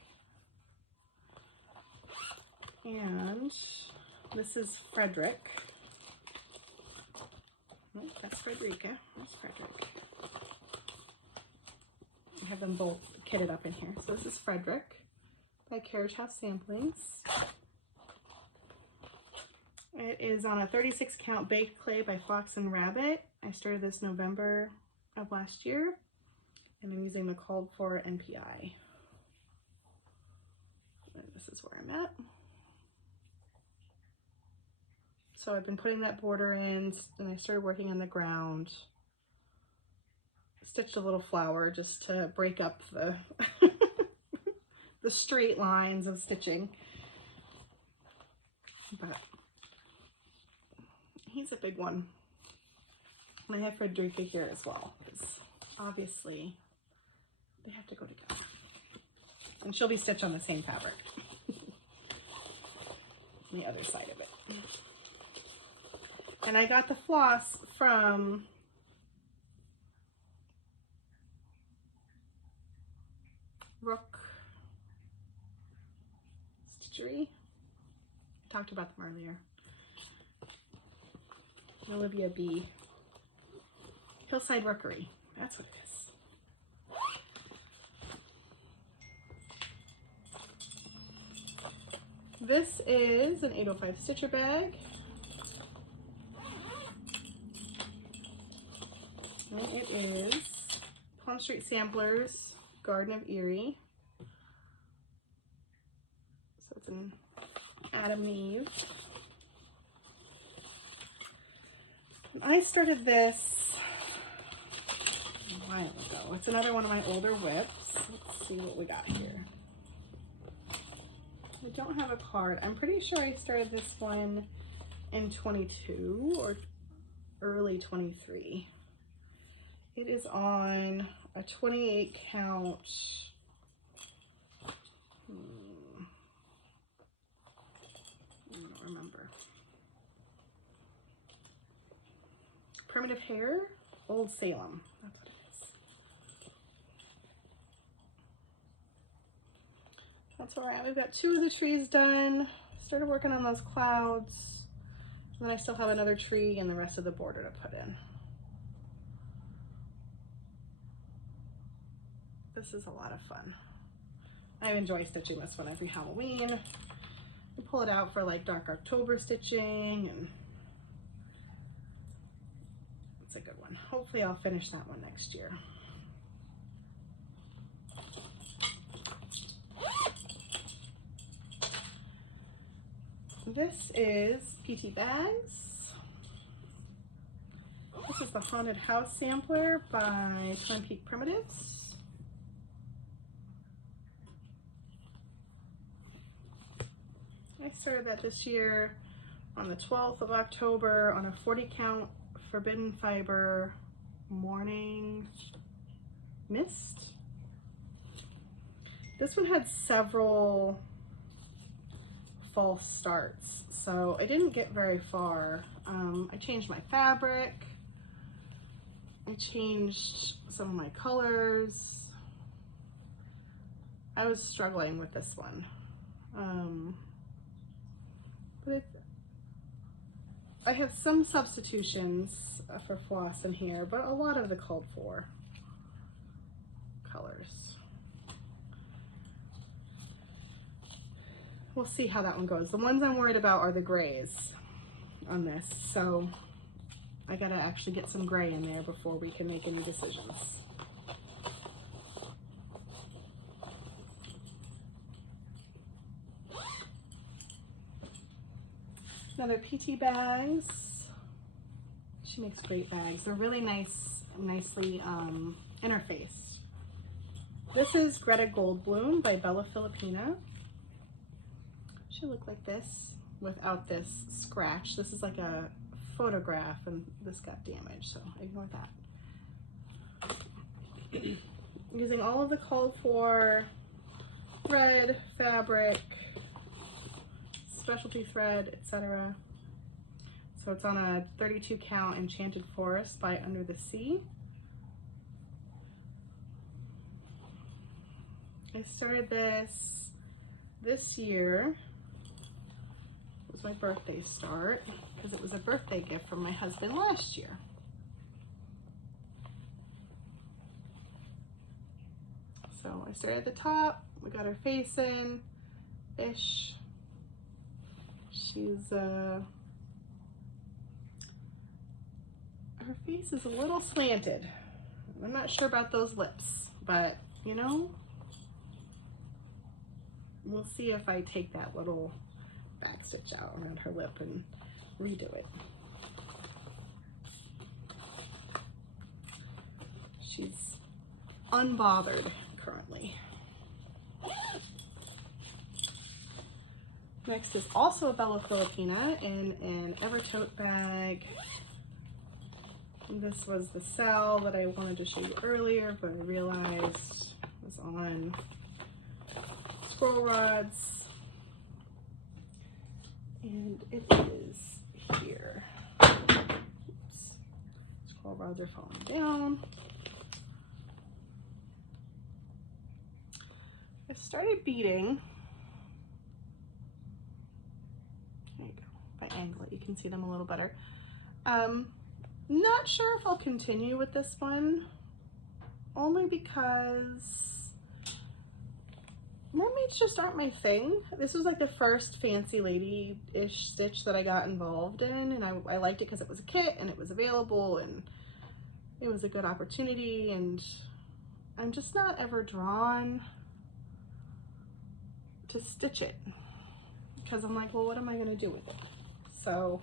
And this is Frederick. Oh, that's Frederica. That's Frederick. I have them both kitted up in here. So this is Frederick by Carriage House Samplings. It is on a 36 count baked clay by Fox and Rabbit. I started this November of last year, and I'm using the called for NPI. And this is where I'm at. So I've been putting that border in, and I started working on the ground. Stitched a little flower just to break up the the straight lines of stitching. But he's a big one. And I have Frederica here as well, because obviously they have to go together. And she'll be stitched on the same fabric. On the other side of it. And I got the floss from Rook Stitchery. I talked about them earlier. Olivia B. Hillside Rookery. That's what it is. This is an 805 stitcher bag. And it is Palm Street Samplers Garden of Erie. So it's an Adam and Eve. I started this a while ago. It's another one of my older WIPs. Let's see what we got here. I don't have a card. I'm pretty sure I started this one in 22 or early 23. It is on a 28 count. I don't remember. Primitive Hair, Old Salem. That's what it is. That's where we're at. We've got 2 of the trees done. Started working on those clouds. And then I still have another tree and the rest of the border to put in. This is a lot of fun. I enjoy stitching this one every Halloween. I pull it out for like dark October stitching, and it's a good one. Hopefully I'll finish that one next year. This is PT Bags. This is the Haunted House Sampler by Twin Peak Primitives. I started that this year on the 12th of October on a 40 count Forbidden Fiber Morning Mist. This one had several false starts, so I didn't get very far. I changed my fabric. I changed some of my colors. I was struggling with this one. But I have some substitutions for floss in here, but a lot of the called for colors. We'll see how that one goes. The ones I'm worried about are the grays on this, so I gotta actually get some gray in there before we can make any decisions. Another PT Bags. She makes great bags. They're really nicely interfaced. This is Greta Goldbloom by Bella Filipina. Should look like this without this scratch. This is like a photograph and this got damaged, so ignore that. Using all of the called for thread, fabric, specialty thread, etc. So it's on a 32 count Enchanted Forest by Under the Sea. I started this year. It was my birthday start because it was a birthday gift from my husband last year. So I started at the top, we got her face in, ish. She's, her face is a little slanted. I'm not sure about those lips, but you know, we'll see if I take that little back stitch out around her lip and redo it. She's unbothered currently. Next is also a Bella Filipina in an Evernote bag. And this was the cell that I wanted to show you earlier, but I realized it was on scroll rods. And it is here. Oops. Scroll rods are falling down. I started beading. There you go. If I angle it, you can see them a little better. Not sure if I'll continue with this one, only because mermaids just aren't my thing. This was like the first fancy lady-ish stitch that I got involved in, and I liked it because it was a kit and it was available and it was a good opportunity, and I'm just not ever drawn to stitch it because I'm like, well, what am I going to do with it? So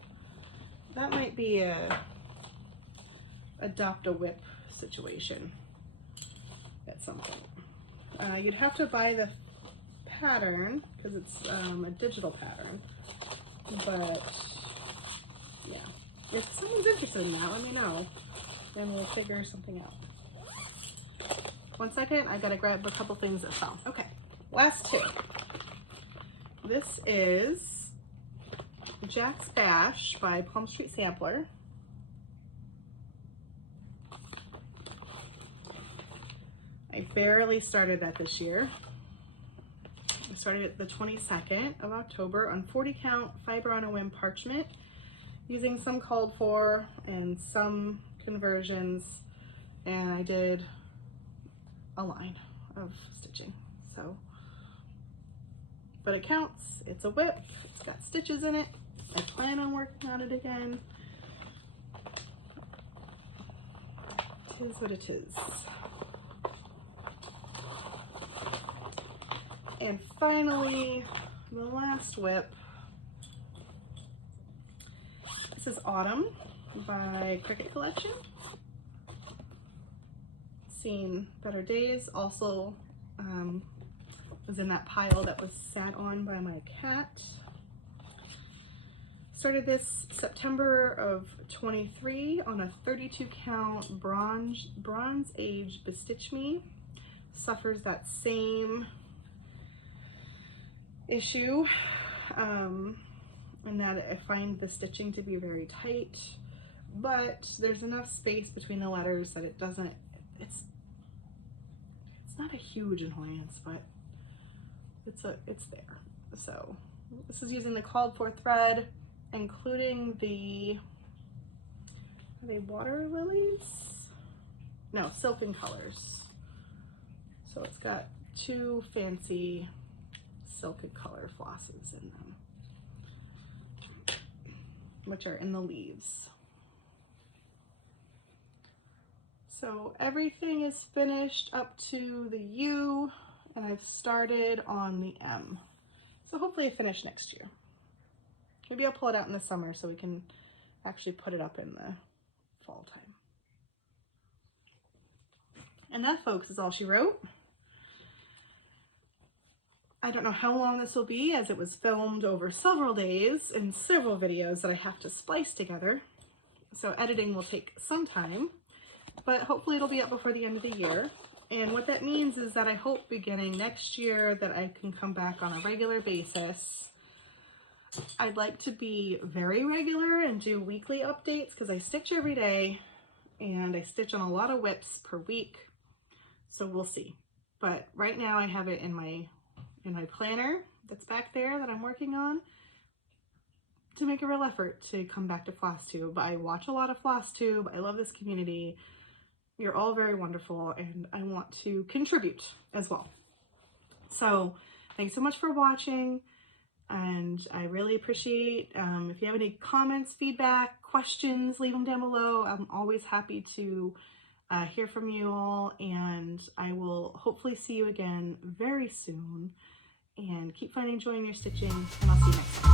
that might be a adopt a WIP situation at some point. You'd have to buy the pattern because it's a digital pattern, but yeah, if someone's interested in that, let me know, then we'll figure something out. 1 second, I gotta grab a couple things that fell. Okay, last two. This is Jack's Bash by Plum Street Sampler. I barely started that this year. I started it the 22nd of October on 40 count fiber on a whim parchment, using some called for and some conversions, and I did a line of stitching. So, but it counts. It's a WIP. It's got stitches in it. I plan on working on it again. It is what it is. And finally, the last WIP. This is Autumn by Cricket Collection. Seen better days. Also was in that pile that was sat on by my cat. Started this September of 23 on a 32 count bronze age Bestitch Me. Suffers that same issue, and that I find the stitching to be very tight, but there's enough space between the letters that it doesn't, it's not a huge annoyance, but it's there. So this is using the called for thread, including the, are they water lilies? No, silken colors. So it's got two fancy silken color flosses in them, which are in the leaves. So everything is finished up to the U, and I've started on the M. So hopefully I finish next year. Maybe I'll pull it out in the summer so we can actually put it up in the fall time. And that, folks, is all she wrote. I don't know how long this will be, as it was filmed over several days and several videos that I have to splice together. So editing will take some time, but hopefully it'll be up before the end of the year. And what that means is that I hope beginning next year that I can come back on a regular basis. I'd like to be very regular and do weekly updates because I stitch every day and I stitch on a lot of WIPs per week. So we'll see. But right now I have it in my planner that's back there that I'm working on to make a real effort to come back to Flosstube. I watch a lot of Flosstube. I love this community. You're all very wonderful, and I want to contribute as well. So thanks so much for watching, and I really appreciate if you have any comments, feedback, questions, leave them down below. I'm always happy to hear from you all, and I will hopefully see you again very soon. And keep finding joy in your stitching, and I'll see you next time.